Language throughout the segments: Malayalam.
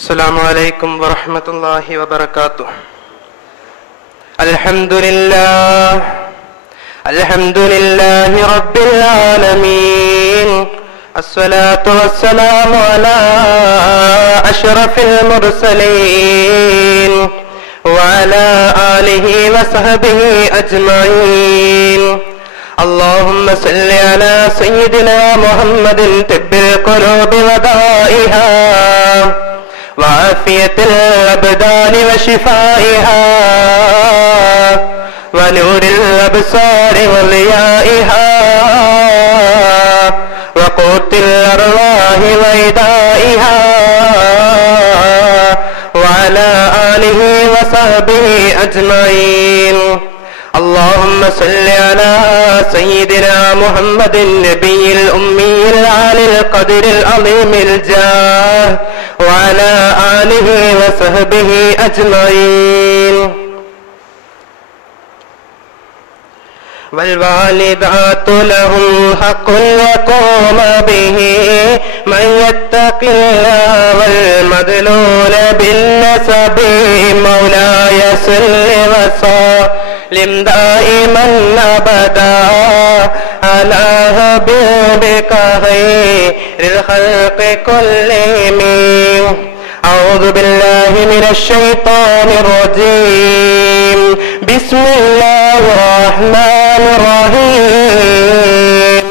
السلام عليكم ورحمة الله وبركاته. الحمد لله رب العالمين. الصلاة والسلام على أشرف المرسلين وعلى آله وصحبه أجمعين. اللهم صل على سيدنا محمد طب القلوب ودائها وعافية الأبدان وشفائها ونور الأبصار وضيائها وقوت الأرواح وإدائها وعلى آله وصحبه أجمعين. اللهم صل على سيدنا محمد النبي الأمي العالي القدر العظيم الجاه وعلى آله وصحبه أجمعين. والوالدات لهم حق يقوم به من يتق الله والمدلول بالنسب. مولاي صل وسلم دائما أبدا على حبيبك خير الخلق كلهم. أعوذ بالله من الشيطان الرجيم. بسم الله الرحمن الرحيم.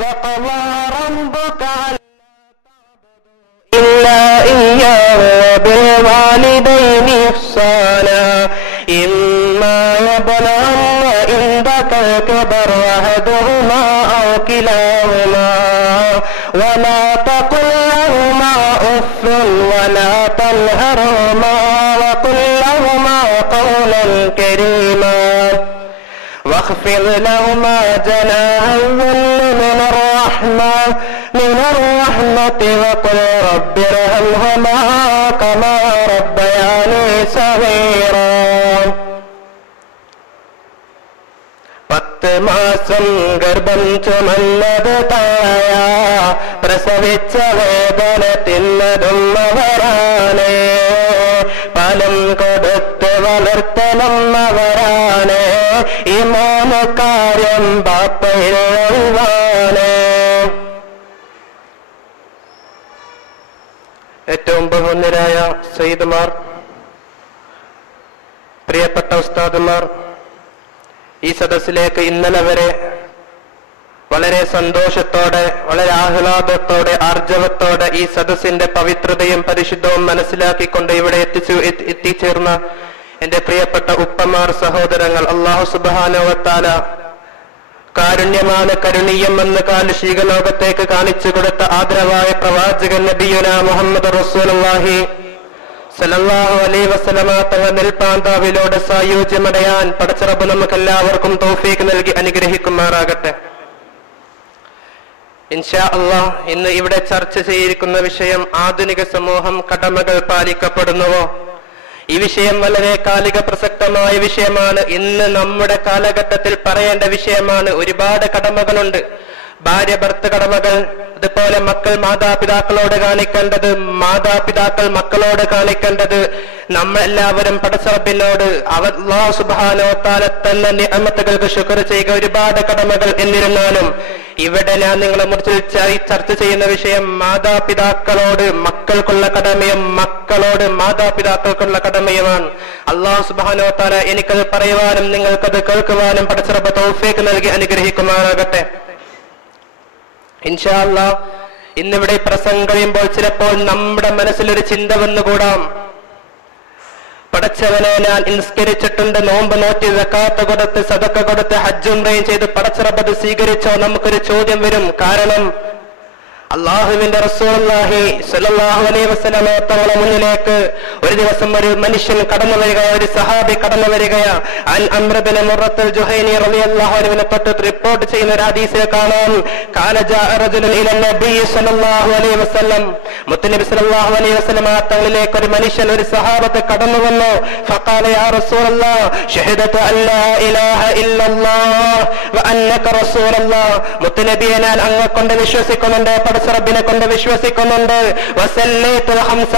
وقضى ربك إلا إياه وبالوالدين إحسانا إما يبلغن عندك الكبر أحدهما أو كلاهما ولا تقل لهما أف ولا تنهرهما وقل لهما قولا كريما واخفض لهما جناح الذل من الرحمة وقل رب ارحمهما كما ربياني صغيرا. 10 മാസം ഗർഭം ചുമന്നത് തായ പ്രസവിച്ച വേദന തിന്നതും അവരാണ്. പാലം കൊടുത്ത് വളർത്തണം അവരാണ്. ഇമാമ കാര്യം ബാപ്പയിലാണ്. ഏറ്റവും ബഹുമാന്യരായ സയ്യിദുമാർ, പ്രിയപ്പെട്ട ഉസ്താദുമാർ, ഈ സദസ്സിലേക്ക് ഇന്നലെ വരെ വളരെ സന്തോഷത്തോടെ, വളരെ ആഹ്ലാദത്തോടെ, ആർജവത്തോടെ ഈ സദസ്സിന്റെ പവിത്രതയും പരിശുദ്ധവും മനസ്സിലാക്കിക്കൊണ്ട് ഇവിടെ എത്തിച്ചേർന്ന എന്റെ പ്രിയപ്പെട്ട ഉപ്പമാർ, സഹോദരങ്ങൾ, അല്ലാഹു സുബ്ഹാനഹു വ തആല കാരുണ്യമാണ്, കരുണീയം എന്ന് കാലുഷിക ലോകത്തേക്ക് കാണിച്ചു കൊടുത്ത ആദരവായ പ്രവാചകൻ നബിയുനാ മുഹമ്മദ് റസൂലുള്ളാഹി സല്ലല്ലാഹു അലൈഹി വസല്ലമ തങ്ങൾ നെൽപ്പാന്താവിലൂടെ സായുജ്യമടയാൻ പടച്ചറബ് നമുക്ക് എല്ലാവർക്കും തൗഫീഖ് നൽകി അനുഗ്രഹിക്കുമാറാകട്ടെ. ഇൻഷാ അല്ലാഹ്, ഇന്ന് ഇവിടെ ചർച്ച ചെയ്തിരിക്കുന്ന വിഷയം ആധുനിക സമൂഹം കടമകൾ പാലിക്കപ്പെടുന്നുവോ? ഈ വിഷയം വളരെ കാലിക പ്രസക്തമായ വിഷയമാണ്. ഇന്ന് നമ്മുടെ കാലഘട്ടത്തിൽ പറയേണ്ട വിഷയമാണ്. ഒരുപാട് കടമകളുണ്ട്. ഭാര്യ ഭർത്തൃ കടമകൾ, അതുപോലെ മക്കൾ മാതാപിതാക്കളോട് കാണിക്കേണ്ടത്, മാതാപിതാക്കൾ മക്കളോട് കാണിക്കേണ്ടത്, നമ്മളെല്ലാവരും പടച്ചറബിനോട് അല്ലാഹു സുബ്ഹാനഹു വ തആല തന്ന നിഅമത്തുകൾക്ക് ശുക്ർ ചെയ്യുക, ഒരുപാട് കടമകൾ. എന്നിരുന്നാലും ഇവിടെ ഞാൻ നിങ്ങളെ മുറിച്ച് ചർച്ച ചെയ്യുന്ന വിഷയം മാതാപിതാക്കളോട് മക്കൾക്കുള്ള കടമയും മക്കളോട് മാതാപിതാക്കൾക്കുള്ള കടമയുമാണ്. അല്ലാഹു സുബ്ഹാനഹു വ തആല എനിക്കത് പറയുവാനും നിങ്ങൾക്കത് കേൾക്കുവാനും പടച്ചറബ് തൗഫീഖ് നൽകി അനുഗ്രഹിക്കുമാറാകട്ടെ. ഇൻഷാ അല്ലാഹ്, ഇന്നിവിടെ പ്രസംഗം കഴിയുമ്പോൾ ചിലപ്പോൾ നമ്മുടെ മനസ്സിലൊരു ചിന്ത വന്നുകൂടാം, പടച്ചവനെ ഞാൻ നിസ്കരിച്ചിട്ടുണ്ട്, നോമ്പ് നോറ്റി, സക്കാത്ത് കൊടുത്ത്, സദഖ കൊടുത്ത്, ഹജ്ജ് ഉംറയും ചെയ്ത് പടച്ചറബ് സ്വീകരിച്ചോ? നമുക്കൊരു ചോദ്യം വരും. കാരണം അള്ളാഹുവിന്റെ റസൂലുള്ളാഹി സ്വല്ലല്ലാഹു അലൈഹി വസല്ലമ തങ്ങളുടെ മുന്നിലേക്ക് ഒരു ദിവസം ഒരു മനുഷ്യൻ കടന്നു വരികയാ, ഒരു സഹാബി കടന്നു വരികയാ. അൻ അംർ ബിൻ മുറത്തുൽ ജുഹൈനി റളിയല്ലാഹു അൻഹുവിനെ തൊട്ട് റിപ്പോർട്ട് ചെയ്യുന്ന ഒരു ഹദീസിൽ കാണാം, കാന ജാഅ റജുലുൻ ഇല നബി സ്വല്ലല്ലാഹു അലൈഹി വസല്ലം, മുത്തനബി സ്വല്ലല്ലാഹു അലൈഹി വസല്ലമ തങ്ങളിലേക്ക് ഒരു മനുഷ്യൻ, ഒരു സഹാബത്ത് കടന്നു വന്നു. ഫഖാല യാ റസൂലല്ലാഹ് ഷഹദതു അല്ലാ ഇലാഹ ഇല്ലല്ലാഹ് വ അന്നക റസൂലുള്ളാഹ്, മുത്തനബിയെ ഞാൻ അങ്ങ് കൊണ്ട് വിശ്വസിക്കുന്നുണ്ട്, പടച്ചറബിനെ കൊണ്ട് വിശ്വസിക്കുന്നുണ്ട്. വസല്ലൈതു ഹംസ,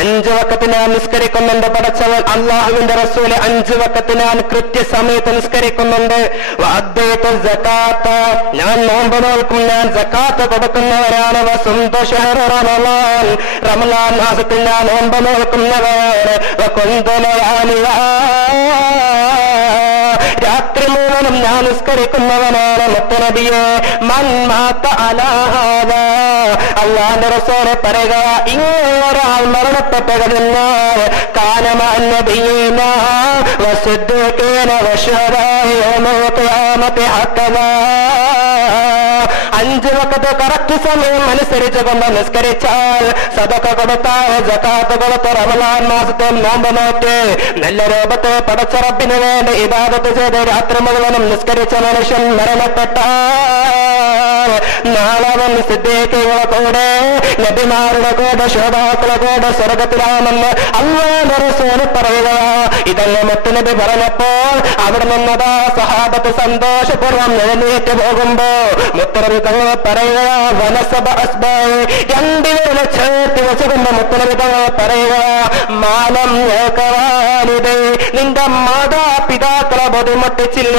5 വഖത്ത് ഞാൻ നിസ്കരിക്കുന്നുണ്ട്. പടച്ചവൻ അല്ലാഹുവിന്റെ റസൂൽ 5 വഖത്ത് ഞാൻ കൃത്യസമയത്ത് നിസ്കരിക്കുന്നുണ്ട്. വഅദ്ദൈതു സകാത്ത, ഞാൻ നോമ്പ് നോൽക്കും, ഞാൻ സകാത്ത് കൊടുക്കുന്നവരാണ്. വസുംതു ശഹ്റ റമളാൻ, റമളാൻ മാസത്തിൽ ഞാൻ നോമ്പ് നോൽക്കുന്നവരാണ്. വകുന്തു ലയാലിഹാ, രാത്രി മുഴുവനും ഞാൻ നിസ്കരിക്കുന്നവനാണ്. മുത്തുനബിയെ മൻ മാത അലാ ഹാദാ, അല്ലാഹുവിന്റെ റസൂൽ പറയുക, ഇങ്ങനൊരാൾ മരണപ്പെട്ടു കഴിഞ്ഞാൽ കാന മഅൻ നബിയ്യിന വസിദ്ദീഖീന വശുഹദാഇ യൗമൽ ഖിയാമത്തി ഹക്കദാ. 5 വഖത്ത് കറക്റ്റ് സമയം അനുസരിച്ച് കൊണ്ട് നിസ്കരിച്ചാൽ, സദഖ കൊടുത്താൽ, സകാത്ത് കൊടുത്ത്, റമളാൻ മാസത്തിൽ നോമ്പ് നോറ്റ് നല്ല രൂപത്തെ പടച്ച റബ്ബിന് വേണ്ടി ഇബാദത്ത് ചെയ്ത് രാത്രി മുഴുവനും നിസ്കരിച്ച മനുഷ്യൻ മരണപ്പെട്ടാൽ നാളെ അവൻ സിദ്ദീഖുകളുടെ കൂടെ, നബിമാരുടെ കൂടെ, ശുഹദാക്കളുടെ കൂടെ സ്വർഗത്തിലാണെന്ന് അല്ലാഹുവിന്റെ റസൂൽ പറയുക. ഇതല്ലേ മുത്തുനബി പറഞ്ഞപ്പോൾ അവിടെ നിന്നതാ സഹാബത്ത് സന്തോഷപൂർവ്വം എഴുന്നേറ്റ് പോകുമ്പോ മുത്തുനബി തങ്ങൾ പറയുക, വനസബ അസ്ബായ്, 2 വിരൽ ചേർത്ത് വെച്ചുകൊണ്ട് മുത്തുനബി തങ്ങൾ പറയുക, മാനം ഏകവാലിദേ, നിന്റെ മാതാപിതാക്കളെ ബുദ്ധിമുട്ടിച്ചില്ല,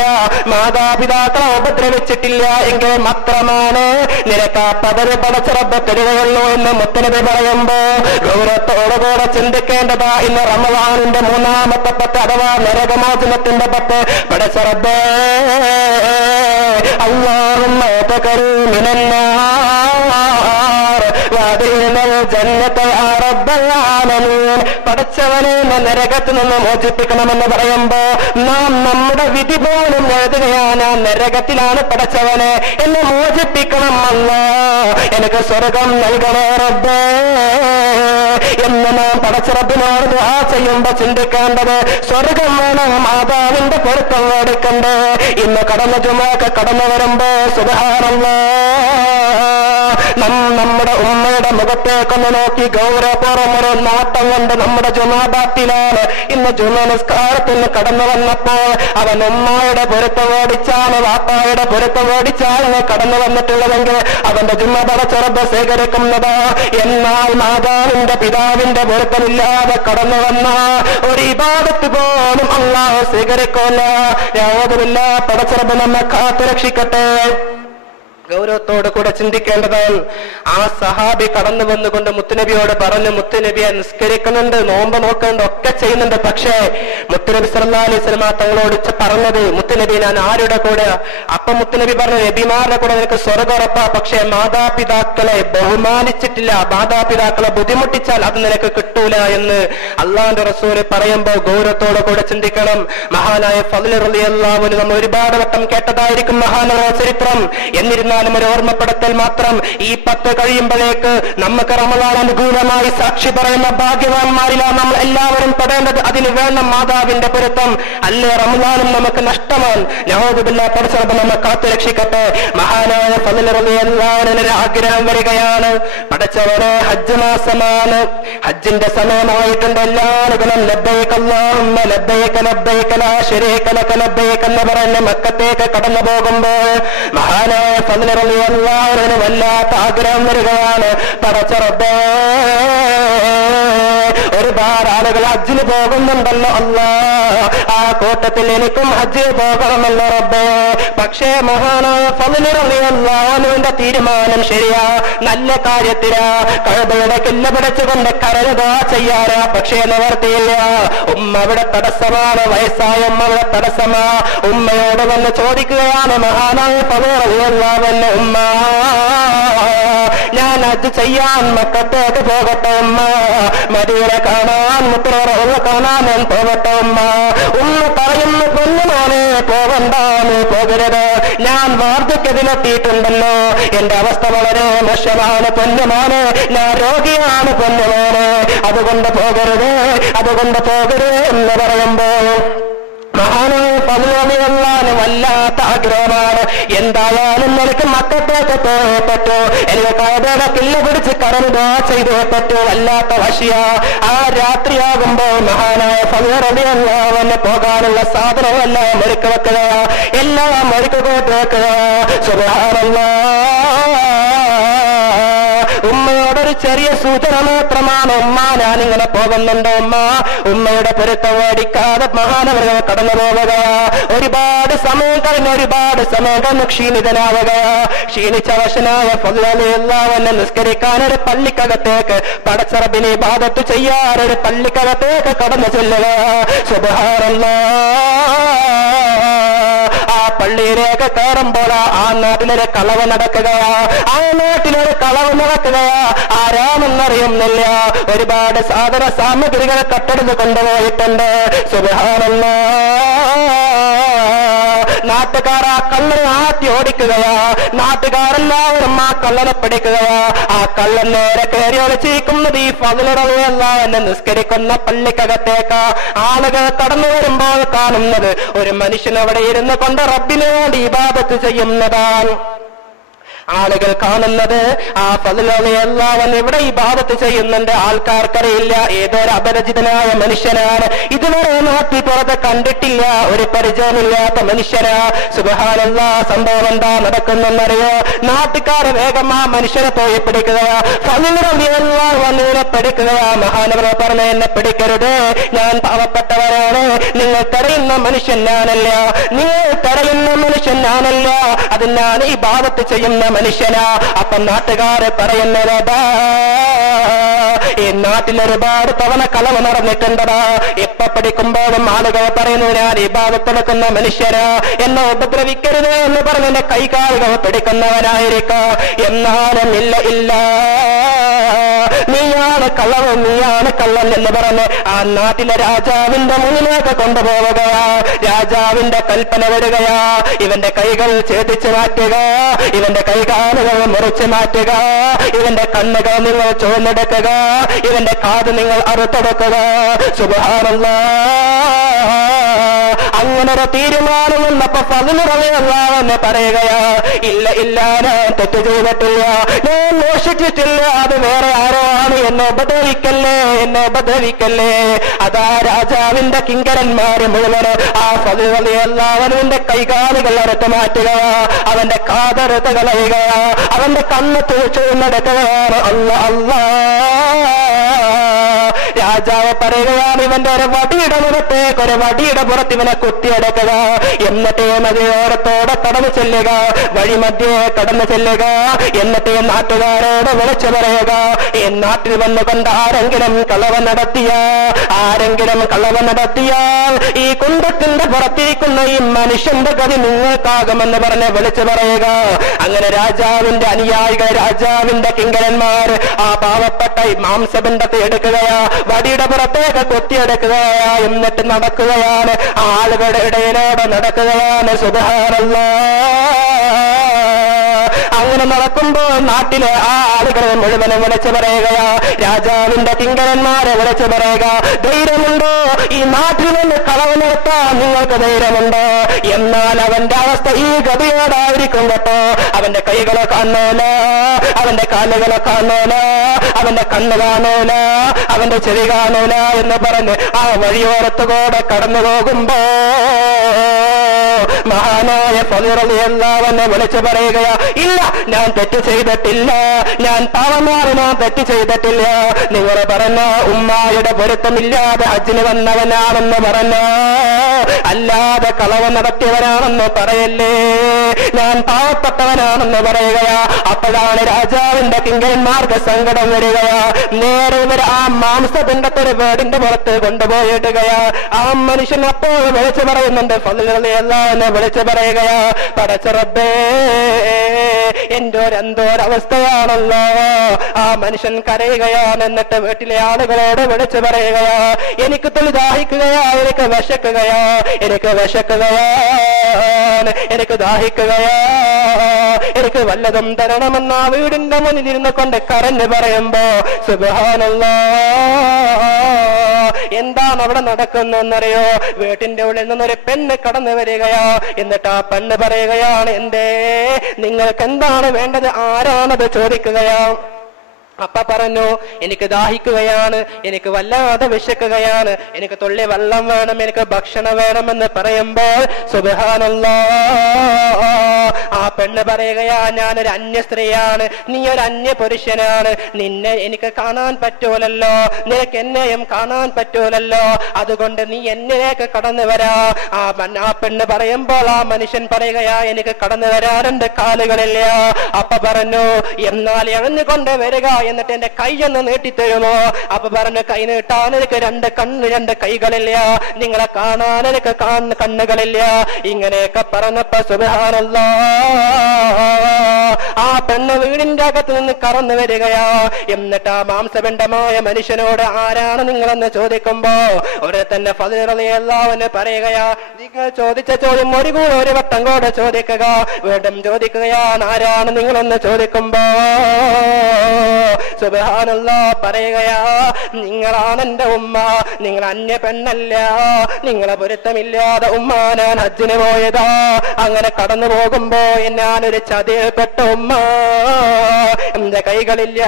മാതാപിതാക്കളെ ഉപദ്രവിച്ചിട്ടില്ല എങ്കിൽ മാത്രമാണ് നിനക്ക് ആ പദവി പടച്ച റബ്ബ് തരികയുള്ളൂ എന്ന് മുത്തുനബി പറയുമ്പോ ഗൗരവത്തോടുകൂടെ ചിന്തിക്കേണ്ടതാ. ഇന്ന് റമളാനിന്റെ 3-ാമത്തെ 10 അഥവാ നരകമോചനത്തിന്റെ 10 പടച്ച റബ്ബേ അല്ലാഹുമ്മ തകരീം മിനന്നാർ വഅദ്ഖിൽനൽ ജന്നത യാ റബ്ബൽ ആലമീൻ. പടച്ചവനെ നരകത്തിൽ നിന്ന് മോചിപ്പിക്കണമെന്ന് പറയുമ്പോ നാം നമ്മുടെ വിധി പോലും എഴുതുകയാണ്, നരകത്തിലാണ് പടച്ചവനെ, എന്നെ മോചിപ്പിക്കണം അല്ലാഹ്, എനിക്ക് സ്വർഗം നൽകണേ റബ്ബേ എന്ന് നാം പടച്ച റബ്ബിനോട് ദുആ ചെയ്യുമ്പോ ചിന്തിക്കേണ്ടത് സ്വർഗം വേണം, മാതാവിന്റെ പൊരുത്തം എടുക്കണ്ടേ. ഇന്ന് കടന്ന ജുമഅക്ക് കടന്നു വരുമ്പോ സുബ്ഹാനല്ലാഹ് നമ്മുടെ ഉമ്മയുടെ മുഖത്തേക്കൊന്ന് നോക്കി ഗൗരവപൂർവ്വം ഒരു നാട്ടം കൊണ്ട് നമ്മുടെ ജുമാബാത്തിലാണ്. ഇന്ന് ജുമാ നിസ്കാരത്തിന് കടന്നു വന്നപ്പോൾ അവൻ ഉമ്മയുടെ പൊരുത്തം ഓടിച്ചാണ്, വാപ്പായുടെ പൊരുത്തം ഓടിച്ചാണ് കടന്നു വന്നിട്ടുള്ളതെങ്കിൽ അവന്റെ ജുമാ പടച്ച റബ്ബ് സ്വീകരിക്കുന്നതാ. എന്നാൽ മാതാവിന്റെ പിതാവിന്റെ പൊരുത്തമില്ലാതെ കടന്നു വന്ന ഒരു ഇബാദത്ത് പോലും അല്ലാഹു സ്വീകരിക്കില്ല. യാതൊരുമില്ല, പടച്ച റബ്ബ് നമ്മെ കാത്തുരക്ഷിക്കട്ടെ. ഗൗരവത്തോട് കൂടെ ചിന്തിക്കേണ്ടതാണ്. ആ സഹാബി കടന്നു വന്നുകൊണ്ട് മുത്തുനബിയോട് പറഞ്ഞു, മുത്തുനബിയെ നിസ്കരിക്കുന്നുണ്ട്, നോമ്പ് നോക്കുന്നുണ്ട്, ഒക്കെ ചെയ്യുന്നുണ്ട്, പക്ഷേ മുത്തുനബി സല്ലല്ലാഹു അലൈഹി വസല്ലം തങ്ങളോട് പറഞ്ഞത്, മുത്തുനബി ഞാൻ ആരുടെ കൂടെ? അപ്പൊ മുത്തുനബി പറഞ്ഞു, നബിമാരുടെ കൂടെ നിനക്ക് സ്വർഗ്ഗം ഉറപ്പാ, പക്ഷേ മാതാപിതാക്കളെ ബഹുമാനിച്ചിട്ടില്ല, മാതാപിതാക്കളെ ബുദ്ധിമുട്ടിച്ചാൽ അത് നിനക്ക് കിട്ടൂല എന്ന് അള്ളാഹുവിന്റെ റസൂല് പറയുമ്പോൾ ഗൗരവത്തോട് കൂടെ ചിന്തിക്കണം. മഹാനായ ഫദ്ൽ റളിയല്ലാഹു അൻഹു നമ്മൾ ഒരുപാട് വട്ടം കേട്ടതായിരിക്കും മഹാനായ ചരിത്രം. എന്നിരുന്നാൽ ഒരു ഓർമ്മപ്പെടുത്തൽ മാത്രം. ഈ 10 കഴിയുമ്പോഴേക്ക് നമുക്ക് റമളാൻ അനുകൂലമായി സാക്ഷി പറയുന്ന ഭാഗ്യവാന്മാരിലാണ് നമ്മൾ എല്ലാവരും പെടേണ്ടത്. അതിന് വേണം മാതാവിന്റെ പൊരുത്തം, അല്ലേ റമളാനും നമുക്ക് നഷ്ടമാണ്. നഊദുബില്ലാഹ്, പടച്ചറബ് നമ്മെ കാത്തുരക്ഷിക്കട്ടെ. മഹാനായ ഫദ്ൽ റളിയല്ലാഹു അൻഹു ഒരു ആഗ്രഹം വരികയാണ്, പടച്ചവനെ ഹജ്ജ് മാസമാണ്, ഹജ്ജിന്റെ സമയമായിട്ടുണ്ട്, എല്ലാ ആളുകളും ലബ്ബൈക അല്ലാഹുമ്മ ലബ്ബൈക ലബ്ബൈക ലാ ശരീക ലക ലബ്ബൈക എന്ന് പറഞ്ഞ് മക്കത്തേക്ക് കടന്നു പോകുമ്പോൾ മഹാനായ ഫദ്ൽ റളിയല്ലാഹു അൻഹു വല്ലാത്ത ആഗ്രഹം വരികയാണ്, പടച്ച റബ്ബേ ഒരുപാട് ആളുകൾ ഹജ്ജിന് പോകുന്നുണ്ടല്ലോ അല്ലാഹ്, ആ കൂട്ടത്തിൽ എനിക്കും ഹജ്ജിന് പോകണമല്ലോ റബ്ബേ. പക്ഷേ മഹാനായ ഫദ്ൽ റളിയല്ലാഹു അൻഹുവിന്റെ തീരുമാനം ശരിയാ, നല്ല കാര്യത്തിലാ, കഅബയുടെ കില്ല പിടിച്ചുകൊണ്ട് കരയുക ചെയ്യാനാ. പക്ഷേ നിവർത്തിയില്ല, ഉമ്മ അവിടെ തടസ്സമാണ്, വയസ്സായ ഉമ്മ അവിടെ തടസ്സമാ. ഉമ്മയോട് വന്ന് ചോദിക്കുകയാണ് മഹാനായ ഫദ്ൽ റളിയല്ലാഹു അൻഹു, ഉമ്മ ഞാൻ ഹജ്ജ് ചെയ്യാൻ മക്കത്തേക്ക് പോകട്ടെ ഉമ്മ, മദീന കാണാൻ മുത്തറ കാണാൻ ഞാൻ പോകട്ടെ ഉമ്മ. ഉമ്മ പറയുന്നു, പൊന്നുമോനെ പോകണ്ടാന്ന്, പോകരുത്, ഞാൻ വാർദ്ധക്യത്തിലെത്തിയിട്ടുണ്ടല്ലോ, എന്റെ അവസ്ഥ വളരെ മോശമാണ് പൊന്നുമോനെ, ഞാൻ രോഗിയാണ് പൊന്നുമോനെ, അതുകൊണ്ട് പോകരുത്, അതുകൊണ്ട് പോകരുത് എന്ന് പറയുമ്പോൾ മഹാനായ ഫദ്ൽ റളിയല്ലാഹു അൻഹു വല്ലാത്ത ആഗ്രഹമാണ്, എന്തായാലും എനിക്ക് മക്കത്തേക്ക് പോയേ പറ്റൂ, എനിക്ക് കഅബയുടെ കില്ല പിടിച്ച് കരയുക ചെയ്തേ പറ്റൂ, വല്ലാത്ത വശിയാ. ആ രാത്രിയാകുമ്പോൾ മഹാനായ ഫദ്ൽ റളിയല്ലാഹു അൻഹു പോകാനുള്ള സാധനമെല്ലാം ഒരുക്കി വെക്കുക, എല്ലാം ഒരുക്കി കൂട്ടി വെക്കുക. സുബ്ഹാനല്ലാഹ്, ചെറിയ സൂചന മാത്രമാണ്. ഉമ്മ ഞാനിങ്ങനെ പോകുന്നുണ്ട്, ഉമ്മയുടെ പൊരുത്തം മേടിക്കാതെ മഹാനവറുകൾ കടന്നു പോവുകയാ. ഒരുപാട് സമയം കഴിഞ്ഞ് ക്ഷീണിതനാവുകയാ. ക്ഷീണിച്ച വശനായ എല്ലാവന്നെ നിസ്കരിക്കാൻ ഒരു പള്ളിക്കകത്തേക്ക്, പടച്ചറബിനെ ഇബാദത്ത് ചെയ്യാൻ ഒരു പള്ളിക്കകത്തേക്ക് കടന്നു ചെല്ലുക. സുബ്ഹാനല്ലാഹ്. ആ പള്ളിയിലേക്ക് കയറുമ്പോൾ ആ നാട്ടിലൊരു കളവ് നടക്കുകയാ. ആരാമെന്നറിയുന്നില്ല. ഒരുപാട് സാധന സാമഗ്രികൾ കട്ടെടുത്ത് കൊണ്ടുപോയിട്ടുണ്ട്. സുബ്ഹാനല്ലാഹ്. നാട്ടുകാർ ആ കള്ളനെ ആട്ടി ഓടിക്കുകയാ. നാട്ടുകാരെല്ലാവരും ആ കള്ളനെ പിടിക്കുകയാ. ആ കള്ളൻ നേരെ കയറി ഒളിച്ചിരിക്കുന്നത് ഈ ഫളിലല്ല എന്നെ നിസ്കരിക്കുന്ന പള്ളിക്കകത്തേക്ക്. ആളുകൾ കടന്നു വരുമ്പോൾ കാണുന്നത് ഒരു മനുഷ്യൻ അവിടെ ഇരുന്ന് കൊണ്ട് റബ്ബിന് വേണ്ടി ഇബാദത്ത് ചെയ്യുന്നതാണ്. ആളുകൾ കാണുന്നത് ആ ഫളിലല്ലാഹു ഇവിടെ ഇബാദത്ത് ചെയ്യുന്നുണ്ട്. ആൾക്കാർക്കറിയില്ല ഏതൊരു അപരിചിതനായ മനുഷ്യനാണ്. ഇതുവരെ നാട്ടിൽ പുറത്ത് കണ്ടിട്ടില്ല, ഒരു പരിചയമില്ലാത്ത മനുഷ്യനാ. സുബ്ഹാനല്ലാഹ്. സംഭവം എന്താ നടക്കുന്നെന്നറിയോ? നാട്ടുകാരെ വേഗം ആ മനുഷ്യനെ പോയി പിടിക്കുക. ഫളിലല്ലാഹുവിനെ പിടിക്കുക. മഹാനവർ പറഞ്ഞ എന്നെ പിടിക്കരുത്, ഞാൻ പാവപ്പെട്ടവരാണ്. നിങ്ങൾ തടയുന്ന മനുഷ്യൻ ഞാനല്ല, അത് ഞാൻ ഇബാദത്ത് ചെയ്യുന്ന മനുഷ്യനാ. അപ്പം നാട്ടുകാരെ പറയുന്നതാ, ഈ നാട്ടിൽ ഒരുപാട് തവണ കളവ് നടന്നിട്ടുണ്ടടാ. എപ്പ പഠിക്കുമ്പോഴും ആളുകൾ പറയുന്നു ഞാൻ ഇബാദത്തെടുക്കുന്ന മനുഷ്യനാ, എന്നെ ഉപദ്രവിക്കരുത് എന്ന് പറഞ്ഞ് എന്റെ കൈകാലുകൾ പിടിക്കുന്നവനായിരിക്കാം. എന്നാലും ഇല്ല, നീയാണ് കള്ളൻ എന്ന് പറഞ്ഞ് ആ നാട്ടിലെ രാജാവിന്റെ മുന്നിലേക്ക് കൊണ്ടുപോവുകയാ. രാജാവിന്റെ കൽപ്പന വരികയാ, ഇവന്റെ കൈകൾ ഛേദിച്ചു മാറ്റുക, ഇവന്റെ കൈകാലുകൾ മുറിച്ചു മാറ്റുക, ഇവന്റെ കണ്ണുകൾ നിങ്ങൾ ചുവന്നെടുക്കുക, ഇവന്റെ കാത് നിങ്ങൾ അറുത്തെടുക്കുക. സുബ്ഹാനല്ലാഹ്. അങ്ങനൊരു തീരുമാനം വന്നപ്പോ ഫളിലല്ലാഹു പറയുകയാ, ഇല്ല ഞാൻ തെറ്റ് ചെയ്തിട്ടില്ല, ഞാൻ മോഷിച്ചിട്ടില്ല, അത് വേറെ ആരോ ആണ്, എന്നെ ഉപദ്രവിക്കല്ലേ. അതാ രാജാവിന്റെ കിങ്കരന്മാര് മുഴുവന് ആ ഫളിലല്ലാഹുവിന്റെ കൈകാലുകൾ അറുത്ത് മാറ്റുക, അവന്റെ കാതറുത്ത് കളയുക, അവന്റെ കണ്ണ് ചുവന്നെടുക്കുകയാണ്. അല്ലാഹ്. രാജാവ് പറയുകയാണ്, ഇവന്റെ ഒരു വടിയുടെ മുഖത്തേക്ക് ഒരു വടിയുടെ പുറത്ത് ഇവനെ കുത്തിയെടുക്കുക, എന്നിട്ട് നദിയോരത്തോടെ കടന്നു ചെല്ലുക, വഴിമധ്യേ കടന്നു ചെല്ലുക, എന്നിട്ട് നാട്ടുകാരോട് വിളിച്ചു പറയുക, ഈ നാട്ടിൽ വന്നുകൊണ്ട് ആരെങ്കിലും കളവ് നടത്തിയാൽ ഈ കുണ്ടത്തിന്റെ പുറത്തിരിക്കുന്ന ഈ മനുഷ്യന്റെ ഗതി നിങ്ങൾക്കാകുമെന്ന് പറഞ്ഞ് വിളിച്ചു പറയുക. അങ്ങനെ രാജാവിന്റെ അനുയായികൾ, രാജാവിന്റെ കിങ്കരന്മാർ ആ പാവപ്പെട്ട ഈ മാംസപിണ്ഡത്തെ എടുക്കുകയാ, വടിയുടെ പുറത്തേക്ക് കൊത്തിയെടുക്കുകയാ, എന്നിട്ട് നടക്കുകയാണ്, ആളുകളുടെ ഇടയിലൂടെ നടക്കുകയാണ്. സുബ്ഹാനല്ലാഹ്. അങ്ങനെ നടക്കുമ്പോൾ നാട്ടിലെ ആ ആളുകളെ മുഴുവനെ വിളിച്ചു പറയുകയാ, രാജാവിന്റെ കിങ്കരന്മാരെ വിളിച്ചു പറയുക, ധൈര്യമുണ്ടോ ഈ നാട്ടിൽ നിന്ന് കളവ് നിർത്താൻ നിങ്ങൾക്ക് ധൈര്യമുണ്ടോ? എന്നാൽ അവന്റെ അവസ്ഥ ഈ ഗതിയോടായിരിക്കും കേട്ടോ. അവന്റെ കൈകളെ കാണൂല, അവന്റെ കാലുകളെ കാണൂല, അവന്റെ കണ്ണ് കാണൂല, അവന്റെ ചെവി കാണൂല എന്ന് പറഞ്ഞ് ആ വഴിയോരത്തുകൂടെ കടന്നു പോകുമ്പോ മഹാനായ ഫളിലല്ലാഹുവിനെ വിളിച്ചു പറയുകയാ, ഇല്ല ഞാൻ തെറ്റ് ചെയ്തിട്ടില്ല, ഞാൻ പാവമാണ്, ഞാൻ തെറ്റ് ചെയ്തിട്ടില്ല. നിങ്ങൾ പറഞ്ഞ ഉമ്മായുടെ പൊരുത്തമില്ലാതെ ഹജ്ജിന് വന്നവനാണെന്ന് പറഞ്ഞ, അല്ലാതെ കളവ് നടത്തിയവനാണെന്ന് പറയല്ലേ, ഞാൻ പാവപ്പെട്ടവനാണെന്ന് പറയുകയാ. അപ്പോഴാണ് രാജാവിന്റെ കിങ്കരന്മാർക്ക് സങ്കടം വരികയാ. നേരെ ഇവർ ആ മാംസപിണ്ഡത്തൊരു വീടിന്റെ പുറത്ത് കൊണ്ടുപോയിടുകയാ. ആ മനുഷ്യൻ അപ്പോൾ വിളിച്ചു പറയുന്നുണ്ട്, ഫളിലല്ലാഹുവിനെ വിളിച്ചു പറയുകയാ, പടച്ച റബ്ബേ എന്തോരവസ്ഥയാണല്ലോ. ആ മനുഷ്യൻ കരയുകയാണ്. എന്നിട്ട് വീട്ടിലെ ആളുകളോട് വിളിച്ചു പറയുകയാ, എനിക്ക് തുണി ദാഹിക്കുകയാ, എനിക്ക് വിശക്കുകയാ, എനിക്ക് ദാഹിക്കുകയാ, എനിക്ക് വല്ലതും തരണമെന്ന ആ വീടിന്റെ മുന്നിൽ ഇരുന്ന് കൊണ്ട് കരഞ്ഞു പറയുമ്പോ സുബ്ഹാനല്ലാഹ്, എന്താണ് അവിടെ നടക്കുന്നതെന്നറിയോ? വീട്ടിന്റെ ഉള്ളിൽ നിന്നൊരു പെണ്ണ് കടന്നു വരികയാ. എന്നിട്ട് ആ പെണ്ണ് പറയുകയാണ്, നിങ്ങൾക്ക് എന്താണ് വേണ്ടത്, ആരാണത് ചോദിക്കുകയാ. അപ്പ പറഞ്ഞു, എനിക്ക് ദാഹിക്കുകയാണ്, എനിക്ക് വല്ലാതെ വിശക്കുകയാണ്, എനിക്ക് തുള്ളി വെള്ളം വേണം, എനിക്ക് ഭക്ഷണം വേണമെന്ന് പറയുമ്പോൾ സുബ്ഹാനല്ലാഹ്, ആ പെണ്ണ് പറയുകയാ, ഞാനൊരു അന്യ സ്ത്രീയാണ്, നീ ഒരു അന്യ പുരുഷനാണ്, നിന്നെ എനിക്ക് കാണാൻ പറ്റൂലല്ലോ, നിനക്ക് എന്നെയും കാണാൻ പറ്റൂലല്ലോ, അതുകൊണ്ട് നീ എന്നിലേക്ക് കടന്നു വരാ. ആ പെണ്ണ് പറയുമ്പോൾ ആ മനുഷ്യൻ പറയുകയാ, എനിക്ക് കടന്നു വരാറുണ്ട്, കാലുകളില്ല. അപ്പ പറഞ്ഞു, എന്നാൽ എഴഞ്ഞുകൊണ്ട് വരിക, എന്നിട്ട് എന്റെ കൈയൊന്ന് നീട്ടിത്തരുമോ? അപ്പൊ പറഞ്ഞു, കൈ നീട്ടാൻ എനിക്ക് രണ്ട് കൈകളില്ല, നിങ്ങളെ കാണാൻ എനിക്ക് കണ്ണുകളില്ല. ഇങ്ങനെയൊക്കെ പറഞ്ഞപ്പോ സുബ്ഹാനല്ലാഹ്, ആ പെണ്ണ് വീടിന്റെ അകത്ത് നിന്ന് കടന്നു വരികയാ. എന്നിട്ട് ആ മാംസപിണ്ഡമായ മനുഷ്യനോട് ആരാണ് നിങ്ങളെന്ന് ചോദിക്കുമ്പോ ഒരു തന്നെ ഫദ്ൽ റളിയല്ലാഹു അൻഹു പറയുകയാ, നിങ്ങൾ ചോദിച്ച ചോദ്യം ഒരു വട്ടം കൂടെ ചോദിക്കുക, വീണ്ടും ചോദിക്കുകയാണ്, ആരാണ് നിങ്ങളെന്ന് ചോദിക്കുമ്പോ സുബ്ഹാനല്ലാഹ് പറയുകയാ, നിങ്ങളാണ് എന്റെ ഉമ്മ, നിങ്ങൾ അന്യ പെണ്ണല്ല, നിങ്ങളെ പൊരുത്തമില്ലാതെ ഉമ്മ ഞാൻ ഹജ്ജിന് പോയതാ, അങ്ങനെ കടന്നു പോകുമ്പോ ഞാനൊരു ചതിയിൽപ്പെട്ട ഉമ്മ, എന്റെ കൈകളില്ല,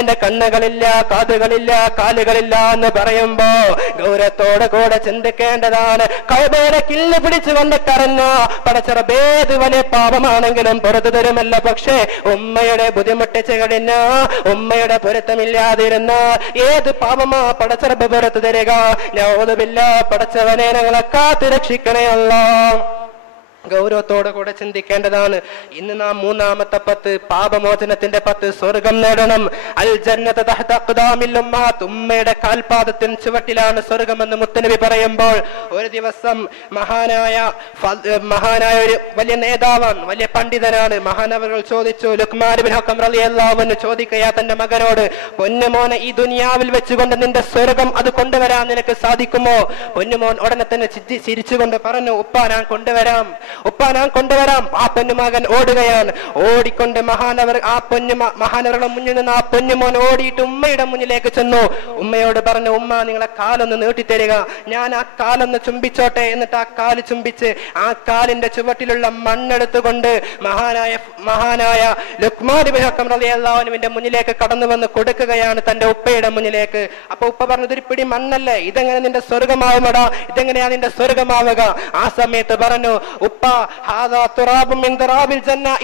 എന്റെ കണ്ണുകളില്ല, കാതുകളില്ല, കാലുകളില്ല എന്ന് പറയുമ്പോ ഗൗരവത്തോടെ കൂടെ ചിന്തിക്കേണ്ടതാണ്. കഅബയുടെ കില്ല് പിടിച്ചുകൊണ്ട് കരഞ്ഞ പടച്ചറബ് ഏത് വലിയ പാപമാണെങ്കിലും പുറത്തു തരുമല്ല. പക്ഷേ ഉമ്മയുടെ ബുദ്ധിമുട്ടിച്ച് കഴിഞ്ഞ, ഉമ്മയുടെ പൊരുത്തമില്ലാതിരുന്ന ഏത് പാപമാ പടച്ചറബ് പുറത്തു തരിക. നഊദു ബില്ലാഹ്, പടച്ചവനെ ഞങ്ങളെ കാത്തു രക്ഷിക്കണേ അല്ലാഹ്. ഗൗരവത്തോടെ കൂടെ ചിന്തിക്കേണ്ടതാണ്. ഇന്ന് നാം മൂന്നാമത്തെ 10 പാപമോചനത്തിന്റെ 10 സ്വർഗം നേടണം. അൽ ജന്നത തഹ്ത അഖ്ദാമിൽ ഉമ്മഹാത്ത്, ഉമ്മയുടെ കാൽപാദത്തിന് ചുവട്ടിലാണ് സ്വർഗമെന്ന് മുത്തനബി പറയുമ്പോൾ ഒരു ദിവസം മഹാനായ ഒരു വലിയ നേതാവാണ്, വലിയ പണ്ഡിതനാണ്, മഹാനവറുകൾ ചോദിച്ചു, ലുഖ്മാൻ ഇബ്നു ഹക്കം റളിയല്ലാഹു അൻഹു ചോദിക്കയാ തന്റെ മകനോട്, പൊന്നുമോനെ, ഈ ദുനിയാവിൽ വെച്ചുകൊണ്ട് നിന്റെ സ്വർഗം അത് കൊണ്ടുവരാൻ നിനക്ക് സാധിക്കുമോ? പൊന്നുമോൻ ഉടനെ തന്നെ ചിരിച്ചുകൊണ്ട് പറഞ്ഞു, ഉപ്പ ഞാൻ കൊണ്ടുവരാം. ആ പൊന്നുമകൻ ഓടുകയാണ്. ഓടിക്കൊണ്ട് മഹാനവരുടെ മുന്നിൽ നിന്ന് ആ പൊന്നുമോൻ ഓടിയിട്ട് ഉമ്മയുടെ മുന്നിലേക്ക് ചെന്നു. ഉമ്മയോട് പറഞ്ഞു, ഉമ്മ നിങ്ങളെ കാലൊന്ന് നീട്ടിത്തരിക, ഞാൻ ആ കാലൊന്ന് ചുംബിച്ചോട്ടെ. എന്നിട്ട് ആ കാല് ചുംബിച്ച് ആ കാലിന്റെ ചുവട്ടിലുള്ള മണ്ണെടുത്തുകൊണ്ട് മഹാനായ ലുഖ്മാൻ ഇബ്നു ഹക്കം റളിയല്ലാഹു അൻഹുവിന്റെ മുന്നിലേക്ക് കടന്നു വന്ന് കൊടുക്കുകയാണ്, തന്റെ ഉപ്പയുടെ മുന്നിലേക്ക്. അപ്പൊ ഉപ്പ പറഞ്ഞു, ഇതൊരു പിടി മണ്ണല്ലേ, ഇതെങ്ങനെ നിന്റെ സ്വർഗമാവുമടാ, ഇതെങ്ങനെയാ നിന്റെ സ്വർഗമാവുക? ആ സമയത്ത് പറഞ്ഞു, ഉപ്പ,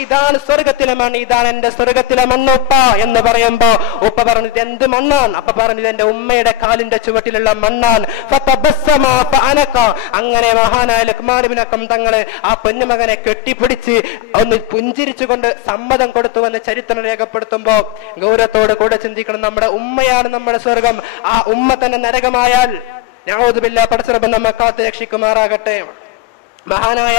ഇതാണ് സ്വർഗത്തിലെ മണ്ണ്, ഇതാണ് എന്റെ സ്വർഗത്തിലെ മണ്ണ് ഉപ്പ എന്ന് പറയുമ്പോ ഉപ്പ പറഞ്ഞു, ഇത് എന്ത് മണ്ണാണ്? അപ്പ പറഞ്ഞു, ഇതെന്റെ ഉമ്മയുടെ കാലിന്റെ ചുവട്ടിലുള്ള മണ്ണാണ്. അങ്ങനെ മഹാനായ ലുഖ്മാൻ ഇബ്നു ഹക്കം തങ്ങള് ആ പൊന്നുമകനെ കെട്ടിപ്പിടിച്ച് ഒന്ന് പുഞ്ചിരിച്ചുകൊണ്ട് സമ്മതം കൊടുത്തുവെന്ന് ചരിത്രം രേഖപ്പെടുത്തുമ്പോ ഗൗരവത്തോട് കൂടെ ചിന്തിക്കണം, നമ്മുടെ ഉമ്മയാണ് നമ്മുടെ സ്വർഗം. ആ ഉമ്മ തന്നെ നരകമായാൽ നഊദു ബില്ലാഹ്, പടച്ചറബ് നമ്മെ കാത്ത് രക്ഷിക്കുമാറാകട്ടെ. മഹാനായ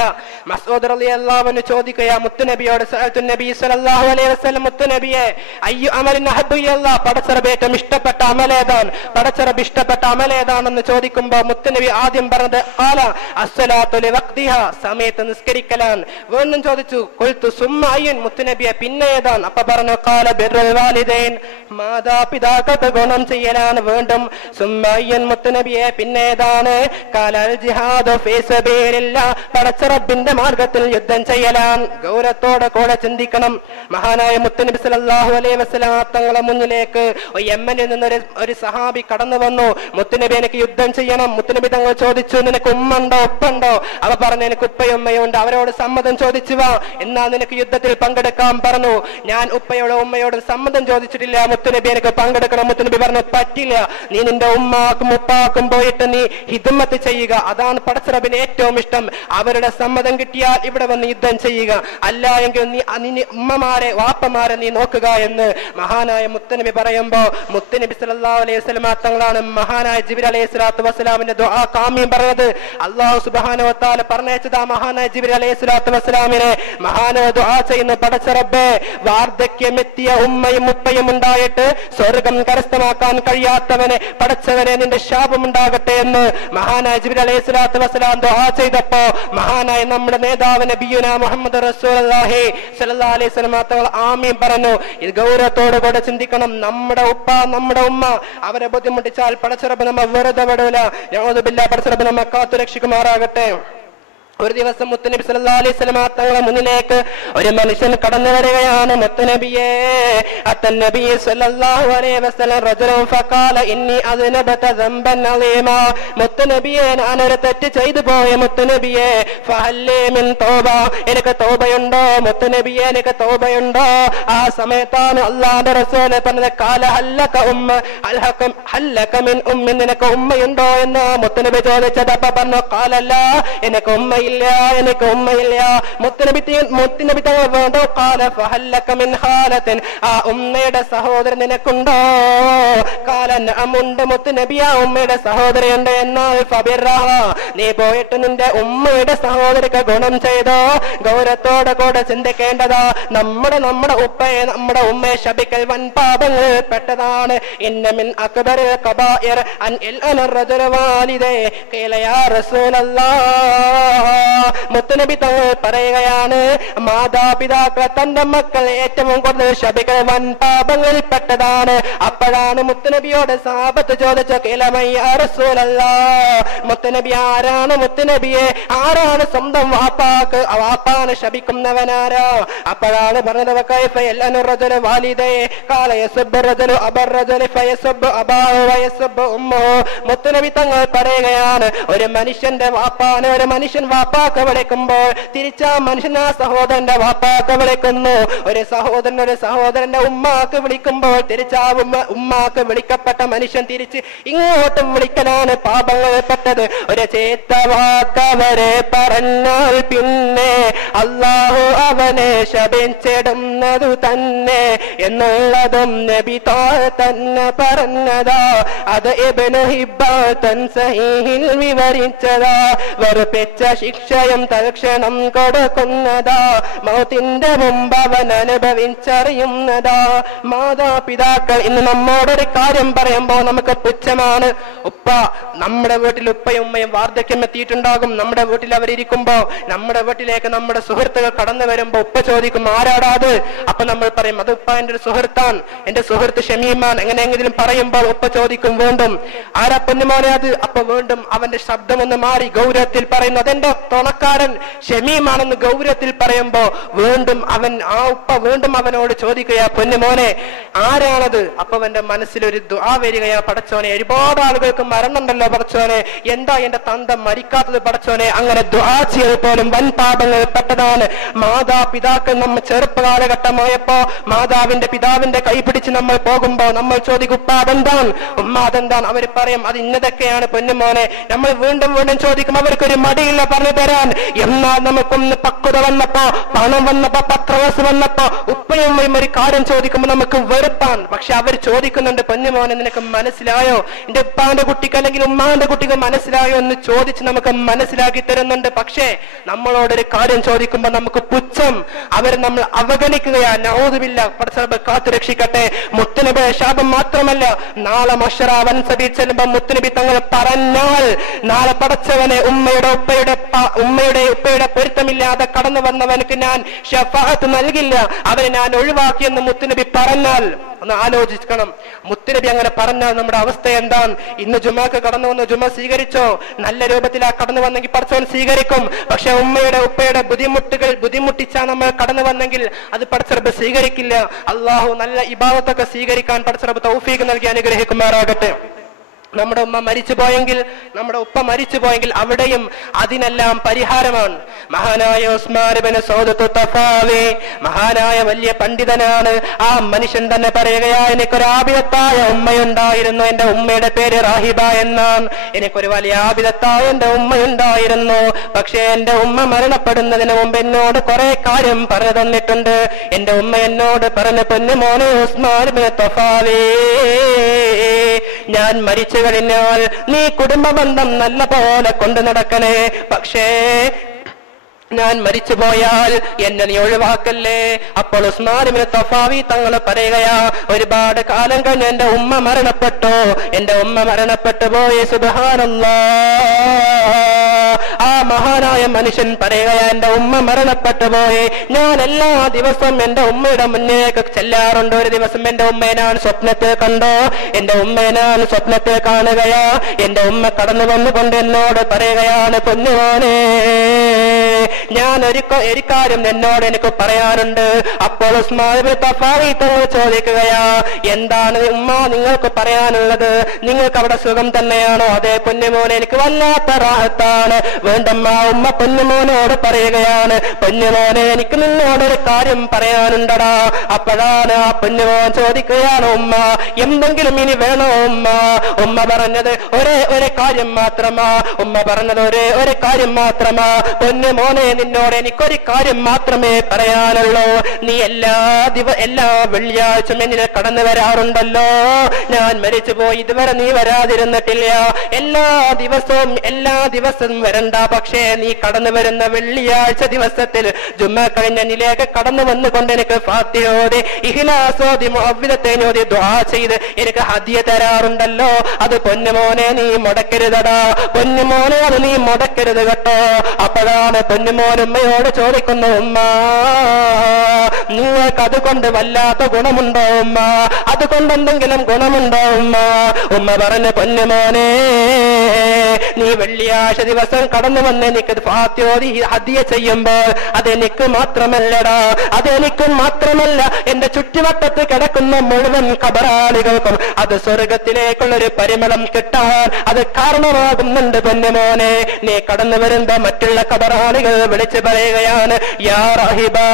മസ്ഊദ് റളിയല്ലാഹു അൻഹു ചോദിക്കുക മുത്തുനബിയോട്, സഅൽതു നബി സ്വല്ലല്ലാഹു അലൈഹി വസല്ലം, മുത്തുനബിയെ, അയ്യു അമലിൻ അഹബ്ബു ഇലല്ലാഹ്, പടച്ചറബ് ഏറ്റവും ഇഷ്ടപ്പെട്ട അമലേതാണ്, പടച്ചറബ് ഇഷ്ടപ്പെട്ട അമലേതാണെന്ന് ചോദിക്കുമ്പോൾ മുത്തുനബി ആദ്യം പറഞ്ഞത് ഖാല അസ്സലാത്തു ലിവഖ്തിഹാ, സമയത്ത് നിസ്കരിക്കലാണ്. വീണ്ടും ചോദിച്ചു, ഖുൽതു സുമ്മ അയ്യൻ, മുത്തുനബിയെ പിന്നെ ഏതാണ്? അപ്പൊ പറഞ്ഞു ഖാല ബിർറുൽ വാലിദൈൻ, മാതാപിതാക്കൾക്ക് ഗുണം ചെയ്യലാണ്. വീണ്ടും സുമ്മ അയ്യൻ, മുത്തുനബിയെ പിന്നെ ഏതാണ്? ഖാല അൽ ജിഹാദു ഫീ സബീലില്ലാഹ്, പടച്ചറബിന്റെ മാർഗത്തിൽ യുദ്ധം ചെയ്യലാണ്. ഗൗരവത്തോടെ കൂടെ ചിന്തിക്കണം. മഹാനായ മുത്തുനബി സല്ലല്ലാഹു അലൈഹി വസല്ലം തങ്ങളെ മുന്നിലേക്ക് യമനിൽ നിന്നൊരു സഹാബി കടന്നു വന്നു. മുത്തുനബി, എനിക്ക് യുദ്ധം ചെയ്യണം. മുത്തുനബി തങ്ങൾ ചോദിച്ചു, നിനക്ക് ഉമ്മ ഉണ്ടോ, ഉപ്പുണ്ടോ? അവ പറഞ്ഞു, എനിക്ക് ഉപ്പയും ഉമ്മയും ഉണ്ട്. അവരോട് സമ്മതം ചോദിച്ചു വാ, എന്നാൽ നിനക്ക് യുദ്ധത്തിൽ പങ്കെടുക്കാൻ പറഞ്ഞു. ഞാൻ ഉപ്പയോടും ഉമ്മയോടും സമ്മതം ചോദിച്ചിട്ടില്ല, മുത്തുനബി എനിക്ക് പങ്കെടുക്കണം. മുത്തുനബി പറഞ്ഞു, പറ്റില്ല, നീ നിന്റെ ഉമ്മാക്കും ഉപ്പാക്കും പോയിട്ട് നീ ഹിദ്മത്ത് ചെയ്യുക, അതാണ് പടച്ചറബിന് ഏറ്റവും ഇഷ്ടം. അവരുടെ സമ്മതം കിട്ടിയാൽ ഇവിടെ വന്ന് യുദ്ധം ചെയ്യുക, അല്ല എങ്കിൽ നീ ഉമ്മമാരെ വാപ്പമാരെ നീ നോക്കുക എന്ന് മഹാനായ മുത്തനബി പറയുമ്പോ മുത്തനബി സല്ലല്ലാഹു അലൈഹി വസല്ലം തങ്ങളാണ് മഹാനായ ജിബ്രീൽ അലൈഹിസ്സലാത്തു വസ്സലാമിന്റെ ദുആ കാമീം പറഞ്ഞത്. അല്ലാഹു സുബ്ഹാനഹു വ തആല പറഞ്ഞയച്ചത് മഹാനായ ജിബ്രീൽ അലൈഹിസ്സലാത്തു വസ്സലാമിനെ മഹാനായ ദുആ ചെയ്യുന്ന, പടച്ചറബ്ബേ, വാർദ്ധക്യമെത്തിയ ഉമ്മയും ഉപ്പയും ഉണ്ടായിട്ട് സ്വർഗം കരസ്ഥമാക്കാൻ കഴിയാത്തവനെ പടച്ചവനെ നിന്റെ ശാപം ഉണ്ടാകട്ടെ എന്ന് മഹാനായ ജിബ്രീൽ അലൈഹിസ്സലാത്തു വസ്സലാം ദുആ ചെയ്തപ്പോ മഹാനായ നമ്മുടെ നേതാവ് നബിയുന മുഹമ്മദ് റസൂലുള്ളാഹി സ്വല്ലല്ലാഹു അലൈഹി വസല്ലം തങ്ങൾ ആമീൻ പറഞ്ഞു. ഇത് ഗൗരവത്തോടെ കൂടെ ചിന്തിക്കണം. നമ്മുടെ ഉപ്പ, നമ്മുടെ ഉമ്മ അവരെ ബുദ്ധിമുട്ടിച്ചാൽ പടച്ചറബ് നമ്മ വെറുതെ വിടൂല. നഊദു ബില്ലാഹ്, പടച്ചറബ് നമ്മെ കാത്തു രക്ഷിക്കുമാറാകട്ടെ. ഒരു ദിവസം മുത്തുനബി സല്ലല്ലാഹു അലൈഹി വസല്ലം തങ്ങളുടെ മുന്നിലേക്ക് ഒരു മനുഷ്യൻ കടന്നു വരികയാണ്. മുത്തുനബിയെ അത്തനബി സല്ലല്ലാഹു അലൈഹി വസല്ലം റജുലൻ ഫഖാല ഇന്നി അദ്നബത ദംബൻ അലീമാ. മുത്തുനബിയെ ഞാനൊരു തെറ്റ് ചെയ്തു പോയ മുത്തുനബിയെ ഫഹല്ലി മിൻ തൗബ, എനിക്ക് തൗബയുണ്ടോ മുത്തുനബിയെ, എനിക്ക് തൗബയുണ്ടോ? ആ സമയത്താണ് അല്ലാഹുവിന്റെ റസൂൽ പറഞ്ഞത് ഖാല ഹല്ലക ഉമ്മ ഹല്ലക മിൻ ഉമ്മ, നിനക്ക് ഉമ്മയുണ്ടോ എന്ന് മുത്തുനബി ചോദിച്ചത്. അപ്പൊ പറഞ്ഞു ഖാലല്ല, എനിക്ക് ഉമ്മയില്ല, എനിക്ക് ഉമ്മയില്ല. മുത്തുനബി തങ്ങൾ വേണ്ടോ ഖാല ഫഹല്ലക മിൻ ഖാലത്തിൻ, ആ ഉമ്മയുടെ സഹോദരൻ നിനക്കുണ്ടോ? ഖാല നഅമുണ്ട് മുത്തുനബി, ആ ഉമ്മയുടെ സഹോദരിയുണ്ട്. എന്നാൽ ഫബിറഹ, നീ പോയിട്ട് നിന്റെ ഉമ്മയുടെ സഹോദരിക്ക് ഗുണം ചെയ്തോ? ഗൗരവത്തോടെ കൂടെ ചിന്തിക്കേണ്ടതാ. നമ്മുടെ ഉമ്മയെ ശപിക്കൽ വൻ പാപങ്ങളിൽ പെട്ടതാണ്. ഇന്ന മിൻ അക്ബറിൽ കബായിർ അൻ യൽഅന റജുല വാലിദൈ ഖീല യാ റസൂലല്ലാഹ്. മുത്തുനബി തങ്ങൾ പറയുകയാണ്, മാതാപിതാക്കളെ തന്റെ മക്കൾ ഏറ്റവും കൂടുതൽ ശപിക്കൽ വൻ പാപങ്ങളിൽ പെട്ടതാണ്. അപ്പോഴാണ് മുത്തുനബിയോട് സഹാബത്ത് ചോദിച്ച ഖീല മൻ യാ റസൂലല്ലാഹ്, മുത്തുനബി ആരാണ്? മുത്തുനബിയെ ആരാണ് സ്വന്തം വാപ്പാനെ ശപിക്കുന്നവനാരോ? അപ്പോഴാണ് പറഞ്ഞത് വകൈഫ യൽഅനു റജുല വാലിദൈ ഖാല യസുബ്ബു റജുലു അബർ റജുലി ഫയസുബ്ബു അബാഹു വയസുബ്ബു ഉമ്മഹു. മുത്തുനബി തങ്ങൾ പറയുകയാണ്, ഒരു മനുഷ്യന്റെ വാപ്പാനെ ഒരു മനുഷ്യൻ വാപ്പാക്ക് വിളിക്കുമ്പോൾ തിരിച്ചാ മനുഷ്യൻ ആ സഹോദരന്റെ വാപ്പാക്ക് വിളിക്കുന്നു. ഒരു സഹോദരന്റെ ഉമ്മാക്ക് വിളിക്കുമ്പോൾ തിരിച്ചാ ഉമ്മാക്ക് വിളിക്കപ്പെട്ട മനുഷ്യൻ തിരിച്ച് ഇങ്ങോട്ടും വിളിക്കലാണ് പാപങ്ങൾപ്പെട്ടത്. ഒരു ചേത്തവാക്കവരെ പറഞ്ഞാൽ പിന്നെ അല്ലാഹു അവനെ ശപിച്ചിടുന്നതു തന്നെ എന്നുള്ളതും നബി തന്നെ പറഞ്ഞതാ. അത് ഇബ്നു ഹിബ്ബാൻ സഹീഹിൽ വിവരിച്ചതാ. വെറുപ്പിച്ച ശിക്ഷയും തൽക്ഷണം കൊടുക്കുന്നതാ. മൗത്തിന്റെ മുമ്പ് അവൻ അനുഭവിച്ചറിയുന്നതാ. മാതാപിതാക്കൾ ഇന്ന് നമ്മോടൊരു കാര്യം പറയുമ്പോൾ നമുക്ക് പുച്ഛമാണ്. ഉപ്പ, നമ്മുടെ വീട്ടിൽ ഉപ്പയും ഉമ്മയും വാർദ്ധക്യം എത്തിയിട്ടുണ്ടാകും. നമ്മുടെ വീട്ടിൽ അവരിയ്ക്കുമ്പോ നമ്മുടെ വീട്ടിലേക്ക് നമ്മുടെ സുഹൃത്തുക്കൾ കടന്നു വരുമ്പോ ഉപ്പ ചോദിക്കും ആരാടാത്? അപ്പൊ നമ്മൾ പറയും അത് ഉപ്പ എന്റെ ഒരു സുഹൃത്താൻ, എന്റെ സുഹൃത്ത് ഷമീമാൻ. എങ്ങനെയെങ്കിലും പറയുമ്പോൾ ഉപ്പ ചോദിക്കും വീണ്ടും ആരാ പൊന്നുമോനെ അത്? അപ്പൊ വീണ്ടും അവന്റെ ശബ്ദം ഒന്ന് മാറി ഗൗരവത്തിൽ പറയുന്നു അതെന്റെ തുണക്കാരൻ ഷമീമാണെന്ന് ഗൗരവത്തിൽ പറയുമ്പോ വീണ്ടും ആ ഉപ്പ വീണ്ടും അവനോട് ചോദിക്കുകയാ പൊന്നുമോനെ ആരാണത്? അപ്പൊ അവന്റെ മനസ്സിലൊരു ദുആ വരികയാ, പടച്ചോനെ ഒരുപാട് ആളുകൾക്ക് മരണമുണ്ടല്ലോ പടച്ചോനെ, എന്താ എന്റെ തന്ത മരിക്കാത്തത് പടച്ചോനെ? അങ്ങനെ ദുആ ചെയ്ത് പോലും വൻ പാപങ്ങൾ പെട്ടതാണ്. മാതാപിതാക്കൾ നമ്മൾ ചെറുപ്പകാലഘട്ടമായപ്പോ പിതാവിന്റെ കൈ പിടിച്ച് നമ്മൾ പോകുമ്പോ നമ്മൾ ചോദിക്കും ഉപ്പ അതെന്താണ്, ഉമ്മ അതെന്താണ്? അവർ പറയും അത് ഇന്നതൊക്കെയാണ് പൊന്നുമോനെ. നമ്മൾ വീണ്ടും വീണ്ടും ചോദിക്കും, അവർക്കൊരു മടിയില്ല പറഞ്ഞു തരാൻ. എന്നാൽ നമുക്കൊന്ന് പക്വത വന്നപ്പോ, പണം വന്നപ്പോ, പത്രവസ് വന്നപ്പോ ഉപ്പയും ഒരു കാര്യം ചോദിക്കുമ്പോൾ നമുക്ക് വെറുപ്പാണ്. പക്ഷെ അവർ ചോദിക്കുന്നുണ്ട് പൊന്നുമോനെ നിനക്ക് മനസ്സിലായോ? എന്റെ ഉപ്പാന്റെ കുട്ടിക്ക് അല്ലെങ്കിൽ ഉമ്മാന്റെ കുട്ടിക്ക് മനസ്സിലായോ എന്ന് ചോദിച്ച് നമുക്ക് മനസ്സിലാക്കി തരുന്നുണ്ട്. പക്ഷേ നമ്മളോടൊരു കാര്യം ചോദിക്കുമ്പോൾ നമുക്ക് പുച്ഛം, അവർ നമ്മൾ അവഗണിക്കുകയാ. നഊദുബില്ലാ, പടച്ചറബ് കാത്തു രക്ഷിക്കട്ടെ. മുത്തുനബി ശാപം മാത്രമല്ല, നാളെ മഹ്ശറ വൻ സബീൽ ചെല്ലുമ്പോൾ മുത്തുനബി തങ്ങൾ പറഞ്ഞാൽ നാളെ പടച്ചവനെ ഉമ്മയുടെ ഉപ്പയുടെ പൊരുത്തമില്ലാതെ കടന്നു വന്നവനക്ക് ഞാൻ ശഫാഅത്ത് നൽകില്ല, അവനെ ഞാൻ ഒഴിവാക്കിയെന്ന് മുത്തുനബി പറഞ്ഞാൽ ഒന്ന് ആലോചിക്കണം. മുത്തുനബി അങ്ങനെ പറഞ്ഞാൽ നമ്മുടെ അവസ്ഥ എന്താണ്? ഇന്ന് ജുമാക്ക് കടന്നു വന്ന് ജുമ സ്വീകരിച്ചോ? നല്ല രൂപത്തിലാ കടന്നു വന്നെങ്കിൽ പടച്ചവൻ സ്വീകരിക്കും. പക്ഷെ ഉപ്പയുടെ ബുദ്ധിമുട്ടിച്ചാ നമ്മൾ കടന്നു വന്നെങ്കിൽ അത് പടച്ചറബ് സ്വീകരിക്കില്ല. അള്ളാഹു നല്ല ഇബാദത്തൊക്കെ സ്വീകരിക്കാൻ പടച്ചറബ് തൗഫീഖ് നൽകി അനുഗ്രഹിക്കുമാറാകട്ടെ. നമ്മുടെ ഉമ്മ മരിച്ചു പോയെങ്കിൽ, നമ്മുടെ ഉപ്പ മരിച്ചു പോയെങ്കിൽ അവിടെയും അതിനെല്ലാം പരിഹാരമാണ്. മഹാനായ ഉസ്മാൻ ഇബ്നു സൗദത്ത് തഫാവി, മഹാനായ വലിയ പണ്ഡിതനാണ്. ആ മനുഷ്യൻ തന്നെ പറയുകയാ, എനിക്കൊരു ആബിദത്തായ ഉമ്മയുണ്ടായിരുന്നു. എന്റെ ഉമ്മയുടെ പേര് റാഹിബ എന്നാണ്. എനിക്കൊരു വലിയ ആബിദത്തായ എന്റെ ഉമ്മയുണ്ടായിരുന്നു. പക്ഷെ എന്റെ ഉമ്മ മരണപ്പെടുന്നതിന് മുമ്പ് എന്നോട് കുറെ കാര്യം പറഞ്ഞു തന്നിട്ടുണ്ട്. എന്റെ ഉമ്മ എന്നോട് പറഞ്ഞ പൊന്നുമോനെ ഉസ്മാൻ ഇബ്നു തഫാവി, ഞാൻ മരിച്ചു കഴിഞ്ഞാൽ നീ കുടുംബ ബന്ധം നല്ല പോലെ കൊണ്ടു നടക്കണേ. പക്ഷേ ഞാൻ മരിച്ചു പോയാൽ എന്നെ നീ ഒഴിവാക്കല്ലേ. അപ്പോൾ ഉസ്മാൻ ഇബ്നു തഫാവി തങ്ങൾ പറയുകയാ, ഒരുപാട് കാലം കഴിഞ്ഞ് എന്റെ ഉമ്മ മരണപ്പെട്ടു. എന്റെ ഉമ്മ മരണപ്പെട്ടു പോയി. സുബ്ഹാനല്ലാഹ്. ആ മഹാനായ മനുഷ്യൻ പറയുകയാ, എന്റെ ഉമ്മ മരണപ്പെട്ടു പോയി. ഞാൻ എല്ലാ ദിവസവും എന്റെ ഉമ്മയുടെ മുന്നിലേക്ക് ചെല്ലാറുണ്ട്. ഒരു ദിവസം എന്റെ ഉമ്മയെ ഞാൻ സ്വപ്നത്തിൽ കണ്ടോ? എന്റെ ഉമ്മയെ ഞാൻ സ്വപ്നത്തിൽ കാണുകയാ. എന്റെ ഉമ്മ കടന്നു വന്നുകൊണ്ട് എന്നോട് പറയുകയാണ്, പൊന്നുമോനെ ഞാൻ ഒരു കാര്യം എന്നോട് എനിക്ക് പറയാനുണ്ട്. അപ്പോൾ ഉസ്മാൻ ഇബ്നു തഫാവി തങ്ങൾ ചോദിക്കുകയാ, എന്താണ് ഉമ്മ നിങ്ങൾക്ക് പറയാനുള്ളത്? നിങ്ങൾക്ക് അവിടെ സുഖം തന്നെയാണോ? അതേ പൊന്നുമോനെ, എനിക്ക് വല്ലാത്ത റാഹത്താണ്. വേണ്ടമ്മ, ഉമ്മ പൊന്നുമോനോട് പറയുകയാണ്, പൊന്നുമോനെ എനിക്ക് നിന്നോടൊരു കാര്യം പറയാനുണ്ടടാ. അപ്പോഴാണ് ആ പൊന്നുമോൻ ചോദിക്കുകയാണ്, ഉമ്മ എന്തെങ്കിലും ഇനി വേണോ ഉമ്മ? ഉമ്മ പറഞ്ഞത് ഒരേ കാര്യം മാത്രമാ. ഉമ്മ പറഞ്ഞത് ഒരേ കാര്യം മാത്രമാ. പൊന്നുമോനെ, നിന്നോട് എനിക്കൊരു കാര്യം മാത്രമേ പറയാനുള്ളൂ. നീ എല്ലാ വെള്ളിയാഴ്ചയും എന്നിനെ കടന്നു വരാറുണ്ടല്ലോ. ഞാൻ മരിച്ചുപോയി, ഇതുവരെ നീ വരാതിരുന്നിട്ടില്ല. എല്ലാ ദിവസവും വരണ്ട, പക്ഷേ നീ കടന്നു വരുന്ന വെള്ളിയാഴ്ച ദിവസത്തിൽ ജുമ്മ കഴിഞ്ഞ എന്നിലേക്ക് കടന്നു വന്നുകൊണ്ട് എനിക്ക് ഫാത്തിഹ ഓതി, ഇഖ്ലാസ് ഓതി, മുഅവ്വിദത്തെ ഓതി ദുആ ചെയ്ത് എനിക്ക് ഹദിയ തരാറുണ്ടല്ലോ. അത് പൊന്നുമോനെ നീ മുടക്കരുതടാ. പൊന്നുമോനെ, അത് നീ മുടക്കരുത് കേട്ടോ. അപ്പോഴാണ് പൊന്നുമോൻ ഉമ്മയോട് ചോദിക്കുന്നു, ഉമ്മ നിങ്ങൾക്ക് അതുകൊണ്ട് വല്ലാത്ത ഗുണമുണ്ടോ ഉമ്മ? അതുകൊണ്ട് എന്തെങ്കിലും ഗുണമുണ്ടോ ഉമ്മ? ഉമ്മ പറഞ്ഞു, പൊന്നുമോനെ നീ വെള്ളിയാഴ്ച ദിവസം കടന്നു വന്ന് എനിക്ക് ഫാത്തിഹ ഓതി ഹദിയ ചെയ്യുമ്പോൾ അതെനിക്ക് മാത്രമല്ലടാ, അതെനിക്കും മാത്രമല്ല, എന്റെ ചുറ്റുവട്ടത്ത് കിടക്കുന്ന മുഴുവൻ ഖബറാളികൾക്കും അത് സ്വർഗത്തിലേക്കുള്ളൊരു പരിമളം കിട്ടാൻ അത് കാരണമാകുന്നുണ്ട് പൊന്നുമോനെ. നീ കടന്നു വരുമ്പോ മറ്റുള്ള ഖബറാളികൾ വിളിച്ചു പറയുകയാണ്, യാ റഹിബാ,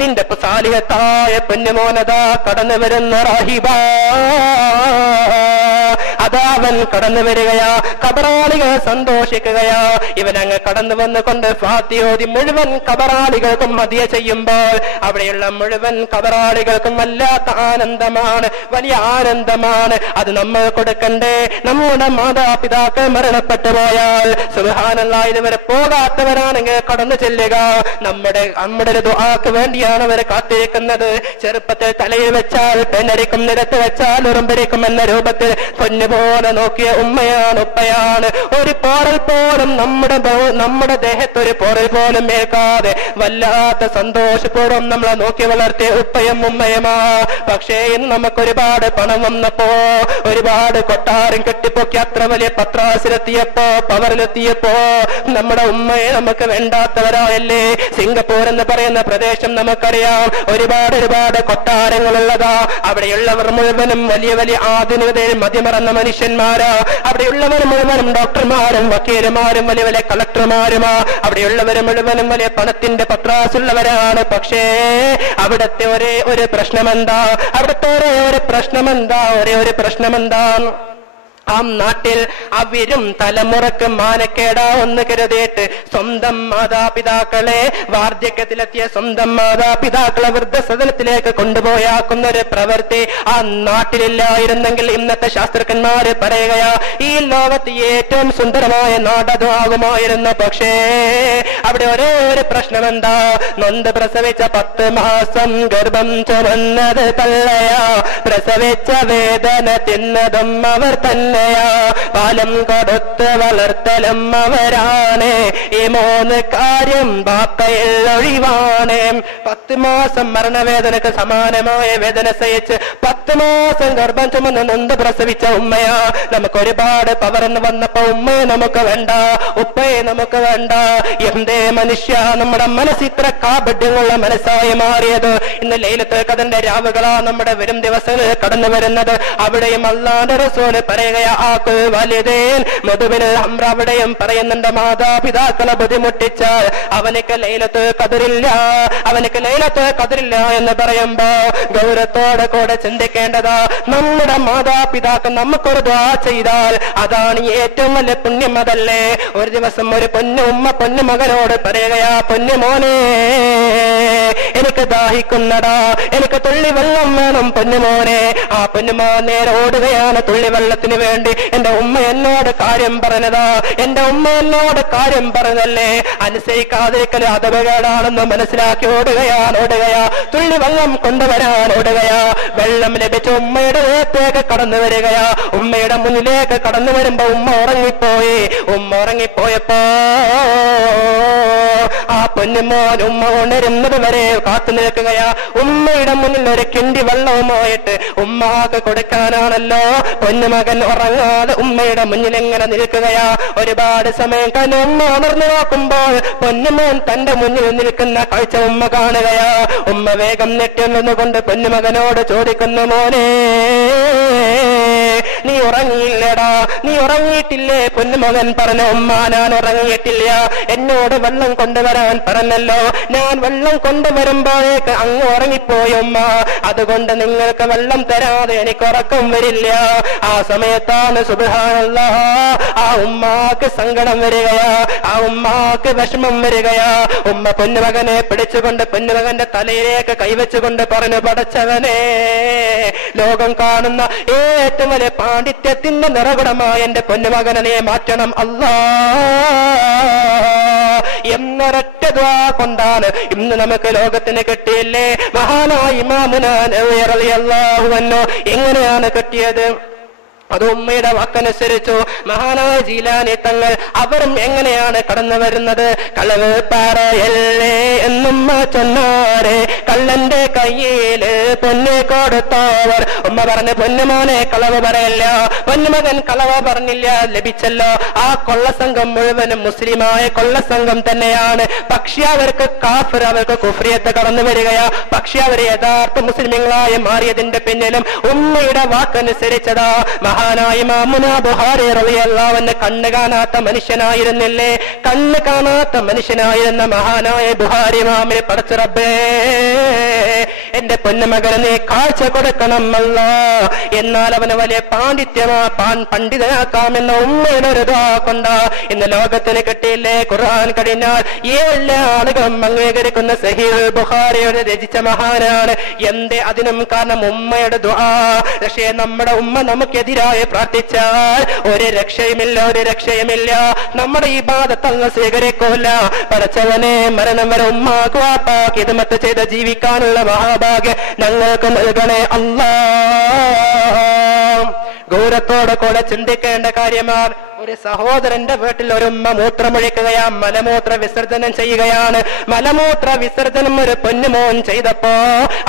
നിന്റെ സാലിഹത്തായ പൊന്നുമോനതാ കടന്നു വരുന്ന റഹിബാ, അതാവൻ കടന്നു വരികയാ. ഖബറാളികൾ സന്തോഷിക്കുകയാ. ഇവനങ്ങ് കടന്നു വന്നുകൊണ്ട് ഫാത്തിഹ ഓതി മുഴുവൻ ഖബറാളികൾക്കും ഹദിയ ചെയ്യുമ്പോൾ അവിടെയുള്ള മുഴുവൻ ഖബറാളികൾക്കും വല്ലാത്ത ആനന്ദമാണ്, വലിയ ആനന്ദമാണ്. അത് നമ്മൾ കൊടുക്കണ്ടേ? നമ്മുടെ മാതാപിതാക്കൾ മരണപ്പെട്ടു പോയാൽ സുബ്ഹാനല്ലാഹ്, ഇതുവരെ പോകാത്തവരാണെങ്കിൽ കടന്നു ചെല്ലുക. നമ്മുടെ ഒരു ദുആക്ക് വേണ്ടിയാണ് അവർ കാത്തിരിക്കുന്നത്. ചെറുപ്പത്തിൽ തലയിൽ വെച്ചാൽ പെണ്ണരിക്കും, നിരത്ത് വെച്ചാൽ ഉറുമ്പരിക്കും എന്ന രൂപത്തിൽ പൊന്നുപോലെ നോക്കിയ ഉമ്മയാണ്, ഉപ്പയാണ്. ഒരു പോറൽ പോലും നമ്മുടെ ദേഹത്തൊരു പോറൽ പോലും ഏൽക്കാതെ വല്ലാത്ത സന്തോഷപൂർവ്വം നമ്മളെ നോക്കി വളർത്തിയ ഉപ്പയും ഉമ്മയുമാ. പക്ഷേ ഇന്ന് നമുക്ക് ഒരുപാട് പണം വന്നപ്പോ, ഒരുപാട് കൊട്ടാരം കെട്ടിപ്പൊക്കി അത്ര വലിയ പത്രാസിലെത്തിയപ്പോ, പവറിലെത്തിയപ്പോ നമ്മുടെ ഉമ്മയെ നമുക്ക് വേണ്ടാത്തവരായല്ലേ. സിംഗപ്പൂർ എന്ന് പറയുന്ന പ്രദേശം നമുക്കറിയാം, ഒരുപാട് കൊട്ടാരങ്ങളുള്ളതാ. അവിടെയുള്ളവർ മുഴുവനും വലിയ വലിയ ആധുനികതയിൽ മതിമറന്ന മനുഷ്യന്മാരാ. അവിടെയുള്ളവർ മുഴുവനും ഡോക്ടർമാരും വക്കീലുമാരും വലിയ വലിയ കളക്ടർമാരുമാ. അവിടെയുള്ളവർ മുഴുവനും വലിയ പണത്തിന്റെ പത്രാസുള്ളവരാണ്. പക്ഷേ അവിടുത്തെ ഒരേ ഒരു പ്രശ്നമെന്താ? ഒരേ ഒരു പ്രശ്നമെന്താ? ആ നാട്ടിൽ അവരും തലമുറക്ക് മാനക്കേടാ ഒന്ന് കരുതിയിട്ട് സ്വന്തം മാതാപിതാക്കളെ, വാർദ്ധക്യത്തിലെത്തിയ സ്വന്തം മാതാപിതാക്കളെ വൃദ്ധസദനത്തിലേക്ക് കൊണ്ടുപോയാക്കുന്ന ഒരു പ്രവൃത്തി ആ നാട്ടിലില്ലായിരുന്നെങ്കിൽ ഇന്നത്തെ ശാസ്ത്രജ്ഞന്മാര് പറയുകയാ, ഈ ലോകത്ത് ഏറ്റവും സുന്ദരമായ നാടകമാകുമായിരുന്നു. പക്ഷേ അവിടെ ഒരേ ഒരു പ്രശ്നമെന്താ? നൊന്ത് പ്രസവിച്ച 10 മാസം ഗർഭം ചുമന്നത് തള്ളയാ, പ്രസവിച്ച വേദന തിന്നതും അവർ തന്നെ, പാലം കൊടുത്ത് വളർത്തലും അവരാണ്. ഈ 3 കാര്യം ബാപ്പയിൽ ഒഴിവാണ്. 10 മാസം മരണവേദനക്ക് സമാനമായ വേദന സഹിച്ച് 10 മാസം ഗർഭം ചുമന്ന് നൊന്ത് പ്രസവിച്ച ഉമ്മയാ. നമുക്ക് ഒരുപാട് പവർന്ന് വന്നപ്പോ ഉമ്മയെ നമുക്ക് വേണ്ട, ഉപ്പയെ നമുക്ക് വേണ്ട. എന്തേ മനുഷ്യ, നമ്മുടെ മനസ്സ് ഇത്ര കാപഢ്യമുള്ള മനസ്സായി മാറിയത്? ഇന്ന് ലൈലത്തുൽ ഖദറിന്റെ രാവുകളാ നമ്മുടെ വരും ദിവസങ്ങളിൽ കടന്നു വരുന്നത്. അവിടെയും അല്ലാഹുവിന്റെ റസൂൽ പറയുകയാ, ആക്കുൽ വലിദൈൻ മധുബിൽ അംറ. അവിടെയും പറയുന്നുണ്ട്, മാതാപിതാക്കളെ ബുദ്ധിമുട്ടിച്ചാൽ അവനക്ക് ലൈലത്തുൽ ഖദറില്ല, അവനക്ക് ലൈലത്തുൽ ഖദറില്ല എന്ന് പറയുമ്പോ ഗൗരവത്തോടെ കൂടെ ചിന്തിക്കേണ്ടതാ, നമ്മുടെ മാതാപിതാക്കൾ നമുക്കൊരു ദുആ ചെയ്താൽ അതാണ് ഏറ്റവും വലിയ പുണ്യം. അതല്ലേ? ഒരു ദിവസം ഒരു പൊന്നുമ്മ പൊന്നുമകനോട് പറയുകയാ, പൊന്നുമോനെ എനിക്ക് ദാഹിക്കുന്നടാ, എനിക്ക് തുള്ളി വെള്ളം വേണം പൊന്നുമോനെ. ആ പൊന്നുമോൻ നേരെ ഓടുകയാണ് തുള്ളി വെള്ളത്തിന് വേണ്ടി. എന്റെ ഉമ്മ എന്നോട് കാര്യം പറഞ്ഞതാ, എന്റെ ഉമ്മ എന്നോട് കാര്യം പറഞ്ഞല്ലേ, അനുസരിക്കാതിരിക്കൽ അധപകേടാണെന്ന് മനസ്സിലാക്കി ഓടുകയാ. തുള്ളി വെള്ളം കൊണ്ടുവരാൻ ഓടുകയാ. വെള്ളം ലഭിച്ച ഉമ്മയുടെ ദേഹത്തേക്ക് കടന്നു വരികയാ. ഉമ്മയുടെ മുന്നിലേക്ക് കടന്നു വരുമ്പോ ഉമ്മ ഉറങ്ങിപ്പോയി. ഉമ്മ ഉറങ്ങിപ്പോയപ്പോ ആ പൊന്നുമോൻ ഉമ്മ ഉണരുന്നത് വരെ കാത്തു നിൽക്കുകയാ. ഉമ്മയുടെ മുന്നിൽ ഒരു കിണ്ടി വെള്ളവുമായിട്ട് ഉമ്മാക്ക് കൊടുക്കാനാണല്ലോ പൊന്നുമകൻ ഉറങ്ങാതെ ഉമ്മയുടെ മുന്നിൽ എങ്ങനെ നിൽക്കുകയാ. ഒരുപാട് സമയം കഴിഞ്ഞ് ഉമ്മ ഉണർന്നു നോക്കുമ്പോൾ പൊന്നുമോൻ തന്റെ മുന്നിൽ നിൽക്കുന്ന കാഴ്ച ഉമ്മ കാണുകയാ. ഉമ്മ വേഗം നെറ്റിന്നുകൊണ്ട് പൊന്നുമകനോട് ചോദിക്കുന്നു, മോനെ നീ ഉറങ്ങിയില്ലടാ, നീ ഉറങ്ങിയിട്ടില്ലേ? പൊന്നുമകൻ പറഞ്ഞു, ഉമ്മ ഞാൻ ഉറങ്ങിയിട്ടില്ല, എന്നോട് വെള്ളം കൊണ്ടുവരാൻ പറഞ്ഞല്ലോ, ഞാൻ വെള്ളം കൊണ്ടുവരുമ്പോഴേക്ക് അങ്ങ് ഉറങ്ങിപ്പോയി ഉമ്മ, അതുകൊണ്ട് നിങ്ങൾക്ക് വെള്ളം തരാതെ എനിക്ക് ഉറക്കം വരില്ല. ആ സമയത്താണ് സുബ്ഹാനല്ലാഹ് ആ ഉമ്മാക്ക് സങ്കടം വരികയാ, ആ ഉമ്മാക്ക് വിഷമം വരികയാ. ഉമ്മ പൊന്നുമകനെ പിടിച്ചുകൊണ്ട് പൊന്നുമകന്റെ തലയിലേക്ക് കൈവച്ചുകൊണ്ട് പറഞ്ഞു, പടച്ചവനെ, ലോകം കാണുന്ന ഏറ്റവും വലിയ പാണ്ഡിത്യത്തിന്റെ നിറകുടമായ എന്റെ പൊന്നുമകനെ നീ മാറ്റണം അല്ലാ എന്നൊരൊറ്റ ദുആ കൊണ്ടാണ് ഇന്ന് നമുക്ക് ലോകത്തിന് കിട്ടിയില്ലേ മഹാനായ ഇമാമുനാ നവവി റളിയല്ലാഹു അൻഹു. എങ്ങനെയാണ് കിട്ടിയത്? അത് ഉമ്മയുടെ വാക്കനുസരിച്ചു. മഹാനായ ജീലാനി തങ്ങൾ അവരും എങ്ങനെയാണ് കടന്നു വരുന്നത്? കളവ് പറയല്ലേ എന്നുമ്മ ചൊന്നാരെ, കള്ളന്റെ കയ്യില് പൊന്നു കൊടുത്തവർ. ഉമ്മ പറഞ്ഞു, പൊന്നുമോനെ കളവ് പറയല്ല. പൊന്നുമകൻ കളവ് പറഞ്ഞില്ല, ലഭിച്ചല്ലോ. ആ കൊള്ളസംഘം മുഴുവനും മുസ്ലിമായ കൊള്ളസംഘം തന്നെയാണ്. പക്ഷെ അവർക്ക് കാഫിർ, അവർക്ക് കുഫ്രിയത്ത് കടന്നു വരികയാ. പക്ഷെ അവർ യഥാർത്ഥ മുസ്ലിങ്ങളായി മാറിയതിന്റെ പിന്നിലും ഉമ്മയുടെ വാക്കനുസരിച്ചതാ. മഹാനായ ഇമാമുനാ ബുഖാരി റളിയല്ലാഹു അൻഹു കണ്ണ് കാണാത്ത മനുഷ്യനായിരുന്നില്ലേ? കണ്ണ് കാണാത്ത മനുഷ്യനായിരുന്ന മഹാനായ ബുഖാരി ഇമാമിനെ പടച്ച റബ്ബേ, എന്റെ പൊന്നുമകനെ നീ കാഴ്ച കൊടുക്കണം അല്ലാ, എന്നാൽ അവന് വലിയ പണ്ഡിതനാക്കാമെന്ന ഉമ്മയുടെ ഒരു ദുആ കൊണ്ടാ ഇന്ന് ലോകത്തിന് കിട്ടിയില്ലേ ഖുർആൻ കഴിഞ്ഞാൽ എല്ലാ ആളുകളും അംഗീകരിക്കുന്ന സഹീഹ് ബുഖാരിയുടെ രചിച്ച മഹാനാണ്. എന്തേ? അതിനും കാരണം ഉമ്മയുടെ ദുആ. പക്ഷേ നമ്മുടെ ഉമ്മ നമുക്കെതിരായി പ്രാർത്ഥിച്ചാൽ ഒരു രക്ഷയുമില്ല, ഒരു രക്ഷയുമില്ല. നമ്മുടെ ഇബാദത്ത് അല്ലാഹു സ്വീകരിക്കൂല. പടച്ചവനെ, മരണം വരെ ഉമ്മാക്ക് വാപ്പാക്ക് ഖിദ്മത്ത് ചെയ്ത് ജീവിക്കാനുള്ള മഹാഭാഗ്യം ഞങ്ങൾക്ക് നൽകണേ അല്ലാ. ഗൗരവത്തോടെ കൂടെ ചിന്തിക്കേണ്ട കാര്യമാണ്. ഒരു സഹോദരന്റെ വീട്ടിൽ ഒരു ഉമ്മ മൂത്രമൊഴിക്കുകയാ, മലമൂത്ര വിസർജനം ചെയ്യുകയാണ്. മലമൂത്ര വിസർജനം ഒരു പൊന്നുമോൻ ചെയ്തപ്പോ,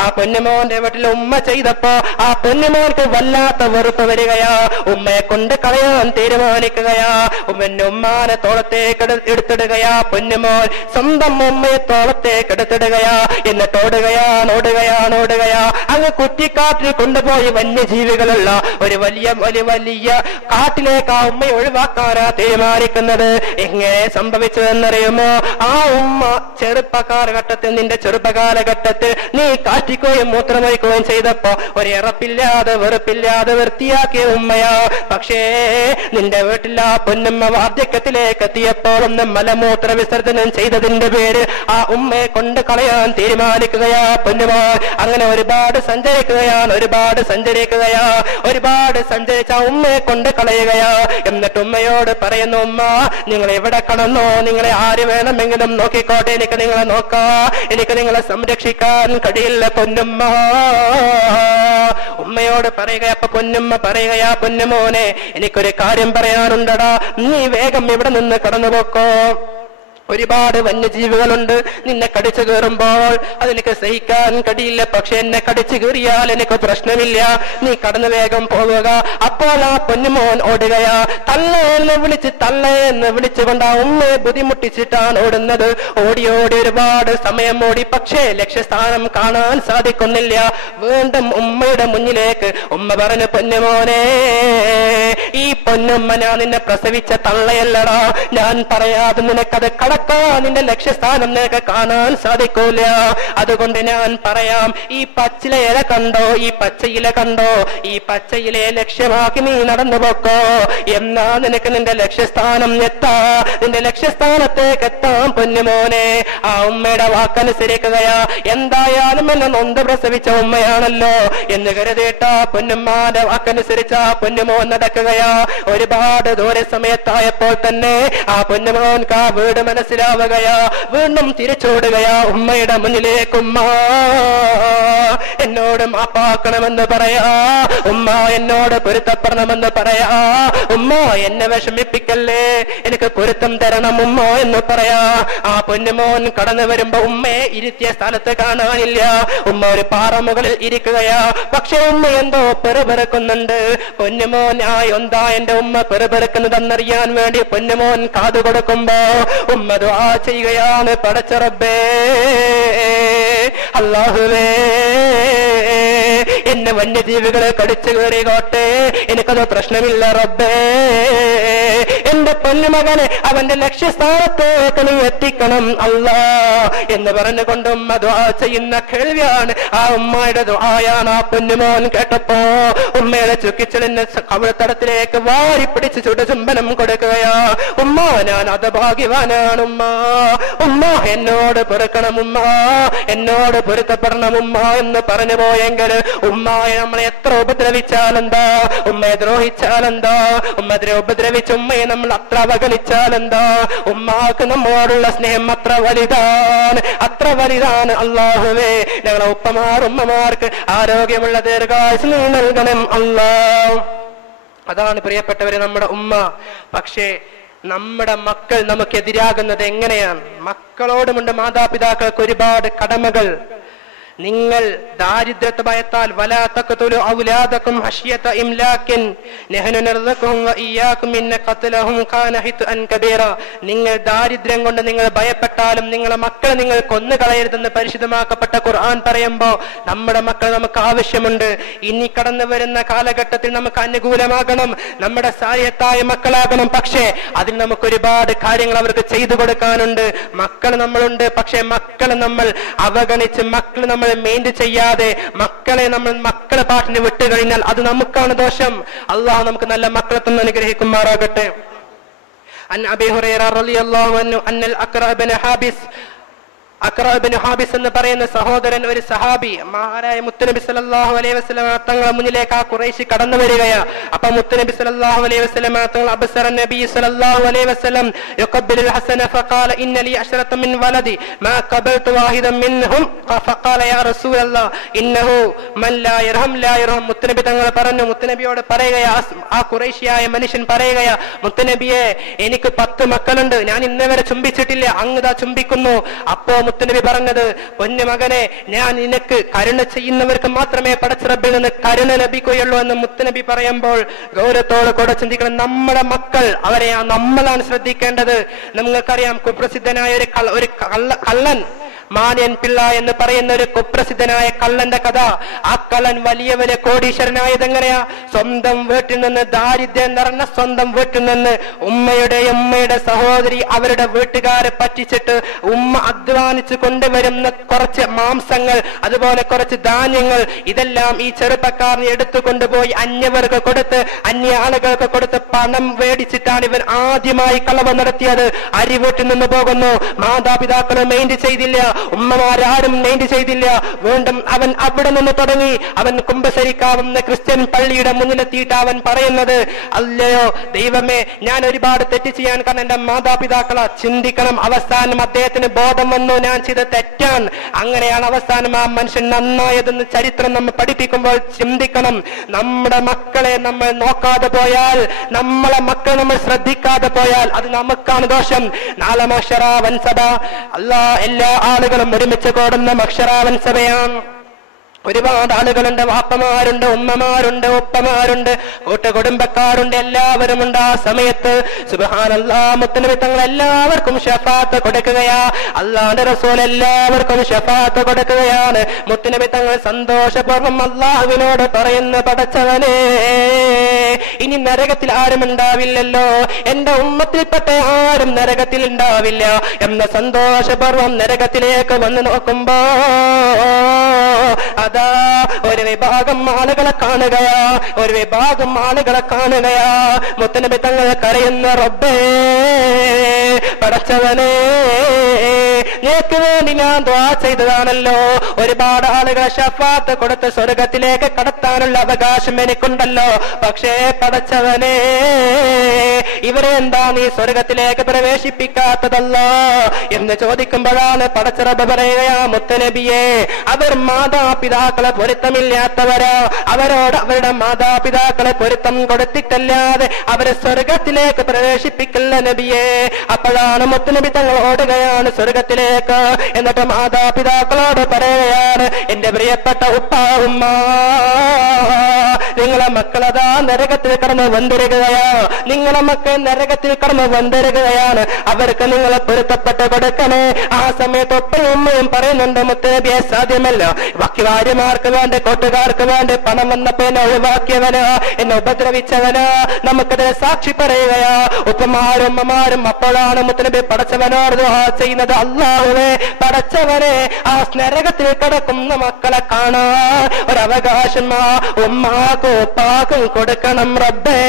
ആ പൊന്നുമോന്റെ വീട്ടിൽ ഉമ്മ ചെയ്തപ്പോ ആ പൊന്നുമോൻക്ക് വല്ലാത്ത വെറുപ്പ് വരികയാ. ഉമ്മയെ കൊണ്ട് കളയാൻ തീരുമാനിക്കുകയാ. ഉമ്മാനെ തോളത്തേക്ക് എടുത്തിടുകയാ. പൊന്നുമോൻ സ്വന്തം ഉമ്മയെ തോളത്തേക്ക് എടുത്തിടുകയാ. എന്നിട്ട് ഓടുകയാണ്, ഓടുകയാണ്, ഓടുകയാ. അങ്ങ് കുറ്റിക്കാട്ടിൽ കൊണ്ടുപോയി വന്യജീവികളുള്ള ഒരു വലിയ കാട്ടിലേക്ക് ആ ഉമ്മയെ ഒഴിവാക്കാനാ തീരുമാനിക്കുന്നത്. എങ്ങനെ സംഭവിച്ചതെന്നറിയുമോ? ആ ഉമ്മ ചെറുപ്പകാലഘട്ടത്തിൽ, നിന്റെ ചെറുപ്പകാലഘട്ടത്തിൽ നീ കാറ്റിക്കുകയും മൂത്രമൊഴിക്കുകയും ചെയ്തപ്പോ ഒരു ഇറപ്പില്ലാതെ വെറുപ്പില്ലാതെ വൃത്തിയാക്കിയ ഉമ്മയാ. പക്ഷേ നിന്റെ വീട്ടിൽ ആ പൊന്നുമ്മ വാർദ്ധക്യത്തിലേക്ക് എത്തിയപ്പോൾ ഒന്ന് മലമൂത്ര വിസർജനം ചെയ്തതിന്റെ പേര് ആ ഉമ്മയെ കൊണ്ട് കളയാൻ തീരുമാനിക്കുകയാ പൊന്നുമോ. അങ്ങനെ ഒരുപാട് സഞ്ചരിക്കുകയാണ്, ഒരുപാട് സഞ്ചരിക്കുകയാ. ഒരുപാട് സഞ്ചരിച്ച ഉമ്മയെ കൊണ്ട് കളയുകയാ. എന്നിട്ട് ഉമ്മയോട് പറയുന്നു, ഉമ്മ നിങ്ങൾ എവിടെ കടന്നോ, നിങ്ങളെ ആര് വേണമെങ്കിലും നോക്കിക്കോട്ടെ, എനിക്ക് നിങ്ങളെ നോക്കാം, എനിക്ക് നിങ്ങളെ സംരക്ഷിക്കാൻ കഴിയില്ല പൊന്നുമ്മ. ഉമ്മയോട് പറയുക. അപ്പൊ പൊന്നുമ്മ പറയുകയാ, പൊന്നുമോനെ എനിക്കൊരു കാര്യം പറയാനുണ്ടടാ, നീ വേഗം ഇവിടെ നിന്ന് കടന്നുപോക്കോ. ഒരുപാട് വന്യജീവികളുണ്ട്, നിന്നെ കടിച്ചു കയറുമ്പോൾ അതെനിക്ക് സഹിക്കാൻ കഴിയില്ല. പക്ഷെ എന്നെ കടിച്ചു കയറിയാൽ എനിക്ക് പ്രശ്നമില്ല, നീ കടന്നു വേഗം പോവുക. അപ്പോൾ ആ പൊന്നുമോൻ ഓടുകയാ. തള്ളയെന്ന് വിളിച്ച്, തള്ളയെന്ന് വിളിച്ചുകൊണ്ട് ആ ഉമ്മയെ ബുദ്ധിമുട്ടിച്ചിട്ടാണ് ഓടുന്നത്. ഓടി ഓടി ഒരുപാട് സമയം ഓടി, പക്ഷേ ലക്ഷ്യസ്ഥാനം കാണാൻ സാധിക്കുന്നില്ല. വീണ്ടും ഉമ്മയുടെ മുന്നിലേക്ക് ഉമ്മ പറഞ്ഞു, പൊന്നുമോനെ, ഈ പൊന്നുമ്മ ഞാൻ നിന്നെ പ്രസവിച്ച തള്ളയല്ലടാ, ഞാൻ പറയാതെ നിനക്കത് നിന്റെ ലക്ഷ്യസ്ഥാനം നിനക്ക് കാണാൻ സാധിക്കൂല. അതുകൊണ്ട് ഞാൻ പറയാം, ഈ പച്ചില ഇല കണ്ടോ, ഈ പച്ചയില കണ്ടോ, ഈ പച്ചയിലെ ലക്ഷ്യമാക്കി നീ നടന്നു പോക്കോ. എന്നാ നിനക്ക് നിന്റെ ലക്ഷ്യസ്ഥാനം എത്താ, നിന്റെ ലക്ഷ്യസ്ഥാനത്തേക്ക് എത്താം പൊന്നുമോനെ. ആ ഉമ്മയുടെ വാക്കനുസരിക്കുകയാ. എന്തായാലും എന്നെ നൊന്ത് പ്രസവിച്ച ഉമ്മയാണല്ലോ എന്ന് കരുതിയിട്ട പൊന്നുമ്മാന്റെ വാക്കനുസരിച്ച പൊന്നുമോൻ നടക്കുകയാ. പോവുകയാ. ഒരുപാട് ദൂരെ സമയത്തായപ്പോൾ തന്നെ ആ പൊന്നുമോൻക്ക് ആ വീട് മനസ്സിലാവുകയാ. വീണ്ടും തിരിച്ചോടുകയാ ഉമ്മയുടെ മുന്നിലേക്ക്. ഉമ്മ എന്നോട് മാപ്പാക്കണമെന്ന് പറയാ, ഉമ്മ എന്നോട് പൊരുത്തപ്പെടണമെന്ന് പറയാ, ഉമ്മ എന്നെ വിഷമിപ്പിക്കല്ലേ, എനിക്ക് പൊരുത്തം തരണം ഉമ്മ എന്ന് പറയാ. ആ പൊന്നുമോൻ കടന്നു വരുമ്പോ ഉമ്മയെ ഇരുത്തിയ സ്ഥലത്ത് കാണാനില്ല. ഉമ്മ ഒരു പാറമുകളിൽ ഇരിക്കുകയാ. പക്ഷെ ഉമ്മ എന്തോ പെറുപെറുക്കുന്നുണ്ട്. പൊന്നുമോൻ എന്താ എന്റെ ഉമ്മ പെറുപെറുക്കുന്നതെന്നറിയാൻ വേണ്ടി പൊന്നുമോൻ കാതു കൊടുക്കുമ്പോ ഉമ്മ ദുആ ചെയ്യുകയാണ്, പടച്ച റബ്ബേ, അല്ലാഹുവേ, എന്നെ വന്യജീവികളെ കടിച്ചു കയറിയോട്ടെ, എനിക്കത് പ്രശ്നമില്ല റബ്ബേ. എന്റെ പൊന്നുമകനെ അവന്റെ ലക്ഷ്യസ്ഥാനത്തേക്ക് നീ എത്തിക്കണം അല്ലാ എന്ന് പറഞ്ഞുകൊണ്ട് ഉമ്മ ദുആ ചെയ്യുന്ന കേൾവിയാണ്. ആ ഉമ്മയുടെ ദുആയാണ് ആ പൊന്നുമോൻ കേട്ടപ്പോ ഉമ്മയുടെ ചുക്കിച്ചെളിന് കവിളത്തടത്തിലേക്ക് വാരി പിടിച്ച് ചുടുചുംബനം കൊടുക്കുകയാ. ഉമ്മ, ഞാൻ അതഭാഗ്യവാനാണ് ഉമ്മ, ഉമ്മ എന്നോട് പൊറുക്കണം ഉമ്മ, എന്നോട് പൊരുത്തപ്പെടണം ഉമ്മ എന്ന് പറഞ്ഞു പോയെങ്കിൽ ഉമ്മയെ നമ്മളെ എത്ര ഉപദ്രവിച്ചാലെന്താ, ഉമ്മയെ ദ്രോഹിച്ചാലെന്താ, ഉമ്മയെ ഉപദ്രവിച്ച് ഉമ്മയെ നമ്മൾ അത്ര അവഗണിച്ചാലെന്താ, ഉമ്മാക്ക് നമ്മോടുള്ള സ്നേഹം അത്ര വലുതാണ്, അത്ര വലുതാണ്. അല്ലാഹുവേ, ഞങ്ങളെ ഉപ്പമാർ ഉമ്മമാർക്ക് ആരോഗ്യമുള്ള ദീർഘായുസ്സ് നീ നൽകണം അല്ലാ. അതാണ് പ്രിയപ്പെട്ടവരെ നമ്മുടെ ഉമ്മ. പക്ഷേ നമ്മുടെ മക്കൾ നമുക്കെതിരാകുന്നത് എങ്ങനെയാണ്? മക്കളോടുമുണ്ട് മാതാപിതാക്കൾക്ക് ഒരുപാട് കടമകൾ. നിങ്ങൾ ദാരിദ്ര്യത്തെ ഭയത്താൽ വലാ തഖ്തുലു ഔലാദകും ഹശ്യത ഇംലാകിൻ നഹ്നു നർസുഖുഹും വഇയ്യാകും ഇന്ന ഖത്ലഹും കാന ഹിത്അൻ കബീറ. നിങ്ങൾ ദാരിദ്ര്യം കൊണ്ട് നിങ്ങൾ ഭയപ്പെട്ടാലും നിങ്ങളെ മക്കളെ നിങ്ങൾ കൊന്നുകളയരുതെന്ന് പരിശുദ്ധമാക്കപ്പെട്ട ഖുർആൻ പറയുമ്പോൾ നമ്മുടെ മക്കൾ നമുക്ക് ആവശ്യമുണ്ട്. ഇനി കടന്നു വരുന്ന കാലഘട്ടത്തിൽ നമുക്ക് അനുകൂലമാകണം, നമ്മുടെ സായത്തായ മക്കളാകണം. പക്ഷേ അതിൽ നമുക്ക് ഒരുപാട് കാര്യങ്ങൾ അവർക്ക് ചെയ്തു കൊടുക്കാനുണ്ട്. മക്കൾ നമ്മളുണ്ട്, പക്ഷെ മക്കളെ നമ്മൾ അവഗണിച്ച് മക്കൾ നമ്മൾ മെയിൻറ്റ് ചെയ്യാതെ മക്കളെ പാട്ടിന് വിട്ടുകഴിഞ്ഞാൽ അത് നമുക്കാണ് ദോഷം. അള്ളാഹു നമുക്ക് നല്ല മക്കളെ തന്നെ അനുഗ്രഹിക്കുമാറാകട്ടെ. അൻ അബീ ഹുറൈറ റളിയല്ലാഹു അൻഹു അന്നൽ അഖ്റഅ ഇബ്നു ഹാബിസ് എന്ന് പറയുന്ന സഹോദരൻ, ഒരു സഹാബി, മഹാനായ മുത്തുനബി സല്ലല്ലാഹു അലൈഹി വസല്ലം തങ്ങളുടെ മുന്നിലേക്ക് ആ ഖുറൈശി കടന്നു വരികയാ. അപ്പൊ മുത്തുനബി സല്ലല്ലാഹു അലൈഹി വസല്ലം തങ്ങൾ അബ്സറ നബി സല്ലല്ലാഹു അലൈഹി വസല്ലം യുഖബ്ബിലുൽ ഹസന ഫഖാല ഇന്ന ലി അശ്റത മിൻ വലദി മാ ഖബൽതു വാഹിദൻ മിൻഹും ഫഖാല യാ റസൂലല്ലാഹ് ഇന്നഹു മൻ ലാ യർഹം ലാ യർഹം. മുത്തുനബി തങ്ങൾ പറഞ്ഞു, മുത്തുനബിയോട് പറയുകയാ, ആ ഖുറൈശിയായ മനുഷ്യൻ പറയുകയാ, മുത്തുനബിയെ, എനിക്ക് 10 മക്കളുണ്ട്, ഞാൻ ഇന്നേവരെ ചുംബിച്ചിട്ടില്ല, അങ്ങുതാ ചുംബിക്കുന്നു. അപ്പോ മുത്തുനബി പറഞ്ഞത്, പൊന്നു മകനെ, ഞാൻ നിനക്ക് കരുണ ചെയ്യുന്നവർക്ക് മാത്രമേ പടച്ച റബ്ബിൽ നിന്ന് കരുണ ലഭിക്കുകയുള്ളൂ എന്ന് മുത്തുനബി പറയുമ്പോൾ ഗൗരവത്തോടെ കൂടെ ചിന്തിക്കണം. നമ്മുടെ മക്കൾ, അവരെ നമ്മളാണ് ശ്രദ്ധിക്കേണ്ടത്. നിങ്ങൾക്കറിയാം, കുപ്രസിദ്ധനായ ഒരു കള്ളൻ, മാനിയൻ പിള്ള എന്ന് പറയുന്ന ഒരു കുപ്രസിദ്ധനായ കള്ളന്റെ കഥ. ആ കള്ളൻ വലിയ വലിയ കോടീശ്വരനായത് എങ്ങനെയാ? സ്വന്തം വീട്ടിൽ നിന്ന്, ദാരിദ്ര്യം നിറഞ്ഞ സ്വന്തം വീട്ടിൽ നിന്ന് ഉമ്മയുടെ സഹോദരി അവരുടെ വീട്ടുകാരെ പറ്റിച്ചിട്ട് ഉമ്മ അധ്വാനിച്ച് കൊണ്ടുവരുന്ന കുറച്ച് മാംസങ്ങൾ, അതുപോലെ കുറച്ച് ധാന്യങ്ങൾ, ഇതെല്ലാം ഈ ചെറുപ്പക്കാരനെ എടുത്തു കൊണ്ടുപോയി അന്യവർക്ക് കൊടുത്ത്, അന്യ ആളുകൾക്ക് കൊടുത്ത് പണം മേടിച്ചിട്ടാണ് ഇവൻ ആദ്യമായി കളവ് നടത്തിയത്. അരി വീട്ടിൽ നിന്ന് പോകുന്നു, മാതാപിതാക്കൾ മെയിൻറ്റ് ചെയ്തില്ല, ഉമ്മമാരാരും മെയിൻറ്റ് ചെയ്തില്ല. വീണ്ടും അവൻ അവിടെ നിന്ന് തുടങ്ങി. അവൻ കുമ്പസരിക്കാവുന്ന ക്രിസ്ത്യൻ പള്ളിയുടെ മുന്നിലെത്തിയിട്ട് അവൻ പറയുന്നത്, അല്ലയോ ദൈവമേ, ഞാൻ ഒരുപാട് തെറ്റ് ചെയ്യാൻ കാരണം എന്റെ മാതാപിതാക്കളെ ചിന്തിക്കണം. അവസാനം അദ്ദേഹത്തിന് ബോധം വന്നു, ഞാൻ ചെയ്ത തെറ്റാൻ. അങ്ങനെയാണ് അവസാനം ആ മനുഷ്യൻ നന്നായതെന്ന് ചരിത്രം നമ്മൾ പഠിപ്പിക്കുമ്പോൾ ചിന്തിക്കണം. നമ്മുടെ മക്കളെ നമ്മൾ നോക്കാതെ പോയാൽ, നമ്മളെ മക്കളെ നമ്മൾ ശ്രദ്ധിക്കാതെ പോയാൽ അത് നമുക്കാണ് ദോഷം. നാളെ മഹ്ശറാവൻ സഭ, എല്ലാ ആളുകളും ഒരുമിച്ച് കൂടുന്ന മഹ്ശറാവൻ സഭയാണ്. ഒരുപാട് ആളുകളുണ്ട്, വാപ്പമാരുണ്ട്, ഉമ്മമാരുണ്ട്, ഉപ്പമാരുണ്ട്, കൂട്ടുകുടുംബക്കാരുണ്ട്, എല്ലാവരും ഉണ്ട്. ആ സമയത്ത് സുബ്ഹാനല്ലാഹ്, മുത്തുനബി തങ്ങൾ എല്ലാവർക്കും ശഫാഅത്ത് കൊടുക്കുകയാ. അല്ലാഹുവിന്റെ റസൂൽ എല്ലാവർക്കും ശഫാഅത്ത് കൊടുക്കുകയാണ്. മുത്തുനബി തങ്ങൾ സന്തോഷപൂർവ്വം അല്ലാഹുവിനോട് പറയുന്ന, പടച്ചവനേ, ഇനി നരകത്തിൽ ആരും ഉണ്ടാവില്ലല്ലോ, എന്റെ ഉമ്മത്തിൽപ്പെട്ട ആരും നരകത്തിൽ ഉണ്ടാവില്ല എന്ന സന്തോഷപൂർവ്വം നരകത്തിലേക്ക് വന്ന് നോക്കുമ്പോ അതാ ഒരു വിഭാഗം ആളുകളെ കാണുകയാ, ഒരു വിഭാഗം ആളുകളെ കാണുകയാ. മുത്തുനബി തങ്ങൾ കരയുന്ന, റബ്ബേ, പടച്ചവനേ, നിനക്ക് വേണ്ടി ഞാൻ ദുആ ചെയ്തതാണല്ലോ. ഒരുപാട് ആളുകളെ ശഫാഅത്ത് കൊടുത്ത് സ്വർഗത്തിലേക്ക് കടത്താനുള്ള അവകാശം എനിക്കുണ്ടല്ലോ. പക്ഷേ പടച്ചവനെ, ഇവരെ എന്താ നീ സ്വർഗത്തിലേക്ക് പ്രവേശിപ്പിക്കാത്തതല്ലോ എന്ന് ചോദിക്കുമ്പോഴാണ് പടച്ച റബ്ബ് പറയുകയാ, മുത്തനബിയെ, അവർ മാതാപിതാക്കളെ പൊരുത്തമില്ലാത്തവരോ, അവരോട് അവരുടെ മാതാപിതാക്കളെ പൊരുത്തം കൊടുത്തിട്ടല്ലാതെ അവരെ സ്വർഗത്തിലേക്ക് പ്രവേശിപ്പിക്കില്ല നബിയെ. അപ്പോഴാണ് മുത്തനബി തങ്ങൾ ഓടുകയാണ് സ്വർഗത്തിലേക്ക്. എന്നിട്ട് മാതാപിതാക്കളോട് പറയുകയാണ്, എന്റെ പ്രിയപ്പെട്ട ഉപ്പ ഉമ്മ, നിങ്ങളെ മക്കളതാ നരകത്തിൽ കടന്ന് വന്നിരിക്കുകയാ, നിങ്ങളെ മക്കൾ നരകത്തിൽ കടന്ന് വന്നിരിക്കുകയാണ്, അവർക്ക് നിങ്ങളെ പൊരുത്തപ്പെട്ട് കൊടുക്കണേ. ആ സമയത്ത് ഉപ്പയും ഉമ്മയും പറയുന്നുണ്ട്, മുത്തനബിയെ സാധ്യമല്ല, ബാക്കി ഭാര്യമാർക്ക് വേണ്ടി കൂട്ടുകാർക്ക് വേണ്ടി പണം വന്നപ്പോ എന്നെ ഒഴിവാക്കിയവനോ, എന്നെ ഉപദ്രവിച്ചവനോ നമുക്കതിനെ സാക്ഷി പറയുകയാ ഉപ്പമാരും ഉമ്മമാരും. അപ്പോഴാണ് മുത്തനബി പടച്ചവനോട് ദുആ ചെയ്യുന്നത്, അല്ലാഹുവേ പടച്ചവനെ, ആ നരകത്തിൽ കിടക്കുന്ന മക്കളെ കാണാൻ ഒരവകാശം ഉമ്മാക്കും ഉപ്പാക്കും കൊടുക്കണം റബ്ബേ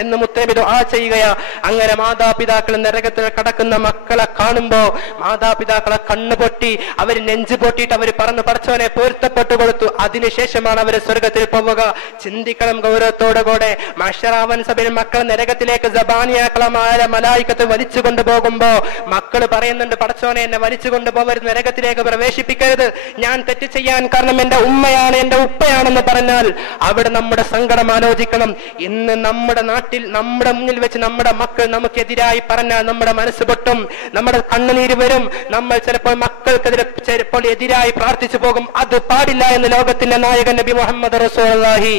എന്ന് മുത്തനബി ദുആ ചെയ്യുകയാ. അങ്ങനെ മാതാപിതാക്കൾ നരകത്തിൽ കടക്കുന്ന മക്കളെ കാണുമ്പോ മാതാപിതാക്കളെ കണ്ണുപൊട്ടി, അവർ നെഞ്ചു പൊട്ടിയിട്ട് അവർ പറഞ്ഞു, പടച്ചവനെ പൊരുത്തപ്പെട്ടു കൊടുത്തു. അതിനുശേഷമാണ് അവര് സ്വർഗത്തിൽ പോവുക. ചിന്തിക്കണം ഗൗരവത്തോടു കൂടെ. മഹ്ശറാവൻ സഭയിൽ മക്കൾ നരകത്തിലേക്ക് സബാനിയാക്കളമായ മലായികത്ത് വലിച്ചു കൊണ്ടുപോകുമ്പോ മക്കൾ പറയുന്നുണ്ട്, പടച്ചവനെ എന്നെ വലിച്ചു കൊണ്ടുപോകരുത്, നരകത്തിലേക്ക് പ്രവേശിപ്പിക്കരുത്, ഞാൻ തെറ്റ് ചെയ്യാൻ കാരണം എന്റെ ഉമ്മയാണ് എന്റെ ഉപ്പയാണെന്ന് പറഞ്ഞാൽ അവിടെ നമ്മുടെ സങ്കടം ആലോചിക്കണം. ഇന്ന് നമ്മുടെ നാട്ടിൽ നമ്മുടെ മുന്നിൽ വെച്ച് നമ്മുടെ മക്കൾ നമുക്കെതിരായി പറഞ്ഞാൽ നമ്മുടെ മനസ്സ് പൊട്ടും, നമ്മുടെ കണ്ണുനീര് വരും. നമ്മൾ ചിലപ്പോൾ മക്കൾക്കെതിരെ ചിലപ്പോൾ എതിരായി പ്രാർത്ഥിച്ചു പോകും. അത് പാടില്ല എന്ന് ലോകത്തിന്റെ നായകൻ നബി മുഹമ്മദ് റസൂലുള്ളാഹി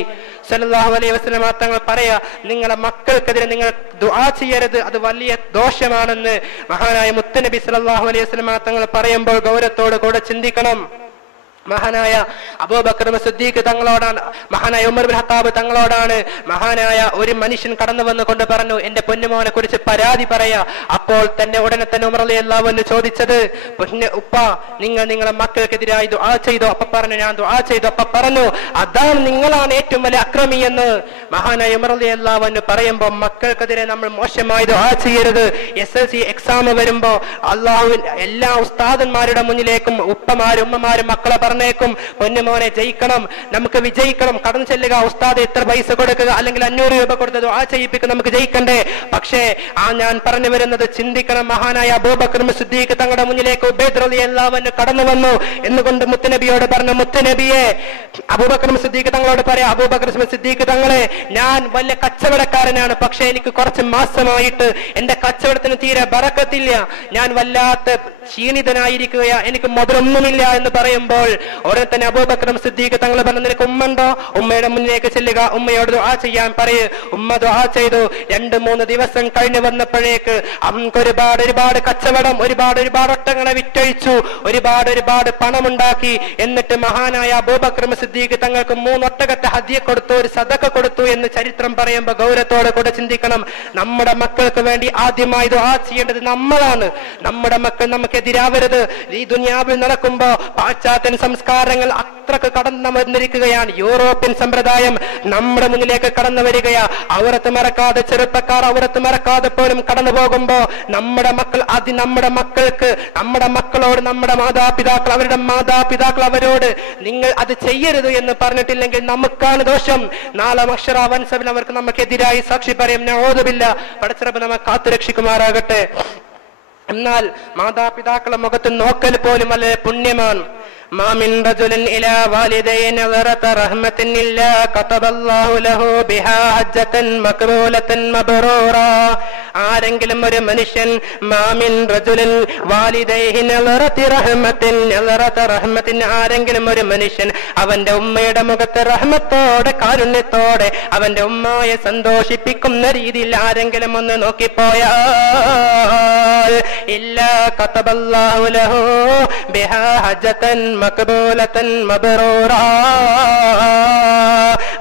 സ്വല്ലല്ലാഹു അലൈഹി വസല്ലം തങ്ങൾ പറയാ, നിങ്ങളെ മക്കൾക്കെതിരെ നിങ്ങൾ ദുആ ചെയ്യരുത്, അത് വലിയ ദോഷമാണെന്ന് മഹാനായ മുത്തുനബി സ്വല്ലല്ലാഹു അലൈഹി വസല്ലം തങ്ങൾ പറയുമ്പോൾ ഗൗരവത്തോട് കൂടെ ചിന്തിക്കണം. മഹാനായ അബൂബക്കർ സിദ്ദീഖ് തങ്ങളോടാണ്, മഹാനായ ഉമർ ബിൻ ഖത്താബ് തങ്ങളോടാണ് മഹാനായ ഒരു മനുഷ്യൻ കടന്നു വന്നുകൊണ്ട് പറഞ്ഞു, എന്റെ പൊന്നുമോനെ കുറിച്ച് പരാതി പറയാ. അപ്പോൾ ഉടനെ തന്നെ ഉമർ റളിയല്ലാഹു അൻഹു ചോദിച്ചത്, ഉപ്പ നിങ്ങൾ നിങ്ങളെ മക്കൾക്കെതിരായി ദുആ ചെയ്തോ? അപ്പ പറഞ്ഞു, ഞാൻ ദുആ ചെയ്തു. അപ്പ പറഞ്ഞു, അതാണ് നിങ്ങളാണ് ഏറ്റവും വലിയ അക്രമി എന്ന് മഹാനായ ഉമർ റളിയല്ലാഹു അൻഹു പറയുമ്പോൾ മക്കൾക്കെതിരെ നമ്മൾ മോശമായി ദുആ ചെയ്യരുത്. SSLC എക്സാം വരുമ്പോ അള്ളാഹു എല്ലാ ഉസ്താദന്മാരുടെ മുന്നിലേക്കും ഉപ്പമാരും ഉമ്മമാരും മക്കളെ പറഞ്ഞേക്കും, പൊന്നുമോനെ ജയിക്കണം, നമുക്ക് വിജയിക്കണം, കടന്നു ചെല്ലുക, ഉസ്താദ് എത്ര പൈസ കൊടുക്കുക, അല്ലെങ്കിൽ 500 രൂപ കൊടുത്ത് ദുആ ചെയ്യിപ്പിക്കും, നമുക്ക് ജയിക്കണ്ടേ. പക്ഷേ ഞാൻ പറഞ്ഞു വരുന്നത് ചിന്തിക്കണം. മഹാനായ അബൂബക്കർ സിദ്ദീഖ് തങ്ങളുടെ മുന്നിലേക്ക് ഉബൈദ് റളിയല്ലാഹു അൻഹു കടന്നു വന്നു എന്നുകൊണ്ട് മുത്തുനബിയോട് പറഞ്ഞു, മുത്തുനബിയെ, അബൂബക്കർ സിദ്ദീഖ് തങ്ങളോട് പറയാം, അബൂബക്കർ സിദ്ദീഖ് തങ്ങളെ, ഞാൻ വലിയ കച്ചവടക്കാരനാണ്, പക്ഷെ എനിക്ക് കുറച്ച് മാസമായിട്ട് എന്റെ കച്ചവടത്തിന് തീരെ ബറക്കത്തില്ല, ഞാൻ വല്ലാത്ത ക്ഷീണിതനായിരിക്കുകയാ, എനിക്ക് മുതലൊന്നുമില്ല എന്ന് പറയുമ്പോൾ ഉടനെ തന്നെ അബൂബക്കർ സിദ്ദീഖ് തങ്ങൾ പറഞ്ഞു, നിനക്ക് ഉമ്മണ്ടോ? ഉമ്മയുടെ മുന്നിലേക്ക് ചെല്ലുക, ഉമ്മയോട് ദുആ ചെയ്യാൻ പറയ്. ഉമ്മ ദുആ ചെയ്തു. 2-3 ദിവസം കഴിഞ്ഞു വന്നപ്പോഴേക്ക് ഒരുപാട് കച്ചവടം, ഒരുപാട് ഒട്ടങ്ങളെ വിറ്റഴിച്ചു, ഒരുപാട് പണമുണ്ടാക്കി. എന്നിട്ട് മഹാനായ അബൂബക്കർ സിദ്ദീഖ് തങ്ങൾക്ക് 3 ഒട്ടകത്തെ ഹദിയ കൊടുത്തു, ഒരു സദഖ കൊടുത്തു എന്ന് ചരിത്രം പറയുമ്പോൾ ഗൗരവത്തോടെ കൂടെ ചിന്തിക്കണം. നമ്മുടെ മക്കൾക്ക് വേണ്ടി ആദ്യമായി ദുആ ചെയ്യേണ്ടത് നമ്മളാണ്. നമ്മുടെ മക്കൾ നമുക്കെതിരാവരുത്. ഈ ദുനിയാവിൽ നടക്കുമ്പോ പാശ്ചാത്യൻ സംസ്കാരങ്ങൾ അത്രക്ക് കടന്നു വന്നിരിക്കുകയാണ്. യൂറോപ്യൻ സമ്പ്രദായം നമ്മുടെ മുന്നിലേക്ക് കടന്നു വരികയാ. ഔറത്ത് മറക്കാതെ, ചെറുപ്പക്കാർ ഔറത്ത് മറക്കാതെ പോലും കടന്നു പോകുമ്പോ നമ്മുടെ മക്കൾ നമ്മുടെ മക്കൾക്ക്, നമ്മുടെ മക്കളോട് നമ്മുടെ മാതാപിതാക്കൾ, അവരുടെ മാതാപിതാക്കൾ അവരോട് നിങ്ങൾ അത് ചെയ്യരുത് എന്ന് പറഞ്ഞിട്ടില്ലെങ്കിൽ നമുക്കാണ് ദോഷം. നാളെ മഹ്ശറ വൻസബിൽ അവർക്ക് നമുക്കെതിരായി സാക്ഷി പറയും. നഊദുബില്ല, പടച്ചറബ് നമ്മെ കാത്തുരക്ഷിക്കുമാറാകട്ടെ. എന്നാൽ മാതാപിതാക്കളെ മുഖത്ത് നോക്കൽ പോലും വളരെ പുണ്യമാണ്. ما من رجل إلى والديه نظرة رحمة إلا كتب الله له بها حجة مقبولة مبرورا. ആരെങ്കിലും ഒരു മനുഷ്യൻ മാമിൻ റജുലിൻ വാലിദൈഹി നളറത്തി റഹ്മത്തിൻ, ആരെങ്കിലും ഒരു മനുഷ്യൻ അവന്റെ ഉമ്മയുടെ മുഖത്ത് റഹ്മത്തോടെ, കാരുണ്യത്തോടെ അവന്റെ ഉമ്മയെ സന്തോഷിപ്പിക്കുന്ന രീതിയിൽ ആരെങ്കിലും ഒന്ന് നോക്കിപ്പോയാൽ ഇല്ലാ കതബല്ലാഹു ലഹു ബിഹാ ഹജ്ജതൻ മഖ്ബൂലതൻ മബ്റൂറാ,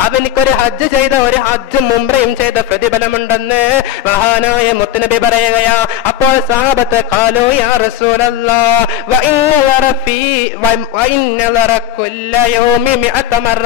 അവനിക്കൊരു ഹജ്ജ് ചെയ്ത, ഒരു ഹജ്ജും ഉംറയും ചെയ്ത പ്രതിഫലമുണ്ടെന്ന് മഹാനായ മഹാനായ മുത്തുനബി പറയുകയാ. അപ്പോൾ സഹാബത്ത് ഖാലൂ യാ റസൂലല്ലാഹ് വ ഇന്ന ലറ കുല്ല യൗമി മിഅത മറ,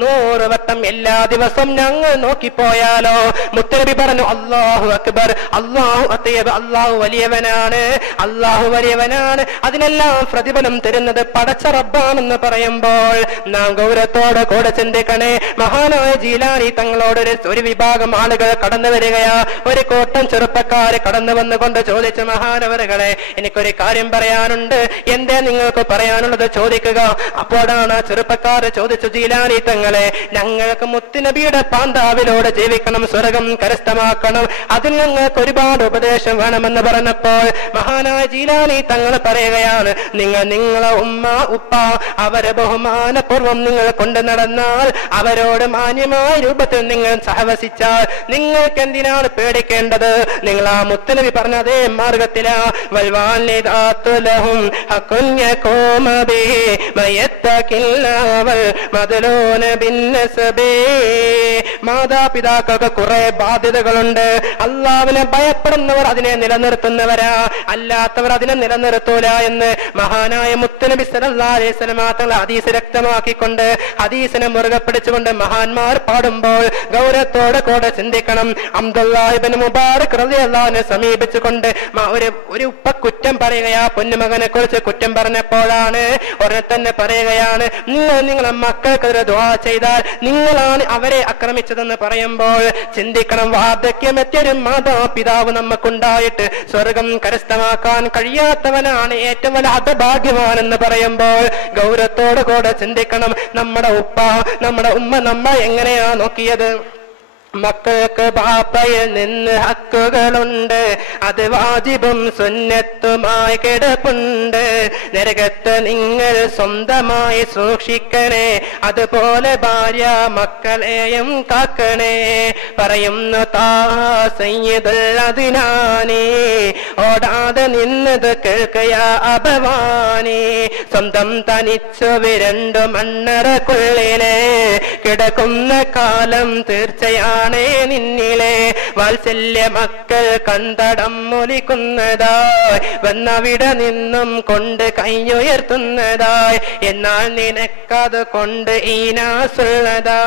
100 വട്ടം എല്ലാ ദിവസവും ഞങ്ങൾ നോക്കിപ്പോയാലോ? മുത്തുനബി പറഞ്ഞു അല്ലാഹു അക്ബർ, അല്ലാഹു അത്തയ്യബ്, അല്ലാഹു വലിയവനാണ്, അല്ലാഹു വലിയവനാണ്. അതിനെല്ലാം പ്രതിഫലം തരുന്നത് പടച്ച റബ്ബാണെന്ന് പറയുമ്പോൾ നാം ഗൗരവത്തോടെ കൂടെ ചിന്തിക്കണേ. മഹാനായ ജീലാനി തങ്ങളോട് ഒരു വിഭാഗം ആളുകൾ കടന്നു വരികയാ. ഒരു കൂട്ടം ചെറുപ്പക്കാർ കടന്നു വന്നുകൊണ്ട് ചോദിച്ചു, മഹാനവറുകളെ, എനിക്കൊരു കാര്യം പറയാനുണ്ട്, എന്തേ നിങ്ങൾക്ക് പറയാനുള്ളത് ചോദിക്കുക. അപ്പോഴാണ് ആ ചെറുപ്പക്കാർ ചോദിച്ചു, ജീലാനി തങ്ങളെ, ഞങ്ങൾക്ക് മുത്തുനബിയുടെ പാന്താവിലൂടെ ജീവിക്കണം, സ്വർഗം കരസ്ഥമാക്കണം, അതിൽ ഞങ്ങൾക്ക് ഒരുപാട് ഉപദേശം വേണമെന്ന് പറഞ്ഞപ്പോൾ മഹാനായ ജീലാനി തങ്ങൾ പറയുകയാണ്, നിങ്ങളെ ഉമ്മ ഉപ്പ അവരെ ബഹുമാനപൂർവ്വം നിങ്ങൾ കൊണ്ടു നടന്നാൽ, അവരോട് മാന്യമായ രൂപത്തിൽ നിങ്ങൾ സഹവസിച്ചാൽ നിങ്ങൾക്ക് എന്തിനാണ് പേടിക്കേണ്ടത്? നിങ്ങൾ ആ മുത്തുനബി പറഞ്ഞ അതേ മാർഗത്തിലാ. മാതാപിതാക്കൾക്ക് കുറെ ബാധ്യതകളുണ്ട്. അള്ളാഹുവിനെ ഭയപ്പെടുന്നവർ അതിനെ നിലനിർത്തുന്നവരാ, അല്ലാത്തവർ അതിനെ നിലനിർത്തൂല എന്ന് മഹാനായ മുത്തുനബി സല്ലല്ലാഹു അലൈഹി വസല്ലം തങ്ങൾ ഹദീസ് വ്യക്തമാക്കിക്കൊണ്ട് ഹദീസിനെ മുറുകെ പിടിച്ചുകൊണ്ട് മഹാന്മാർ പാടുമ്പോൾ ഗൗരവത്തോടെ കൂടെ ചിന്തിക്കണം. അബ്ദുല്ലാഹ് ഇബ്നു മുബാറക് റളിയല്ലാഹു അൻഹു സമീപിച്ചുകൊണ്ട് ഒരു ഉപ്പ കുറ്റം പറയുകയാ. പൊന്നുമകനെ കുറിച്ച് കുറ്റം പറഞ്ഞപ്പോഴാണ് ഉടനെ തന്നെ പറയുകയാണ്, നിങ്ങളെ മക്കൾക്കെതിരെ ദുആ ചെയ്താൽ നിങ്ങളാണ് അവരെ ആക്രമിച്ചതെന്ന് പറയുമ്പോൾ ചിന്തിക്കണം. വാർദ്ധക്യമെത്തിയൊരു മാതാപിതാവ് നമുക്കുണ്ടായിട്ട് സ്വർഗം കരസ്ഥമാക്കാൻ കഴിയാത്തവനാണ് ഏറ്റവും വലിയ ഹതഭാഗ്യവാനെന്ന് പറയുമ്പോൾ ഗൗരവത്തോട് കൂടെ ചിന്തിക്കണം. നമ്മുടെ ഉപ്പ നമ്മുടെ ഉമ്മ നമ്മെ എങ്ങനെയാ നോക്കിയത്? മക്കൾക്ക് ബാപ്പയിൽ നിന്ന് ഹക്കുകളുണ്ട്, അത് വാജിബും സുന്നത്തുമായി കിടപ്പുണ്ട്. നരകത്ത് നിങ്ങൾ സ്വന്തമായി സൂക്ഷിക്കണേ, അതുപോലെ ഭാര്യ മക്കളെയും കാക്കണേ. പറയുന്നു സയ്യിദുൽ അദ്നാനി, ഓടാതെ നിന്നത് കേൾക്കയാ അപവാനി. സ്വന്തം തനിച്ചു വിരണ്ടു മണ്ണറക്കുള്ളിലെ കിടക്കുന്ന കാലം തീർച്ചയാണ് നിന്നിലെ. വാത്സല്യ മക്കൾ കണ്ടടം മൊലിക്കുന്നതായി വന്നവിടെ നിന്നും കൊണ്ട് കൈയുയർത്തുന്നതായി. എന്നാൽ നിനക്കത് കൊണ്ട് ഈനാസുള്ളതാ,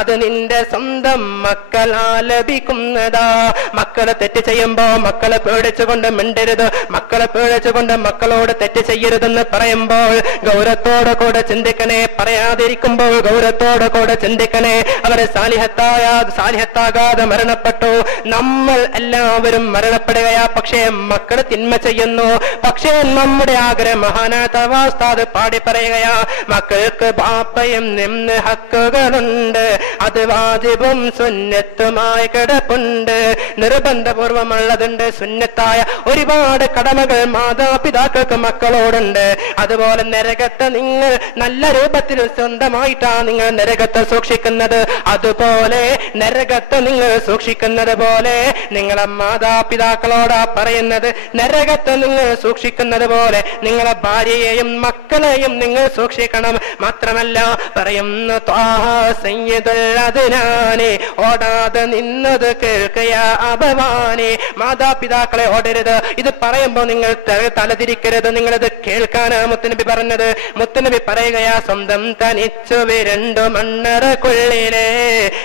അത് നിന്റെ സ്വന്തം മക്കളാ ലഭിക്കുന്നതാ. മക്കളെ തെറ്റ് ചെയ്യുമ്പോ മക്കളെ പേടിച്ചുകൊണ്ട് മിണ്ടരുത്, മക്കളെ പേടിച്ചുകൊണ്ട് മക്കളോട് തെറ്റ് ചെയ്യരുതെന്ന് പറയുമ്പോൾ ഗൗരവത്തോടെ കൂടെ ചിന്തിക്കണേ. പറയാതിരിക്കുമ്പോൾ ഗൗരവത്തോടെ കൂടെ ചിന്തിക്കണേ. അവരെ സാലിഹത്താകാതെ മരണപ്പെട്ടു. നമ്മൾ എല്ലാവരും മരണപ്പെടുകയാ. പക്ഷേ മക്കൾ തിന്മ ചെയ്യുന്നു. പക്ഷേ നമ്മുടെ ആഗ്രഹം മഹാനായ തവാസ്താദ് പാടി പറയുകയാ, മക്കൾക്ക് ബാപ്പയും നിന്ന് ഹക്കുകളുണ്ട്, അത് വാജിബും സുന്നത്തുമായി കിടപ്പുണ്ട്. നിർബന്ധപൂർവമുള്ളതുണ്ട്, സുന്നത്തായ ഒരുപാട് കടമകൾ മാതാപിതാക്കൾക്ക് മക്കളോടുണ്ട്. അതുപോലെ നരകത്തെ നിങ്ങൾ നല്ല രൂപത്തിൽ സ്വന്തമായിട്ടാണ് നിങ്ങൾ നരകത്തെ സൂക്ഷിക്കുന്നത്. അതുപോലെ നരകത്തെ നിങ്ങൾ സൂക്ഷിക്കുന്നത് പോലെ നിങ്ങളെ മാതാപിതാക്കളോടാ പറയുന്നത്. നരകത്തെ നിങ്ങൾ സൂക്ഷിക്കുന്നത് പോലെ നിങ്ങളെ ഭാര്യയെയും മക്കളെയും നിങ്ങൾ സൂക്ഷിക്കണം. മാത്രമല്ല പറയുന്നു സയ്യിദുൽ അദ്നാനി, ഓടാതെ നിന്നത് കേൾക്കയാ അപവാനി. മാതാപിതാക്കളെ ഓടരുത്. ഇത് പറയുമ്പോൾ നിങ്ങൾ തലതിരിക്കരുത്, നിങ്ങളിത് കേൾക്കാനാ മുത്തുനബി പറഞ്ഞത്. മുത്തുനബി പറയുകയാ, സ്വന്തം തനിച്ചു വിരണ്ടു മണ്ണറക്കുള്ളിലെ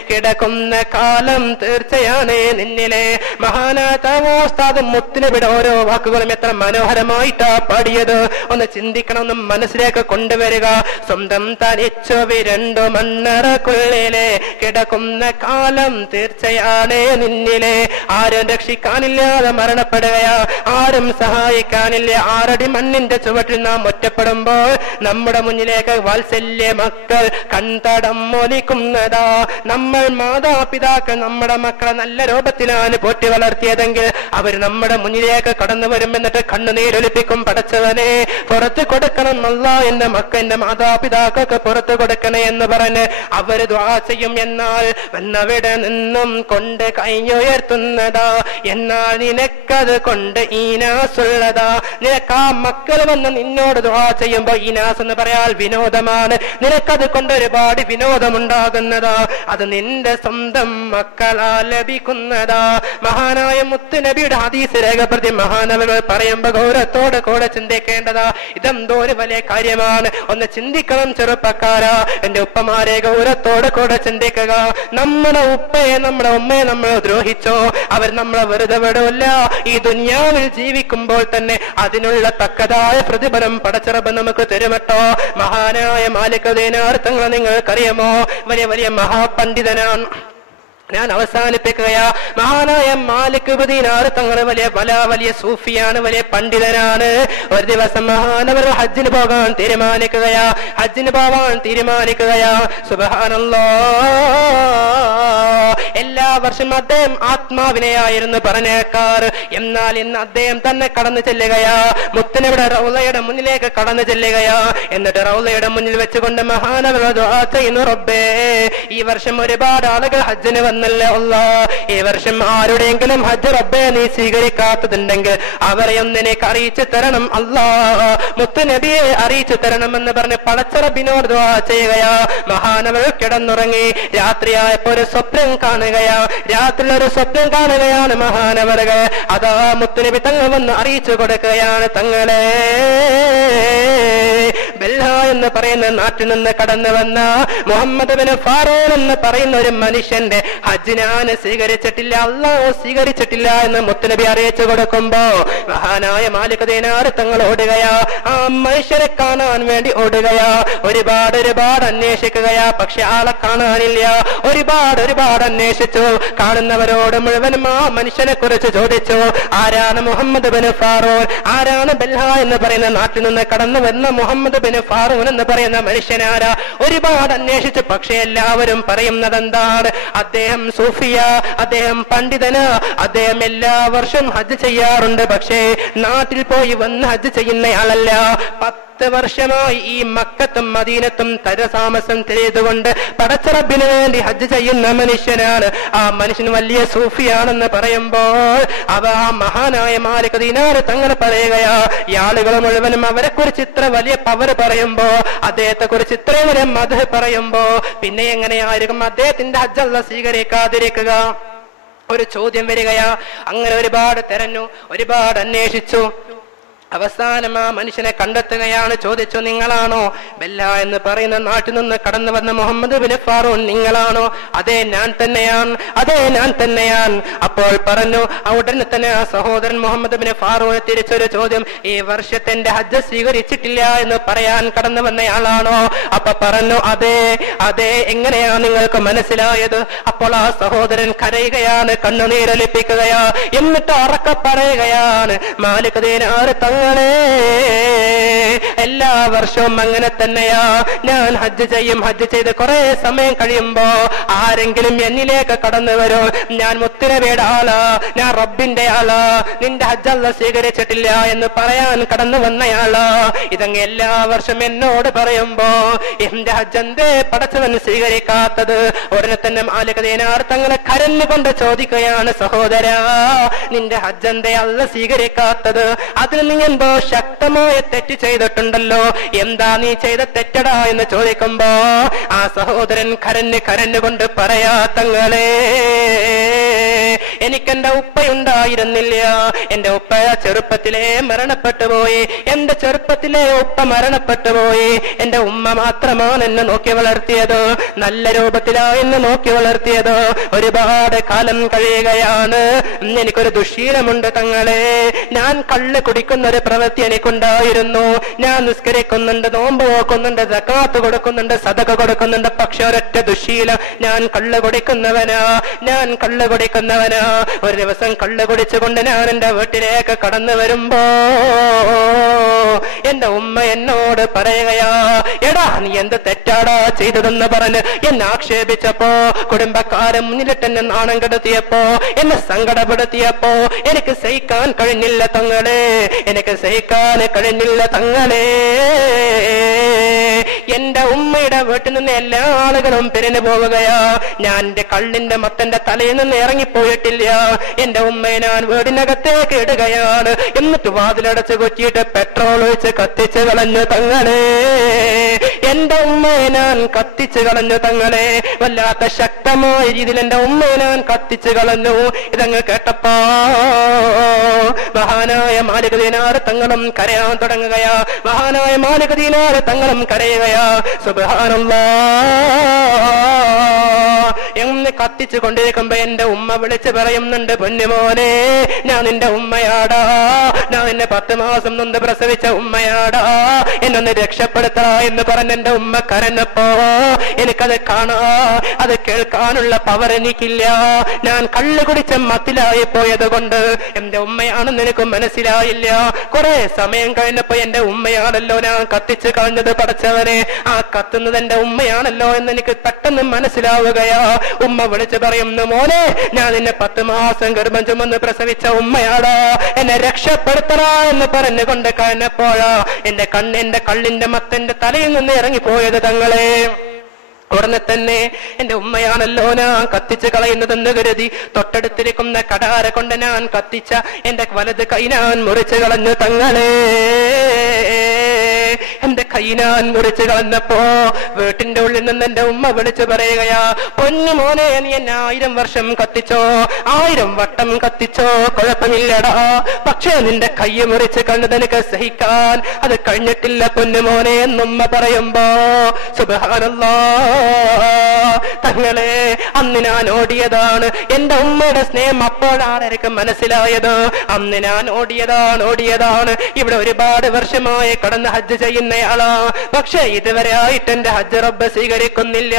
കിടക്കുന്ന കാലം തീർച്ചയാണ് നിന്നിലെ. മഹാനായ തവാസ്താദ് മുത്തുനബിയുടെ ഓരോ വാക്കുകളും എത്ര മനോഹരമായിട്ടാ പാടിയത്. ഒന്ന് ചിന്തിക്കണം, ഒന്ന് മനസ്സിലേക്ക് കൊണ്ടുവരിക. സ്വന്തം തനിച്ചു വിരണ്ടു മണ്ണറക്കുള്ളിലെ കിടക്കുന്ന കാലം തീർച്ചയാണ് നിന്നിലെ. ആരും രക്ഷിക്കാനില്ലാതെ മരണപ്പെടുകയാ, ആരും സഹായിക്കാനില്ല. 6 അടി മണ്ണിന്റെ ചുവട്ടിൽ നാം ഒറ്റപ്പെടുമ്പോൾ നമ്മുടെ മുന്നിലേക്ക് വാത്സല്യ മക്കൾ കൺതടം മൊലിക്കുന്നതാ. നമ്മൾ മാതാപിതാക്കൾ നമ്മുടെ മക്കളെ നല്ല രൂപത്തിലാണ് പോറ്റി വളർത്തിയതെങ്കിൽ അവർ നമ്മുടെ മുന്നിലേക്ക് കടന്നു വരും. എന്നിട്ട് കണ്ണുനീരൊലിപ്പിക്കും, പടച്ചവനെ പുറത്തു കൊടുക്കണം അല്ലാ, എന്റെ എന്റെ മാതാപിതാക്കൾക്ക് പുറത്തു കൊടുക്കണേ എന്ന് പറഞ്ഞ് അവർ ദുആ ചെയ്യും. എന്നാൽ വന്നവിടെ നിന്നും കൊണ്ട് കൈയുയർത്തുന്നതാ. എന്നാൽ നിനക്കത് കൊണ്ട് ഈനാസുള്ളതാ, നിനക്ക് ആ മക്കൾ വന്ന് നിന്നോട് ദുആ ചെയ്യുമ്പോ ഇനാസ് എന്ന് പറയാൽ വിനോദമാണ്, നിനക്കത് കൊണ്ട് ഒരുപാട് വിനോദമുണ്ടാകുന്നതാ. അത് നിന്റെ സ്വന്തം മക്കളാ ലഭിക്കുന്നതാ. മഹാനായ മുത്തുനബിയുടെ ഹദീസ് രേഖപ്പെടുത്തി മഹാനവകൾ പറയുമ്പോ ഗൗരവത്തോടെ കൂടെ ചിന്തിക്കേണ്ടതാ. ഇതെന്തോ ഒരു വലിയ കാര്യമാണ്. ഒന്ന് ചിന്തിക്കണം ചെറുപ്പക്കാരാ, എന്റെ ഉപ്പമാരെ ഗൗരവത്തോടെ കൂടെ ചിന്തിക്കുക. നമ്മുടെ ഉപ്പയെ നമ്മുടെ ഉമ്മയെ നമ്മൾ ദ്രോഹിച്ചോ, അവർ നമ്മളെ വെറുതെ വിടൂല്ല. ഈ ദുനിയാവിൽ ജീവിക്കുമ്പോൾ തന്നെ അതിനുള്ള തക്കതായ പ്രതിഫലം പടച്ചിറപ്പ് നമുക്ക് തരുമട്ടോ. മഹാനായ മാലിക് ദീനാർ തങ്ങളെ നിങ്ങൾക്കറിയാമോ? വലിയ വലിയ മഹാപണ്ഡിതനാണ്. ഞാൻ അവസാനിപ്പിക്കുകയാ. മഹാനായ മാലിക് ദീനാർ തങ്ങൾ വലിയ സൂഫിയാണ്, വലിയ പണ്ഡിതനാണ്. ഒരു ദിവസം മഹാനവർ ഹജ്ജിന് പോകാൻ തീരുമാനിക്കുകയാ. സുബ്ഹാനല്ലാഹ്, എല്ലാ വർഷം അദ്ദേഹം ആത്മാവിനെയായിരുന്നു പറഞ്ഞേക്കാറ്. എന്നാൽ ഇന്ന് അദ്ദേഹം തന്നെ കടന്നു ചെല്ലുകയാ. മുത്തനബിയുടെ റൗളയുടെ മുന്നിലേക്ക് കടന്നു ചെല്ലുകയാ. എന്നിട്ട് റൗളയുടെ മുന്നിൽ വെച്ചുകൊണ്ട് മഹാനവർ ദുആ ചെയ്യുന്നു, റബ്ബേ ഈ വർഷം ഒരുപാട് ആളുകൾ ഹജ്ജിന് വന്നല്ലേ അല്ലാഹ്, ഈ വർഷം ആരുടെയെങ്കിലും ഹജ്ജ് റബ്ബേ നീ സ്വീകരിക്കാത്തതുണ്ടെങ്കിൽ അവരെ ഒന്ന് എനിക്ക് അറിയിച്ചു തരണം അല്ലാഹ്, മുത്തുനബിയെ അറിയിച്ചു തരണമെന്ന് പറഞ്ഞ് പടച്ചറബിനോട് ദുആ ചെയ്യുകയാ. മഹാനവർ കിടന്നുറങ്ങി. രാത്രിയായപ്പോ ഒരു സ്വപ്നം കാണുകയാ. രാത്രി ഒരു സ്വപ്നം കാണുകയാണ് മഹാനവറുകൾ. അതാ മുത്തുനബി തങ്ങൾ വന്ന് അറിയിച്ചു കൊടുക്കുകയാണ്, തങ്ങളെ ബെൽഹ എന്ന് പറയുന്ന നാട്ടിൽ നിന്ന് കടന്നു വന്ന മുഹമ്മദ് ബിൻ ഫാറൂൻ എന്ന് പറയുന്ന ഒരു മനുഷ്യന്റെ ഹജ്ജ് ഞാൻ സ്വീകരിച്ചിട്ടില്ല, അല്ലാഹു സ്വീകരിച്ചിട്ടില്ല എന്ന് മുത്തുനബി അറിയിച്ചു കൊടുക്കുമ്പോ മഹാനായ മാലിക് ദീനാർ തങ്ങൾ ഓടുകയാ. ആ മനുഷ്യരെ കാണാൻ വേണ്ടി ഓടുകയാ. ഒരുപാട് അന്വേഷിക്കുകയാ. പക്ഷെ ആളെ കാണാനില്ല. ഒരുപാട് അന്വേഷിച്ചു. കാണുന്നവരോട് മുഴുവനും ആ മനുഷ്യനെ കുറിച്ച് ചോദിച്ചു. ആരാണ് മുഹമ്മദ് ബിൻ ഫാറൂൻ? ആരാണ് ബെൽഹ എന്ന് പറയുന്ന നാട്ടിൽ നിന്ന് കടന്നു വന്ന മുഹമ്മദ് ബിൻ ഫാറൂൻ എന്ന് പറയുന്ന മനുഷ്യനാരാ? ഒരുപാട് അന്വേഷിച്ചു. പക്ഷെ എല്ലാവരും പറയുന്നത് എന്താണ്? അദ്ദേഹം സൂഫിയ, അദ്ദേഹം പണ്ഡിതന, അദ്ദേഹം എല്ലാ വർഷവും ഹജ്ജ് ചെയ്യാറുണ്ട്. പക്ഷേ നാട്ടിൽ പോയി വന്ന് ഹജ്ജ് ചെയ്യുന്നയാളല്ല. 10 വർഷമായി ഈ മക്കത്തും മദീനത്തും തരതാമസം ചെയ്തുകൊണ്ട് പടച്ചറബിന് വേണ്ടി ഹജ്ജ് ചെയ്യുന്ന മനുഷ്യനാണ്. ആ മനുഷ്യൻ വലിയ സൂഫിയാണെന്ന് പറയുമ്പോൾ ആ മഹാനായ മാലിക് ദീനാർ തങ്ങൾ പറയുകയാ. ഈ ആളുകൾ മുഴുവനും അവരെ കുറിച്ച് ഇത്ര വലിയ പവർ പറയുമ്പോ, അദ്ദേഹത്തെ കുറിച്ച് ഇത്രയും വലിയ മദ്ഹ് പറയുമ്പോ പിന്നെ എങ്ങനെയായിരിക്കും അദ്ദേഹത്തിന്റെ ഹജ്ജ് അല്ലാഹ് സ്വീകരിക്കാതിരിക്കുക? ഒരു ചോദ്യം വരികയാ. അങ്ങനെ ഒരുപാട് തെരഞ്ഞു, ഒരുപാട് അന്വേഷിച്ചു. അവസാനം ആ മനുഷ്യനെ കണ്ടെത്തുകയാണ്. ചോദിച്ചു, നിങ്ങളാണോ ബെല്ല എന്ന് പറയുന്ന നാട്ടിൽ നിന്ന് കടന്നു വന്ന മുഹമ്മദ് ബിൻ ഫാറൂൻ? നിങ്ങളാണോ? അതെ ഞാൻ തന്നെയാണ്. അപ്പോൾ പറഞ്ഞു. ഉടനെ തന്നെ ആ സഹോദരൻ മുഹമ്മദ് ബിൻ ഫാറൂൻ തിരിച്ചൊരു ചോദ്യം, ഈ വർഷത്തെ എന്റെ ഹജ്ജ് സ്വീകരിച്ചിട്ടില്ല എന്ന് പറയാൻ കടന്നു വന്നയാളാണോ? അപ്പൊ പറഞ്ഞു, അതെ. എങ്ങനെയാ നിങ്ങൾക്ക് മനസ്സിലായത്? അപ്പോൾ ആ സഹോദരൻ കരയുകയാണ്, കണ്ണുനീരൊലിപ്പിക്കുകയാ. എന്നിട്ട് ഉറക്കെ പറയുകയാണ്, മാലിക് ദീനാർ തങ്ങളെ എല്ലാ വർഷവും അങ്ങനെ തന്നെയാ. ഞാൻ ഹജ്ജ് ചെയ്ത് കുറെ സമയം കഴിയുമ്പോ ആരെങ്കിലും എന്നിലേക്ക് കടന്നു വരും, ഞാൻ മുത്തുനബിയുടെ ആളാ, ഞാൻ റബ്ബിന്റെ ആളാ, നിന്റെ ഹജ്ജ് അല്ലാഹ് സ്വീകരിച്ചിട്ടില്ല എന്ന് പറയാൻ കടന്നു വന്നയാളാ. ഇതങ്ങ് എല്ലാ വർഷം എന്നോട് പറയുമ്പോ എന്റെ ഹജ്ജ് എന്തേ പടച്ചവൻ സ്വീകരിക്കാത്തത്? ഉടനെ തന്നെ മാലിക് ദീനാർ തങ്ങളെ കരഞ്ഞുകൊണ്ട് ചോദിക്കുകയാണ്, സഹോദരാ നിന്റെ ഹജ്ജ് എന്തേ അല്ലാഹ് സ്വീകരിക്കാത്തത്? അതിന് നീ എന്തോ ശക്തമായ തെറ്റ് ചെയ്തിട്ടുണ്ടല്ലോ, എന്താ നീ ചെയ്ത തെറ്റടാ എന്ന് ചോദിക്കുമ്പോ ആ സഹോദരൻ കരഞ്ഞുകൊണ്ട് പറയാ, തങ്ങളെ എനിക്കെന്റെ ഉപ്പയുണ്ടായിരുന്നില്ല, എന്റെ ഉപ്പ ചെറുപ്പത്തിലേ മരണപ്പെട്ടു പോയി, എന്റെ ചെറുപ്പത്തിലെ ഉപ്പ മരണപ്പെട്ടു പോയി, എന്റെ ഉമ്മ മാത്രമാണ് എന്നെ നോക്കി വളർത്തിയത്, നല്ല രൂപത്തിലാ എന്നെ നോക്കി വളർത്തിയത്. ഒരുപാട് കാലം കഴിയുകയാണ്, എനിക്കൊരു ദുശ്ശീലമുണ്ട് തങ്ങളെ, ഞാൻ കള്ള് കുടിക്കുന്ന ഒരു പ്രവൃത്തി എനിക്കുണ്ടായിരുന്നു. ഞാൻ നിസ്കരിക്കുന്നുണ്ട്, നോമ്പ് നോക്കുന്നുണ്ട്, സകാത്ത് കൊടുക്കുന്നുണ്ട്, സദഖ കൊടുക്കുന്നുണ്ട്, പക്ഷെ ഒരൊറ്റ ദുശ്ശീലം, ഞാൻ കള്ള് കുടിക്കുന്നവനാ. ഒരു ദിവസം കള്ള് കുടിച്ചുകൊണ്ട് ഞാൻ എന്റെ വീട്ടിലേക്ക് കടന്നു വരുമ്പോ എന്റെ ഉമ്മ എന്നോട് പറയുകയാ, എടാ നീ എന്ത് തെറ്റാടാ ചെയ്തതെന്ന് പറഞ്ഞ് എന്നെ ആക്ഷേപിച്ചപ്പോ, കുടുംബക്കാരെ മുന്നിലിട്ട് എന്നെ നാണം കെടുത്തിയപ്പോ, എന്നെ സങ്കടപ്പെടുത്തിയപ്പോ എനിക്ക് സഹിക്കാൻ കഴിഞ്ഞില്ല തങ്ങളെ, എന്റെ ഉമ്മയുടെ വീട്ടിൽ നിന്ന് എല്ലാ ആളുകളും പിരിഞ്ഞു പോവുകയാ. ഞാൻ എന്റെ കള്ളിന്റെ മത്തന്റെ തലയിൽ നിന്ന് ഇറങ്ങിപ്പോയിട്ടില്ല. പോകുന്നില്ല. എന്റെ ഉമ്മയെ ഞാൻ വീടിനകത്തേക്ക് ഇടുകയാണ്. എന്നിട്ട് വാതിലടച്ച് കൊച്ചിയിട്ട് പെട്രോൾ ഒഴിച്ച് കത്തിച്ച് കളഞ്ഞു തങ്ങളെ. എന്റെ ഉമ്മയെ ഞാൻ കത്തിച്ച് കളഞ്ഞു തങ്ങളെ. വല്ലാത്ത ശക്തമായ രീതിയിൽ എന്റെ ഉമ്മയെ ഞാൻ കത്തിച്ച് കളഞ്ഞു. ഇതങ്ങ് കേട്ടപ്പോ മഹാനായ മാലിക് ദീനാർ തങ്ങളും കരയാൻ തുടങ്ങുകയാ. മഹാനായ മാലിക് ദീനാർ തങ്ങളും കരയുകയാ. സുബ്ഹാനല്ലാഹ് എന്ന് കത്തിച്ചു കൊണ്ടിരിക്കുമ്പോ എന്റെ ഉമ്മ വിളിച്ച് പറയുന്നുണ്ട്, പൊന്നുമോനെ, ഞാൻ നിന്റെ ഉമ്മയാടാ, ഞാൻ നിന്നെ 10 മാസം നൊന്ന് പ്രസവിച്ച ഉമ്മയാടാ, എന്നൊന്ന് രക്ഷപ്പെടുത്താ എന്ന് പറഞ്ഞ എന്റെ ഉമ്മ കരഞ്ഞപ്പോ എനിക്കത് കാണാ, അത് കേൾക്കാനുള്ള പവർ എനിക്കില്ല. ഞാൻ കള്ളു കുടിച്ച മത്തിലായി പോയത് കൊണ്ട് എന്റെ ഉമ്മയാണെന്ന് എനിക്ക് മനസ്സിലായില്ല. കുറെ സമയം കഴിഞ്ഞപ്പോ എന്റെ ഉമ്മയാണല്ലോ ഞാൻ കത്തിച്ച് കളഞ്ഞത്. പടച്ചവനെ, ആ കത്തുന്നത് എന്റെ ഉമ്മയാണല്ലോ എന്ന് എനിക്ക് പെട്ടെന്ന് മനസ്സിലാവുകയാ. ഉമ്മ വിളിച്ച് പറയുന്നു, മോനെ, ഞാൻ നിന്നെ 10 മാസം ഗർഭം ചുമന്ന് പ്രസവിച്ച ഉമ്മയാടാ, എന്നെ രക്ഷപ്പെടുത്തടാ എന്ന് പറഞ്ഞുകൊണ്ട് കഴിഞ്ഞപ്പോഴാ എന്റെ കള്ളിന്റെ മത്തന്റെ തലയിൽ നിന്ന് ഇറങ്ങിപ്പോയത് തങ്ങളെ. ഉടനെ തന്നെ എന്റെ ഉമ്മയാണല്ലോ ഞാൻ കത്തിച്ച് കളയുന്നതെന്ന് കരുതി തൊട്ടടുത്തിരിക്കുന്ന കടാര കൊണ്ട് ഞാൻ കത്തിച്ച എന്റെ വലത് കൈ ഞാൻ മുറിച്ച് കളഞ്ഞു തങ്ങളെ. എന്റെ കൈ ഞാൻ മുറിച്ച് കളഞ്ഞപ്പോ വീട്ടിന്റെ ഉള്ളിൽ നിന്ന് എന്റെ ഉമ്മ വിളിച്ചു പറയുകയാ, പൊന്നു മോനെ, നീ എന്നെ 1000 വർഷം കത്തിച്ചോ, 1000 വട്ടം കത്തിച്ചോ, കുഴപ്പമില്ലടാ, പക്ഷേ നിന്റെ കൈ മുറിച്ച് കളഞ്ഞത് എനിക്ക് സഹിക്കാൻ അത് കഴിഞ്ഞിട്ടില്ല പൊന്നുമോനെ എന്നുമ്മ പറയുമ്പോ സുബ്ഹാനല്ലാഹ് തങ്ങളെ, അന്ന് ഞാൻ ഓടിയതാണ്. എന്റെ ഉമ്മയുടെ സ്നേഹം അപ്പോഴാണ് എനിക്ക് മനസ്സിലായത്. അന്ന് ഞാൻ ഓടിയതാണ്. ഇവിടെ ഒരുപാട് വർഷമായി കടന്ന് ഹജ്ജ് ചെയ്യുന്നയാളാ, പക്ഷെ ഇതുവരെ ആയിട്ട് എന്റെ ഹജ്ജ് റബ്ബ് സ്വീകരിക്കുന്നില്ല.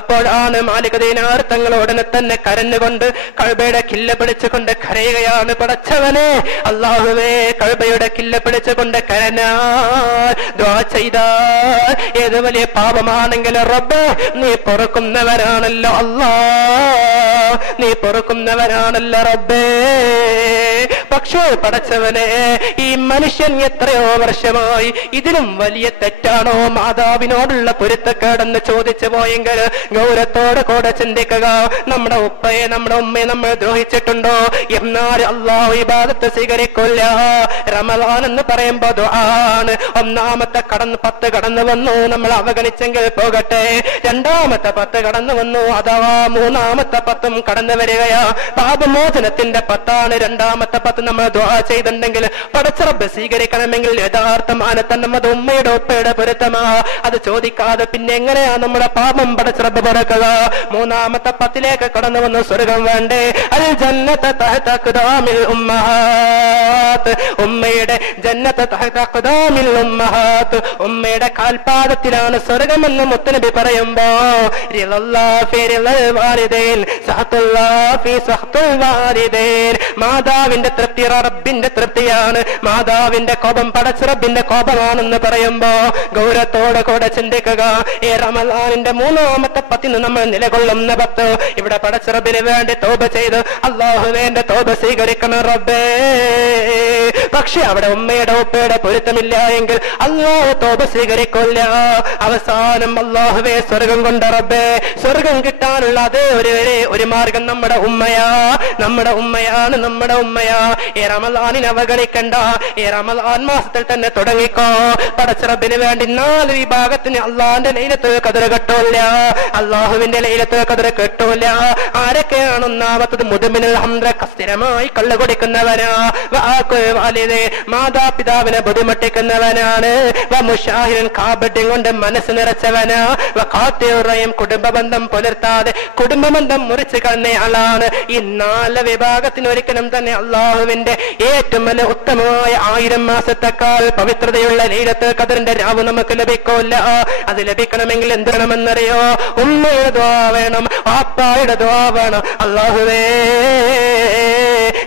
അപ്പോഴാണ് മാലിക് ദീനാർ തങ്ങൾ ഉടനെ തന്നെ കരഞ്ഞുകൊണ്ട് കഅബയുടെ കില്ല പിടിച്ചുകൊണ്ട് കരയുകയാണ്. പടച്ചവനെ, അല്ലാഹുവേ, കഅബയുടെ കില്ല പിടിച്ചുകൊണ്ട് കരഞ്ഞാൽ ദുആ ചെയ്താൽ ഏത് വലിയ പാപമാണെങ്കിലും റബ്ബ് നീ പൊറുക്കുന്നവരാണല്ലോ അല്ലാഹ്, നീ പൊറുക്കുന്നവരാണല്ലോ റബ്ബേ. പക്ഷേ പടച്ചവനെ, ഈ മനുഷ്യൻ എത്രയോ വർഷമായി ഇതിലും വലിയ തെറ്റാണോ മാതാവിനോടുള്ള പൊരുത്തക്കേടെന്ന് ചോദിച്ചു പോയെങ്കിൽ ഗൗരവത്തോടെ കൂടെ ചിന്തിക്കുക. നമ്മുടെ ഉപ്പയെ നമ്മുടെ ഉമ്മയെ നമ്മൾ ദ്രോഹിച്ചിട്ടുണ്ടോ? എന്നാൽ അല്ലാഹു ഇബാദത്ത് സ്വീകരിക്കില്ല. റമളാൻ എന്ന് പറയുമ്പോ ദുആണ്. ഒന്നാമത്തെ 10 കടന്നു വന്നു, നമ്മൾ അവഗണിച്ചെങ്കിൽ പോകട്ടെ. രണ്ടാമത്തെ 10 കടന്നു വന്നു, അഥവാ മൂന്നാമത്തെ 10 കടന്നു വരികയാ. പാപമോചനത്തിന്റെ 10 രണ്ടാമത്തെ 10 നമ്മൾ ദുആ ചെയ്തിട്ടുണ്ടെങ്കിൽ പടച്ച റബ്ബ് സ്വീകരിക്കണമെങ്കിൽ യഥാർത്ഥ മാനത്തന്നെ അത് ഉമ്മയുടെ ഉപ്പയുടെ പൊരുത്തമാ. അത് ചോദിക്കാതെ പിന്നെ എങ്ങനെയാ നമ്മുടെ പാപം പടച്ച റബ്ബ് പൊറുക്കുക? മൂന്നാമത്തെ 10ലേക്ക് കടന്നു വന്ന് സ്വർഗം വേണ്ടേ? അൽ ജന്നത തഹത അഖ്ദാമിൽ ഉമ്മഹാത്ത്, ഉമ്മയുടെ ജന്നത തഹത അഖ്ദാമിൽ ഉമ്മഹാത്ത്, ഉമ്മയുടെ കാൽപാദത്തിലാണ് സ്വർഗമെന്ന് മുത്തനബി പറയുമ്പോ റിളല്ലാഹി ഫി റിളൽ വാലിദൈൻ സഹത്തുല്ലാഹി ഫി സഹത്തുൽ വാലിദൈൻ, മാതാവിന്റെ തൃപ്തി റബ്ബിന്റെ തൃപ്തിയാണ്, മാതാവിന്റെ കോപം പടച്ച റബ്ബിന്റെ കോപമാണെന്ന് പറയുമ്പോ ഗൗരവത്തോടെ കൂടെ ചിന്തിക്കുക. ഈ റമളാനിന്റെ മൂന്നാമത്തെ 10 നമ്മൾ നിലകൊള്ളുന്ന 10 ഇവിടെ പടച്ച റബ്ബിന് വേണ്ടി തൗബ ചെയ്ത് അല്ലാഹുവേ എന്റെ തൗബ സ്വീകരിക്കണം റബ്ബേ. പക്ഷെ അവിടെ ഉമ്മയുടെ ഉപ്പയുടെ പൊരുത്തമില്ല എങ്കിൽ അല്ലാഹു തൗബ സ്വീകരിക്കില്ല. അവസാനം അല്ലാഹുവേ സ്വർഗം കൊണ്ട് റബ്ബേ, സ്വർഗം കിട്ടാനുള്ള അതേ ഒരു മാർഗം നമ്മുടെ ഉമ്മയാ, നമ്മുടെ ഉമ്മയാണ്, നമ്മുടെ ഉമ്മയാ. ഈ റമളാനിനെ അവഗണിക്കണ്ട. ഈ റമളാൻ മാസത്തിൽ തന്നെ തുടങ്ങിക്കോ. പടച്ച റബ്ബിന് വേണ്ടി 4 വിഭാഗത്തിന് അള്ളാന്റെ ലൈലത്തുൽ ഖദ്ർ കിട്ടൂല, അള്ളാഹുവിന്റെ ലൈലത്തുൽ ഖദ്ർ കിട്ടൂല. ആരൊക്കെയാണ്? ഒന്നാമത്തത് മുദ്മിനുൽ ഹംറ, സ്ഥിരമായി കള്ളു കുടിക്കുന്നവനാ. മാതാപിതാവിനെ ബുദ്ധിമുട്ടിക്കുന്നവനാണ്. മുശാഹിൻ, കാപട്യം കൊണ്ട് മനസ്സ് നിറച്ചവനാ. കുടുംബബന്ധം പുലർത്താതെ കുടുംബബന്ധം മുറിച്ചു കളഞ്ഞയാളാണ്. ഈ 4 വിഭാഗത്തിന് ഒരിക്കലും തന്നെ അള്ളാഹുവിന്റെ ഏറ്റവും വലിയ ഉത്തമമായ 1000 മാസത്തെക്കാൾ പവിത്രതയുള്ള ലൈലത്തുൽ ഖദ്റിന്റെ രാവ് നമുക്ക് ലഭിക്കില്ല. അത് ലഭിക്കണമെങ്കിൽ എന്തിരണമെന്നറിയോ? ഉമ്മയുടെ ദുആ വേണം, വാപ്പായുടെ ദുആ വേണം. അല്ലാഹുവേ,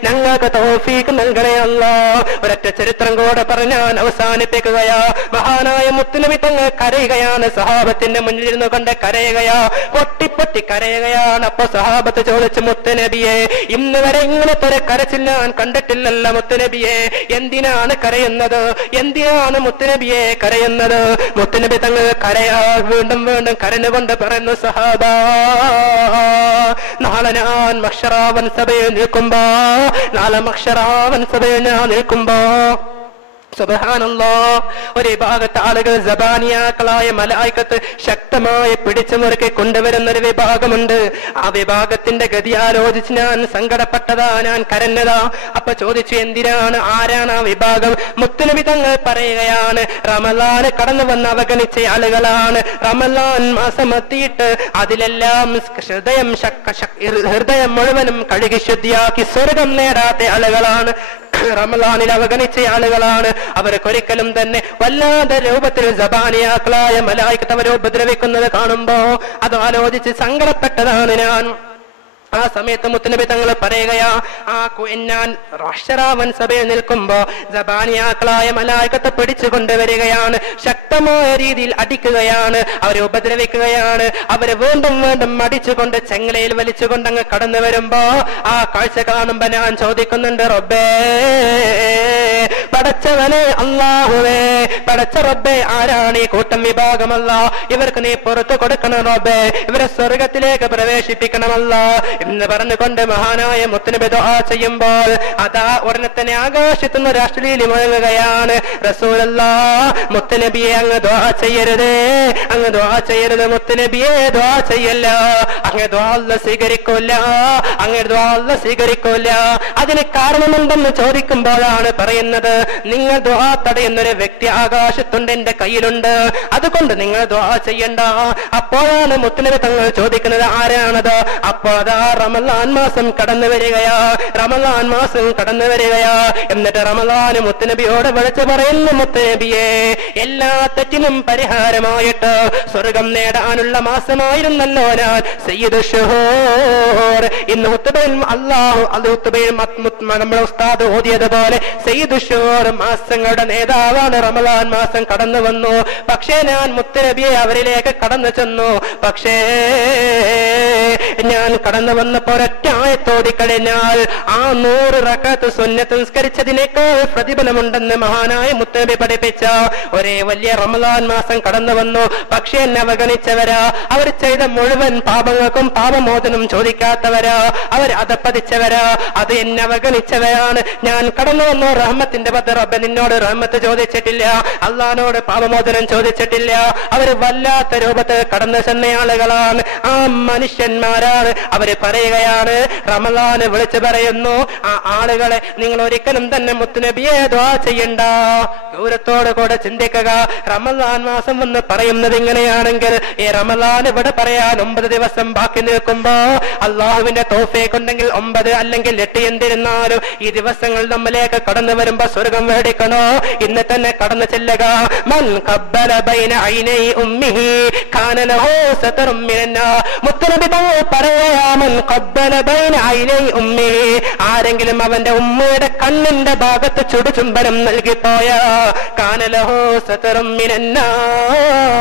ഞങ്ങൾക്ക് തൗഫീഖ് നൽകണേ അല്ലാഹ്. ഒരൊറ്റ ചരിത്രം കൂടെ പറഞ്ഞാൻ അവസാനിപ്പിക്കുകയാ. മഹാനായ മുത്തുനബി തങ്ങൾ കരയുകയാണ്, സഹാബത്തിന്റെ മുന്നിലിരുന്നു കൊണ്ട് കരയുകയാ, പൊട്ടി കരയുകയാണ്. അപ്പൊ സഹാബത്ത് ചോദിച്ചു, മുത്തുനബിയെ, ഇന്ന് വരെ ഇങ്ങനത്തെ ഒരു കരച്ചിൽ ഞാൻ കണ്ടിട്ടില്ലല്ലോ മുത്തുനബിയെ, എന്തിനാണ് കരയുന്നത്? എന്തിനാണ് മുത്തുനബിയെ കരയുന്നത്? മുത്തുനബി തങ്ങൾ വീണ്ടും കരഞ്ഞുകൊണ്ട് പറയുന്നു, സഹാബാ, നാളെ ഞാൻ മഹ്ശറാവൻ സഭയിൽ നിൽക്കുമ്പോ, നാളെ മഹ്ശറാവൻ സഭയിൽ ഞാൻ നിൽക്കുമ്പോ സുബ്ഹാനല്ലാഹ്, ഒരു വിഭാഗത്തെ ആളുകൾ സബാനിയാക്കളായ മലായികത്ത് ശക്തമായി പിടിച്ചു മുറുക്കി കൊണ്ടുവരുന്ന ഒരു വിഭാഗമുണ്ട്. ആ വിഭാഗത്തിന്റെ ഗതി ആലോചിച്ച് ഞാൻ സങ്കടപ്പെട്ടതാ, ഞാൻ കരഞ്ഞതാ. അപ്പൊ ചോദിച്ചു, എന്തിനാണ്, ആരാണ് ആ വിഭാഗം? മുത്തുനബി തങ്ങൾ പറയുകയാണ്, റമളാന് കടന്നു വന്ന് അവഗണിച്ച ആളുകളാണ്. റമളാൻ മാസം എത്തിയിട്ട് അതിലെല്ലാം ഹൃദയം മുഴുവനും കഴുകി ശുദ്ധിയാക്കി സ്വർഗം നേടാത്ത ആളുകളാണ്. റമളാനിൽ അവഗണിച്ച ആളുകളാണ്. അവർക്കൊരിക്കലും തന്നെ വല്ലാതെ രൂപത്തിൽ സബാനിയാക്കളായ മലായികത്ത് അവരെ ഉപദ്രവിക്കുന്നത് കാണുമ്പോ അത് ആലോചിച്ച് സങ്കടപ്പെട്ടതാണ് ഞാൻ. ആ സമയത്ത് മുത്തുനബി തങ്ങൾ പറയുകയാ, ഞാൻ മഹ്ശറാവൻ സഭയിൽ നിൽക്കുമ്പോ സബാനിയാക്കളായ മലായികത്തെ പിടിച്ചു കൊണ്ടുവരികയാണ്, ശക്തമായ രീതിയിൽ അടിക്കുകയാണ്, അവരെ ഉപദ്രവിക്കുകയാണ്. അവരെ വീണ്ടും വീണ്ടും അടിച്ചുകൊണ്ട് ചെങ്ങലയിൽ വലിച്ചുകൊണ്ട് അങ്ങ് കടന്നു വരുമ്പോ ആ കാഴ്ച കാണുമ്പോ ഞാൻ ചോദിക്കുന്നുണ്ട്, റബ്ബേ, പടച്ചവനെ, അല്ലാഹുവേ, പടച്ച റബ്ബേ, ആരാണ് ഈ കൂട്ടം വിഭാഗമല്ല, ഇവർക്ക് നീ പുറത്തു കൊടുക്കണം റബ്ബേ, ഇവരെ സ്വർഗത്തിലേക്ക് പ്രവേശിപ്പിക്കണമല്ല എന്ന് പറഞ്ഞുകൊണ്ട് മഹാനായ മുത്തുനബി ദുആ ചെയ്യുമ്പോൾ അതാ ഉടനെ തന്നെ ആകാശത്തുനിന്ന് രാഷ്ട്രീയ മുഴങ്ങുകയാണ്. റസൂലുള്ളാഹ്, മുത്തുനബിയെ അങ്ങ് ദുആ ചെയ്യരുത്, അങ്ങ് ദുആ ചെയ്യരുത്, മുത്തുനബിയെ ദുആ ചെയ്യല്ല, അങ്ങ് ദുആ അല്ലാഹ് സ്വീകരിക്കൂല, അങ്ങ് ദുആ അല്ലാഹ് സ്വീകരിക്കൂല. അതിന് കാരണമെന്തെന്ന് ചോദിക്കുമ്പോഴാണ് പറയുന്നത്, നിങ്ങൾ ദുആ തടയുന്നൊരു വ്യക്തി ആകാശത്തുണ്ട്, എന്റെ കയ്യിലുണ്ട്, അതുകൊണ്ട് നിങ്ങൾ ദുആ ചെയ്യണ്ട. അപ്പോഴാണ് മുത്തുനബി തങ്ങൾ ചോദിക്കുന്നത്, ആരാണത്? അപ്പോ അതാ റമളാൻ മാസം കടന്നു വരികയാ, റമളാൻ മാസം കടന്നു വരികയാ. എന്നിട്ട് റമളാൻ മുത്തുനബിയോട് വിളിച്ചു പറയുന്നു, മുത്തുനബിയെ, എല്ലാ തെറ്റിനും പരിഹാരമായിട്ട് സ്വർഗം നേടാനുള്ള മാസമായിരുന്നല്ലോ ഞാൻ സയ്യിദു ശുഹൂർ. ഇന്ന് ഹുത്ബയിൽ നമ്മുടെ ഉസ്താദ് ഓതിയതുപോലെ സയ്യിദു ശുഹൂർ, മാസങ്ങളുടെ നേതാവാണ്. റമളാൻ മാസം കടന്നു വന്നു, പക്ഷേ ഞാൻ മുത്തുനബിയെ അവരിലേക്ക് കടന്നു ചെന്നു. പക്ഷേ ഞാൻ കടന്നു വന്നപ്പോ ഒരൊറ്റ ആയത്തോടിക്കഴിഞ്ഞാൽ ആ 100 റക്അത്ത് സുന്നത്ത് നിസ്കരിച്ചതിനേക്കാൾ പ്രതിഫലമുണ്ടെന്ന് മഹാനായ മുത്തുനബി പഠിപ്പിച്ച ഒരേ വലിയ റമളാൻ മാസം കടന്നു വന്നു. പക്ഷേ എന്നെ അവഗണിച്ചവരാ, അവർ ചെയ്ത മുഴുവൻ പാപങ്ങൾക്കും പാപമോചനം ചോദിക്കാത്തവരാ, അവർ അധപ്പതിച്ചവരാ, അത് എന്നെ അവഗണിച്ചവരാണ്. ഞാൻ കടന്നു വന്നു, റഹ്മത്തിന്റെ പത്ത് റബ്ബ് നിന്നോട് റഹ്മത്ത് ചോദിച്ചിട്ടില്ല, അള്ളാഹിനോട് പാപമോചനം ചോദിച്ചിട്ടില്ല. അവർ വല്ലാത്ത രൂപത്തിൽ കടന്നു ചെന്ന ആളുകളാണ്, ആ മനുഷ്യന്മാരാണ്. അവര് പറയുകയാണ്, റമളാന് വിളിച്ചു പറയുന്നു, ആ ആളുകളെ നിങ്ങൾ ഒരിക്കലും തന്നെ മുത്തുനബിയെ ദുആ ചെയ്യണ്ട. ഗൗരവത്തോട് കൂടെ ചിന്തിക്കുക. റമളാൻ മാസം എന്ന് പറയുന്നത് ഇങ്ങനെയാണെങ്കിൽ ഈ റമളാൻ ഇവിടെ പറയാൻ 9 ദിവസം ബാക്കി നിൽക്കുമ്പോ അള്ളാഹുവിന്റെ തൗഫീഖ് ഉണ്ടെങ്കിൽ 9 അല്ലെങ്കിൽ 8 എന്തിരുന്നാലും ഈ ദിവസങ്ങൾ നമ്മിലേക്ക് കടന്നു വരുമ്പോ സ്വർഗം മേടിക്കണോ? ഇന്ന് തന്നെ കടന്നു ചെല്ലുക. മൻ ഖബ്ബല ബൈന ഐനൈ ഉമ്മിഹി കാന ലഹു സതറും മിനന്നാർ. മുത്തുനബി പറയാ, മൻ ഖബ്ബല ബൈന ഐനൈ ഉമ്മിഹി, ആരെങ്കിലും അവന്റെ ഉമ്മയുടെ കണ്ണിന്റെ ഭാഗത്ത് ചുടുചുംബനം നൽകിപ്പോയാ കാന ലഹു സതറും മിനന്നാർ,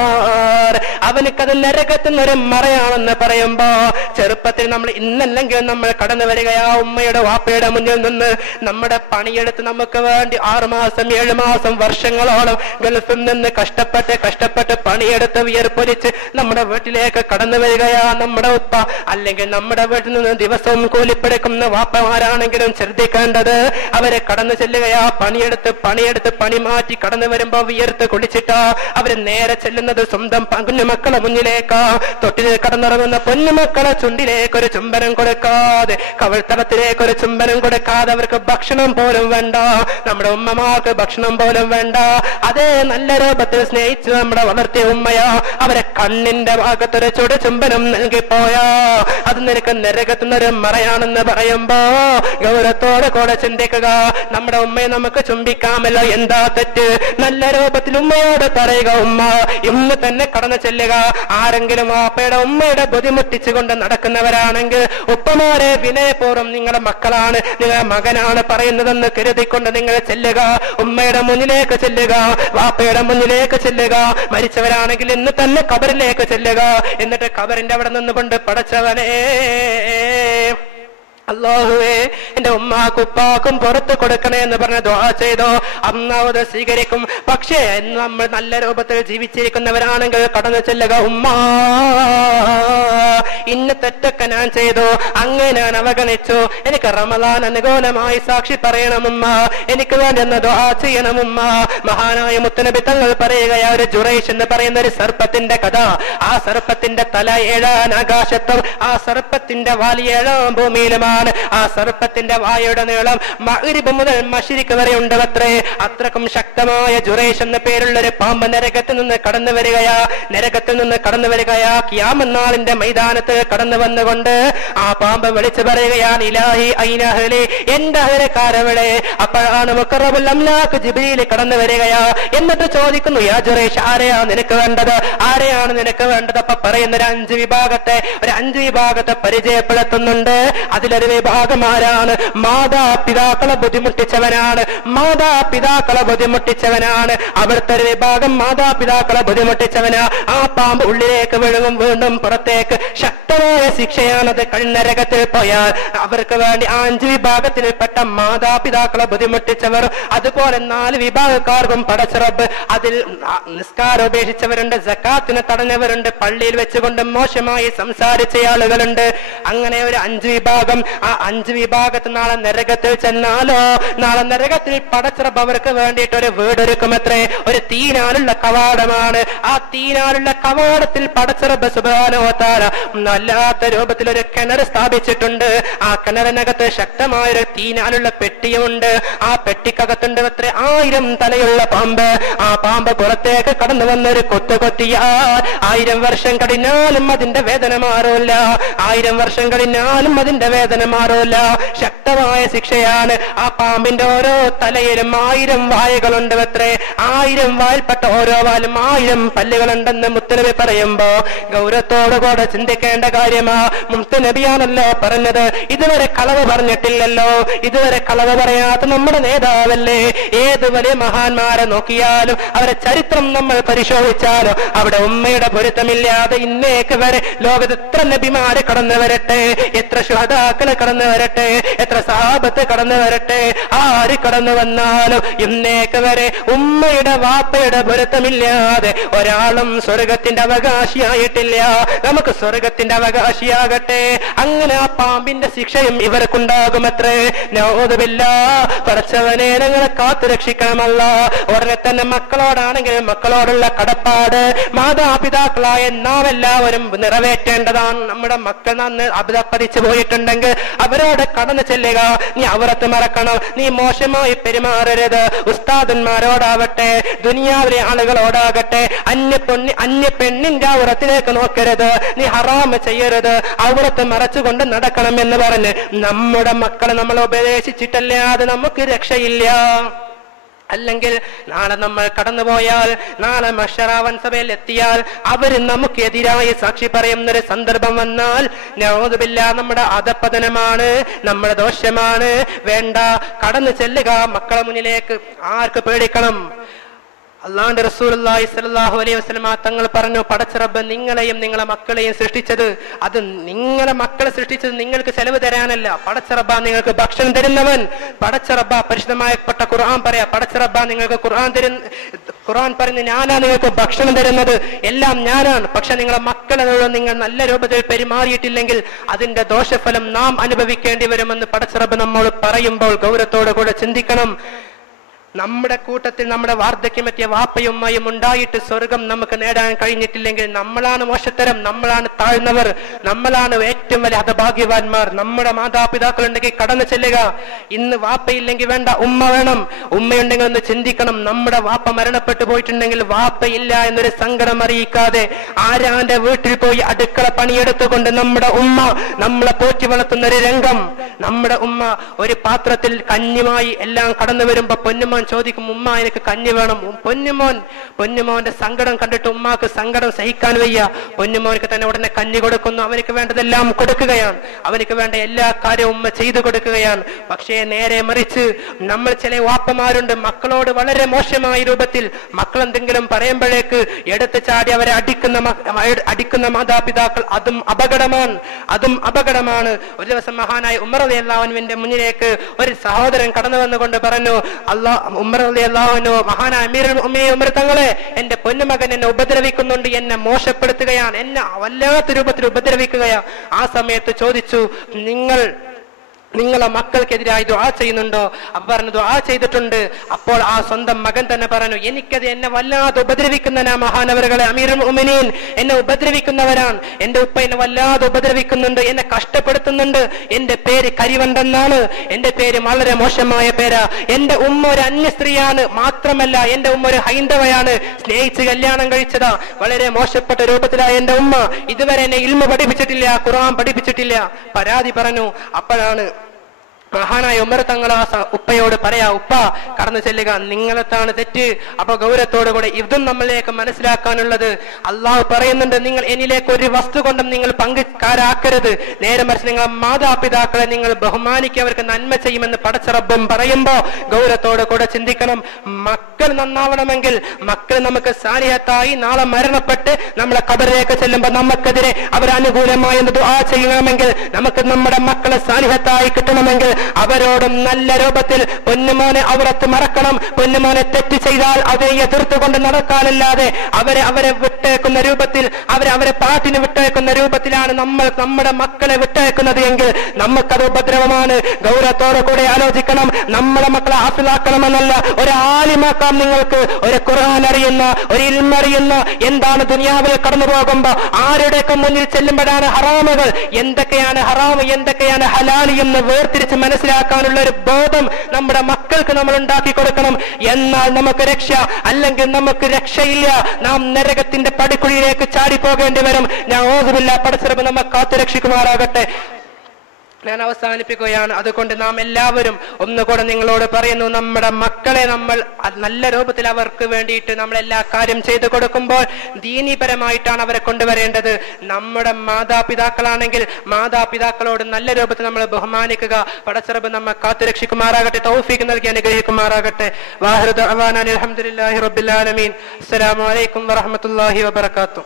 അവനക്കത് നരകത്തുന്നൊരു മറയാണെന്ന് പറയുമ്പോ ചെറുപ്പത്തിൽ നമ്മൾ ഇന്നല്ലെങ്കിൽ നമ്മൾ കടന്നു വരികയാ ഉമ്മയുടെ വാപ്പയുടെ മുന്നിൽ നിന്ന് നമ്മുടെ പണിയെടുത്ത് നമുക്ക് വേണ്ടി 6 മാസം 7 മാസം വർഷങ്ങളോളം ഗൾഫിൽ നിന്ന് കഷ്ടപ്പെട്ട് പണിയെടുത്ത് വിയർപ്പൊലിച്ച് നമ്മുടെ വീട്ടിലേക്ക് കടന്നു വരികയാ നമ്മുടെ ഉപ്പ. അല്ലെങ്കിൽ നമ്മുടെ വീട്ടിൽ നിന്ന് ദിവസവും കൂലിപ്പടിക്കുന്ന വാപ്പമാരാണെങ്കിലും ശ്രദ്ധിക്കേണ്ടത്, അവരെ കടന്നു ചെല്ലുകയാ, പണിയെടുത്ത് പണി മാറ്റി കടന്നു വരുമ്പോ വിയർത്ത് കുളിച്ചിട്ടാ അവര് നേരെ ചെല്ലുന്നത് സ്വന്തം കുഞ്ഞുമക്കളെ മുന്നിലേക്കാ. തൊട്ടിൽ കടന്നിറങ്ങുന്ന പൊന്നുമക്കളെ ചുണ്ടിലേക്ക് ഒരു ചുംബനം കൊടുക്കാതെ, കവിൾത്തടത്തിലേക്ക് ഒരു ചുംബനം കൊടുക്കാതെ അവർക്ക് ഭക്ഷണം പോലും വേണ്ട, നമ്മുടെ ഉമ്മമാർക്ക് ഭക്ഷണം പോലും വേണ്ട. അതേ നല്ല രൂപത്തിൽ സ്നേഹിച്ച് നമ്മുടെ വളർത്തിയ ഉമ്മയാ, അവരെ കണ്ണിന്റെ ഭാഗത്തൊരു ചുടു ചുംബനം നൽകിപ്പോയാ അത് നിനക്ക് നരകത്തുന്നൊരു മറയാണെന്ന് പറയുമ്പോ ഗൗരവത്തോടെ കൂടെ ചിന്തിക്കുക. നമ്മുടെ ഉമ്മയെ നമുക്ക് ചുംബിക്കാമല്ലോ, എന്താ തെറ്റ്? നല്ല രൂപത്തിൽ ഉമ്മയോട് പറയുക, ഉമ്മ ഇന്ന് തന്നെ കടന്നു ചെല്ലുക. ആരെങ്കിലും വാപ്പയുടെ ഉമ്മയുടെ ബുദ്ധിമുട്ടിച്ചുകൊണ്ട് നടക്കുന്നവരാണെങ്കിൽ ഉപ്പമാരെ വിനയപൂർവ്വം നിങ്ങളുടെ മക്കളാണ്, നിങ്ങളുടെ മകനാണ് പറയുന്നതെന്ന് കരുതിക്കൊണ്ട് നിങ്ങൾ ചെല്ലുക, ഉമ്മയുടെ മുന്നിലേക്ക് ചെല്ലുക, വാപ്പയുടെ മുന്നിലേക്ക് ചെല്ലുക. മരിച്ചവരാണെങ്കിൽ ഇന്ന് തന്നെ ഖബറിലേക്ക് ചെല്ലുക. എന്നിട്ട് ഖബറിന്റെ അവിടെ നിന്നുകൊണ്ട് പടച്ചവനെ അല്ലാഹുവേ എന്റെ ഉമ്മാക്കും ഉപ്പാക്കും പുറത്ത് കൊടുക്കണേ എന്ന് പറഞ്ഞ് ദുആ ചെയ്തോ, അല്ലാഹു സ്വീകരിക്കും. പക്ഷേ നമ്മൾ നല്ല രൂപത്തിൽ ജീവിച്ചിരിക്കുന്നവരാണെങ്കിൽ കടന്നു ചെല്ലുക, ഉമ്മ ഇന്ന തെറ്റൊക്കെ ഞാൻ ചെയ്തു, അങ്ങനെ ഞാൻ അവഗണിച്ചു, എനിക്ക് റമളാൻ അനുകൂലമായി സാക്ഷി പറയണമുമ്മ, എനിക്ക് വേണ്ടി ഒന്ന് ദുആ ചെയ്യണമുമ്മ. മഹാനായ മുത്തുനബി തങ്ങൾ പറയുകയാ, ഒരു ജുറൈഷ് എന്ന് പറയുന്ന ഒരു സർപ്പത്തിന്റെ കഥ. ആ സർപ്പത്തിന്റെ തല 7 ആകാശത്തും ആ സർപ്പത്തിന്റെ വാല് 7 ഭൂമിയിലുമാണ്. ആ സർപ്പത്തിന്റെ വായുടെ നീളം മഗ്രിബ് മുതൽ മശ്രിഖ് വരെ ഉണ്ട് അത്രേ. അത്രക്കും ശക്തമായ ജുറൈഷ് എന്ന പേരുള്ള ഒരു പാമ്പ് നരകത്തിൽ നിന്ന് കടന്നു വരികയാ. ഖിയാമത്ത് നാളിന്റെ മൈതാനത്ത് കടന്നു വന്നുകൊണ്ട് ആ പാമ്പ് വിളിച്ചു പറയുകയാണ്, ഇലാഹി ഐന അഹ്ലി, എന്റെ അഹ്ലക്കാരെവിടെ? അപ്പോഴാണ് മുഖറബുൽ അംലാക്ക് ജിബ്രീൽ കടന്നു വരികയാ. എന്നിട്ട് ചോദിക്കുന്നു, യാ ജുറൈഷ്, ആരെയാണ് നിനക്ക് വേണ്ടത്? അപ്പൊ പറയുന്ന ഒരു 5 വിഭാഗത്തെ പരിചയപ്പെടുത്തുന്നുണ്ട്. അതിലൊരു വിഭാഗം ആരാണ്? മാതാപിതാക്കളെ ബുദ്ധിമുട്ടിച്ചവനാണ്. അവിടുത്തെ ഒരു വിഭാഗം മാതാപിതാക്കളെ ബുദ്ധിമുട്ടിച്ചവനാ. ആ പാമ്പ് ഉള്ളിലേക്ക് വീഴും, വീണ്ടും പുറത്തേക്ക്. ശക്തമായ ശിക്ഷയാണത്. നരകത്തിൽ പോയാൽ അവർക്ക് വേണ്ടി 5 വിഭാഗത്തിൽപ്പെട്ട മാതാപിതാക്കളെ ബുദ്ധിമുട്ടിച്ചവർ, അതുപോലെ 4 വിഭാഗക്കാർക്കും പടച്ച റബ്ബ് അതിൽ നിസ്കാരം ഉപേക്ഷിച്ചവരുണ്ട്, സക്കാത്തിനെ തടഞ്ഞവരുണ്ട്, പള്ളിയിൽ വെച്ചുകൊണ്ട് മോശമായി സംസാരിച്ച ആളുകളുണ്ട്. അങ്ങനെ ഒരു 5 വിഭാഗം. ആ 5 വിഭാഗത്തിൽ നാളെ നരകത്തിൽ ചെന്നാലോ, നാളെ നരകത്തിൽ പടച്ച റബ്ബ് അവർക്ക് വേണ്ടിയിട്ട് ഒരു വീടൊരുക്കുമത്രേ. ഒരു തീനാലുള്ള കവാടമാണ്. ആ തീനാലുള്ള കവാടത്തിൽ പടച്ച റബ്ബ് സുബ്ഹാനഹു വ തആല വല്ലാത്ത രൂപത്തിൽ ഒരു കിണർ സ്ഥാപിച്ചിട്ടുണ്ട്. ആ കിണറിനകത്ത് ശക്തമായൊരു തീനാലുള്ള പെട്ടിയുമുണ്ട്. ആ പെട്ടിക്കകത്തുണ്ട് അത്ര 1000 തലയുള്ള പാമ്പ്. ആ പാമ്പ് പുറത്തേക്ക് കടന്നു വന്നൊരു കൊത്തുകൊത്തിയാൽ 1000 വർഷം കഴിഞ്ഞാലും അതിന്റെ വേദന മാറൂല. 1000 വർഷം കഴിഞ്ഞാലും അതിന്റെ വേദന മാറൂല. ശക്തമായ ശിക്ഷയാണ്. ആ പാമ്പിന്റെ ഓരോ തലയിലും 1000 വായകളുണ്ട് അത്രേ. 1000 വായിൽപ്പെട്ട ഓരോ വാലും 1000 പല്ലുകളുണ്ടെന്ന് മുത്തുനബി പറയുമ്പോ ഗൗരവത്തോടുകൂടെ ചിന്തിക്കേണ്ട കാര്യമാ. മുത്തുനബിയാണല്ലോ പറഞ്ഞത്. ഇതുവരെ കളവ് പറഞ്ഞിട്ടില്ലല്ലോ. ഇതുവരെ കളവ് പറയാത്ത നമ്മുടെ നേതാവല്ലേ. ഏത് വലിയ മഹാന്മാരെ നോക്കിയാലും അവരെ ചരിത്രം നമ്മൾ പരിശോധിച്ചാലും അവിടെ ഉമ്മയുടെ പൊരുത്തമില്ലാതെ ഇന്നേക്ക് വരെ ലോകത്ത് എത്ര നബിമാര് കടന്നു വരട്ടെ, എത്ര ശുഹദാക്കള് കടന്നു വരട്ടെ, എത്ര സഹാബത്ത് കടന്നു വരട്ടെ, ആര് കടന്നു വന്നാലും ഇന്നേക്ക് വരെ ഉമ്മയുടെ വാപ്പയുടെ പൊരുത്തമില്ലാതെ ഒരാളും സ്വർഗത്തിന്റെ അവകാശിയായിട്ടില്ല. നമുക്ക് സ്വർഗത്തിന്റെ അവകാശിയാകട്ടെ. അങ്ങനെ ആ പാമ്പിന്റെ ശിക്ഷയും ഇവർക്കുണ്ടാകുമത്രേ. നഊദു ബില്ലാഹ്. പടച്ചവനെ ഞങ്ങളെ കാത്തു രക്ഷിക്കണമല്ല. ഉടനെ തന്നെ മക്കളോടാണെങ്കിൽ മക്കളോടുള്ള കടപ്പാട് മാതാപിതാക്കളായ നാം എല്ലാവരും നിറവേറ്റേണ്ടതാണ്. നമ്മുടെ മക്കൾ നന്ന് അബദ്ധപ്പതിച്ചു പോയിട്ടുണ്ടെങ്കിൽ അവരോട് കടന്നു ചെല്ലുക. നീ അവറത്ത് മറക്കണം. നീ മോശമായി പെരുമാറരുത്. ഉസ്താദന്മാരോടാവട്ടെ, ദുനിയാവിലെ ആളുകളോടാകട്ടെ, അന്യ പെണ്ണിന്റെ ഔറത്തിലേക്ക് നോക്കരുത്. നീ ഹറാമ് ചെയ്യരുത്. ഔറത്ത് മറച്ചുകൊണ്ട് നടക്കണം എന്ന് പറഞ്ഞ് നമ്മുടെ മക്കളെ നമ്മൾ ഉപദേശിച്ചിട്ടല്ലാതെ നമുക്ക് രക്ഷയില്ല. അല്ലെങ്കിൽ നാളെ നമ്മൾ കടന്നുപോയാൽ, നാളെ മഹ്ശറാവൻ സഭയിൽ എത്തിയാൽ അവര് നമുക്കെതിരായി സാക്ഷി പറയുന്നൊരു സന്ദർഭം വന്നാൽ നഊദു ബില്ലാഹ് നമ്മുടെ അധപതനമാണ്, നമ്മുടെ ദോഷമാണ്. വേണ്ട, കടന്നു ചെല്ലുക മക്കളെ മുന്നിലേക്ക്. ആർക്ക് പേടിക്കണം? അല്ലാഹുവിന്റെ റസൂലുള്ളാഹി സ്വല്ലല്ലാഹു അലൈഹി വസല്ലം തങ്ങൾ പറഞ്ഞു, പടച്ച റബ്ബ് നിങ്ങളെയും നിങ്ങളെ മക്കളെയും സൃഷ്ടിച്ചത്, അത് നിങ്ങളെ മക്കളെ സൃഷ്ടിച്ചത് നിങ്ങൾക്ക് ചെലവ് തരാനല്ല. പടച്ച റബ്ബാ നിങ്ങൾക്ക് ഭക്ഷണം തരുന്നവൻ. പടച്ച റബ്ബാ പരിശുദ്ധമായപ്പെട്ട ഖുർആൻ പറയാ, പടച്ച റബ്ബാ നിങ്ങൾക്ക് ഖുർആൻ പറയുന്നു, ഞാനാ നിങ്ങൾക്ക് ഭക്ഷണം തരുന്നത്, എല്ലാം ഞാനാണ്. പക്ഷെ നിങ്ങളെ മക്കളോട് നിങ്ങൾ നല്ല രൂപത്തിൽ പെരുമാറിയിട്ടില്ലെങ്കിൽ അതിന്റെ ദോഷഫലം നാം അനുഭവിക്കേണ്ടി വരുമെന്ന് പടച്ച റബ്ബ് നമ്മോട് പറയുമ്പോൾ ഗൗരവത്തോടു കൂടെ ചിന്തിക്കണം. നമ്മുടെ കൂട്ടത്തിൽ നമ്മുടെ വാർദ്ധക്യമെത്തിയ വാപ്പയും ഉമ്മയും ഉണ്ടായിട്ട് സ്വർഗം നമുക്ക് നേടാൻ കഴിഞ്ഞിട്ടില്ലെങ്കിൽ നമ്മളാണ് മോശത്തരം, നമ്മളാണ് താഴ്ന്നവർ, നമ്മളാണ് ഏറ്റവും വലിയ ഹതഭാഗ്യവാന്മാർ. നമ്മുടെ മാതാപിതാക്കൾ ഉണ്ടെങ്കിൽ കടന്നു ചെല്ലുക. ഇന്ന് വാപ്പയില്ലെങ്കിൽ വേണ്ട, ഉമ്മ വേണം. ഉമ്മയുണ്ടെങ്കിൽ ഒന്ന് ചിന്തിക്കണം. നമ്മുടെ വാപ്പ മരണപ്പെട്ടു പോയിട്ടുണ്ടെങ്കിൽ വാപ്പയില്ല എന്നൊരു സങ്കടം അറിയിക്കാതെ ആരാന്റെ വീട്ടിൽ പോയി അടുക്കള പണിയെടുത്തുകൊണ്ട് നമ്മുടെ ഉമ്മ നമ്മളെ പോറ്റി വളർത്തുന്ന ഒരു രംഗം. നമ്മുടെ ഉമ്മ ഒരു പാത്രത്തിൽ കഞ്ഞിയുമായി എല്ലാം കടന്നു വരുമ്പോ പൊന്നുമോൻ ചോദിക്കും, ഉമ്മ എനിക്ക് കഞ്ഞി വേണം. പൊന്നുമോന്റെ സങ്കടം കണ്ടിട്ട് ഉമ്മാക്ക് സങ്കടം സഹിക്കാൻ വയ്യ. പൊന്നുമോനക്ക് തന്നെ ഉടനെ കഞ്ഞി കൊടുക്കുന്നു. അവനക്ക് വേണ്ടതെല്ലാം കൊടുക്കുകയാണ്. അവനക്ക് വേണ്ട എല്ലാ കാര്യവും ഉമ്മ ചെയ്തു കൊടുക്കുകയാണ്. പക്ഷേ നേരെ മറിച്ച് നമ്മൾ ചില വാപ്പമാരുണ്ട്, മക്കളോട് വളരെ മോശമായ രൂപത്തിൽ മക്കൾ എന്തെങ്കിലും പറയുമ്പോഴേക്ക് എടുത്ത് ചാടി അവരെ അടിക്കുന്ന മാതാപിതാക്കൾ. അതും അപകടമാണ്. ഒരു ദിവസം മഹാനായ ഉമർ റളിയല്ലാഹു അൻഹുവിന്റെ മുന്നിലേക്ക് ഒരു സഹോദരൻ കടന്നു വന്നുകൊണ്ട് പറഞ്ഞു, ഉമർ റളിയല്ലാഹു അൻഹു, മഹാനായ അമീറുൽ മുഅ്മിനീൻ ഉമർ തങ്ങളെ, എന്റെ പൊന്നുമകൻ എന്നെ ഉപദ്രവിക്കുന്നുണ്ട്, എന്നെ മോശപ്പെടുത്തുകയാണ്, എന്നെ വല്ലാത്ത രൂപത്തിൽ ഉപദ്രവിക്കുകയാണ്. ആ സമയത്ത് ചോദിച്ചു, നിങ്ങളെ മക്കൾക്കെതിരായി ദുആ ചെയ്യുന്നുണ്ടോ? അപ്പൊ പറഞ്ഞു, ദുആ ചെയ്തിട്ടുണ്ട്. അപ്പോൾ ആ സ്വന്തം മകൻ തന്നെ പറഞ്ഞു, എനിക്കത് എന്നെ വല്ലാതെ ഉപദ്രവിക്കുന്ന മഹാനവറുകളെ, അമീറുൽ മുഅ്മിനീൻ എന്നെ ഉപദ്രവിക്കുന്നവരാണ്. എന്റെ ഉപ്പ എന്നെ വല്ലാതെ ഉപദ്രവിക്കുന്നുണ്ട്, എന്നെ കഷ്ടപ്പെടുത്തുന്നുണ്ട്. എന്റെ പേര് കരിവണ്ടെന്നാണ്, എന്റെ പേര് വളരെ മോശമായ പേരാ. എന്റെ ഉമ്മ ഒരു അന്യ സ്ത്രീയാണ്, മാത്രമല്ല എന്റെ ഉമ്മ ഒരു ഹൈന്ദവയാണ്, സ്നേഹിച്ച് കല്യാണം കഴിച്ചതാ. വളരെ മോശപ്പെട്ട രൂപത്തിലായ എന്റെ ഉമ്മ ഇതുവരെ എന്നെ ഇൽമ പഠിപ്പിച്ചിട്ടില്ല, ഖുർആൻ പഠിപ്പിച്ചിട്ടില്ല, പരാതി പറഞ്ഞു. അപ്പോഴാണ് മഹാനായ ഉമർ തങ്ങൾ ആ ഉപ്പയോട് പറയാ, ഉപ്പ കടന്നു ചെല്ലുക, നിങ്ങളെത്താണ് തെറ്റ്. അപ്പൊ ഗൗരവത്തോടുകൂടെ ഇതും നമ്മളിലേക്ക് മനസ്സിലാക്കാനുള്ളത്, അള്ളാഹു പറയുന്നുണ്ട്, നിങ്ങൾ എന്നിലേക്ക് ഒരു വസ്തു കൊണ്ടും നിങ്ങൾ പങ്കുകാരാക്കരുത്. നേരെ മറിച്ച് നിങ്ങൾ മാതാപിതാക്കളെ നിങ്ങൾ ബഹുമാനിക്കുക, അവർക്ക് നന്മ ചെയ്യുമെന്ന് പടച്ച റബ്ബും പറയുമ്പോ ഗൗരവത്തോടു കൂടെ ചിന്തിക്കണം. മക്കൾ നന്നാവണമെങ്കിൽ, മക്കൾ നമുക്ക് സാലിഹത്തായി നാളെ മരണപ്പെട്ട് നമ്മളെ ഖബറിലേക്ക് ചെല്ലുമ്പോൾ നമുക്കെതിരെ അവർ അനുകൂലമായി ദുആ ചെയ്യണമെങ്കിൽ, നമുക്ക് നമ്മുടെ മക്കളെ സാലിഹത്തായി കിട്ടണമെങ്കിൽ അവരോടും നല്ല രൂപത്തിൽ പൊന്നുമോനെ അവരത്ത് മറക്കണം. പൊന്നുമോനെ തെറ്റ് ചെയ്താൽ അവരെ എതിർത്തുകൊണ്ട് നടക്കാനല്ലാതെ അവരെ വിട്ടേക്കുന്ന രൂപത്തിൽ, അവരെ പാട്ടിന് വിട്ടേക്കുന്ന രൂപത്തിലാണ് നമ്മൾ നമ്മുടെ മക്കളെ വിട്ടേക്കുന്നത് എങ്കിൽ നമുക്കത് ഉപദ്രവമാണ്. ഗൗരവത്തോടെ കൂടെ ആലോചിക്കണം. നമ്മളെ മക്കളെ ഹാഫിളാക്കണമെന്നല്ല, ഒരു ആലിമാക്കാം. നിങ്ങൾക്ക് ഒരു ഖുർആൻ അറിയുന്ന, ഒരു ഇൽമ അറിയുന്ന, എന്താണ് ദുനിയാവിൽ കടന്നു പോകുമ്പോ ആരുടെയൊക്കെ മുന്നിൽ ചെല്ലുമ്പോഴാണ് ഹറാമുകൾ, എന്തൊക്കെയാണ് ഹറാം, എന്തൊക്കെയാണ് ഹലാലി എന്ന് വേർതിരിച്ച് മനസ്സിലാക്കാനുള്ള ഒരു ബോധം നമ്മുടെ മക്കൾക്ക് നമ്മൾ ഉണ്ടാക്കി കൊടുക്കണം. എന്നാൽ നമുക്ക് രക്ഷ, അല്ലെങ്കിൽ നമുക്ക് രക്ഷയില്ല. നാം നരകത്തിന്റെ പടിക്കുഴിയിലേക്ക് ചാടിപ്പോകേണ്ടി വരും. ഞാൻ ഓതുമില്ല, പടച്ചിറപ്പ് നമ്മെ കാത്തുരക്ഷിക്കുമാറാകട്ടെ. ഞാൻ അവസാനിപ്പിക്കുകയാണ്. അതുകൊണ്ട് നാം എല്ലാവരും ഒന്നുകൂടെ നിങ്ങളോട് പറയുന്നു, നമ്മുടെ മക്കളെ നമ്മൾ നല്ല രൂപത്തിൽ അവർക്ക് വേണ്ടിയിട്ട് നമ്മൾ എല്ലാ കാര്യം ചെയ്തു കൊടുക്കുമ്പോൾ ദീനീപരമായിട്ടാണ് അവരെ കൊണ്ടുവരേണ്ടത്. നമ്മുടെ മാതാപിതാക്കളാണെങ്കിൽ മാതാപിതാക്കളോട് നല്ല രൂപത്തിൽ നമ്മൾ ബഹുമാനിക്കുക. പടച്ചിറപ്പ് നമ്മെ കാത്തുരക്ഷിക്കുമാറാകട്ടെ, തൗഫീഖ് നൽകി അനുഗ്രഹിക്കുമാറാകട്ടെ. വാഹിറു ദഅ്വാനാ അൽഹംദുലില്ലാഹി റബ്ബിൽ ആലമീൻ. അസ്സലാമു അലൈക്കും വറഹ്മത്തുള്ളാഹി വബറകാതുഹു.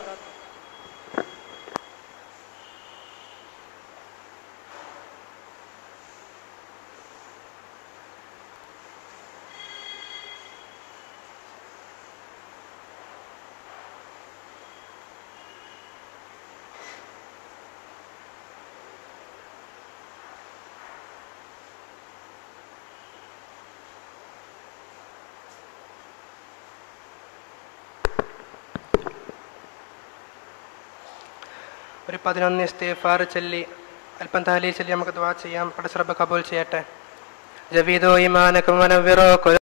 ഒരു 11 ഇസ്തിഗ്ഫാർ ചൊല്ലി അല്പം തഹ്ലീൽ ചൊല്ലി നമുക്ക് ദുആ ചെയ്യാം. പടച്ച റബ്ബ് കബൂൽ ചെയ്യട്ടെ. ജവീദോ ഈമാനകും വനവ്വിറോ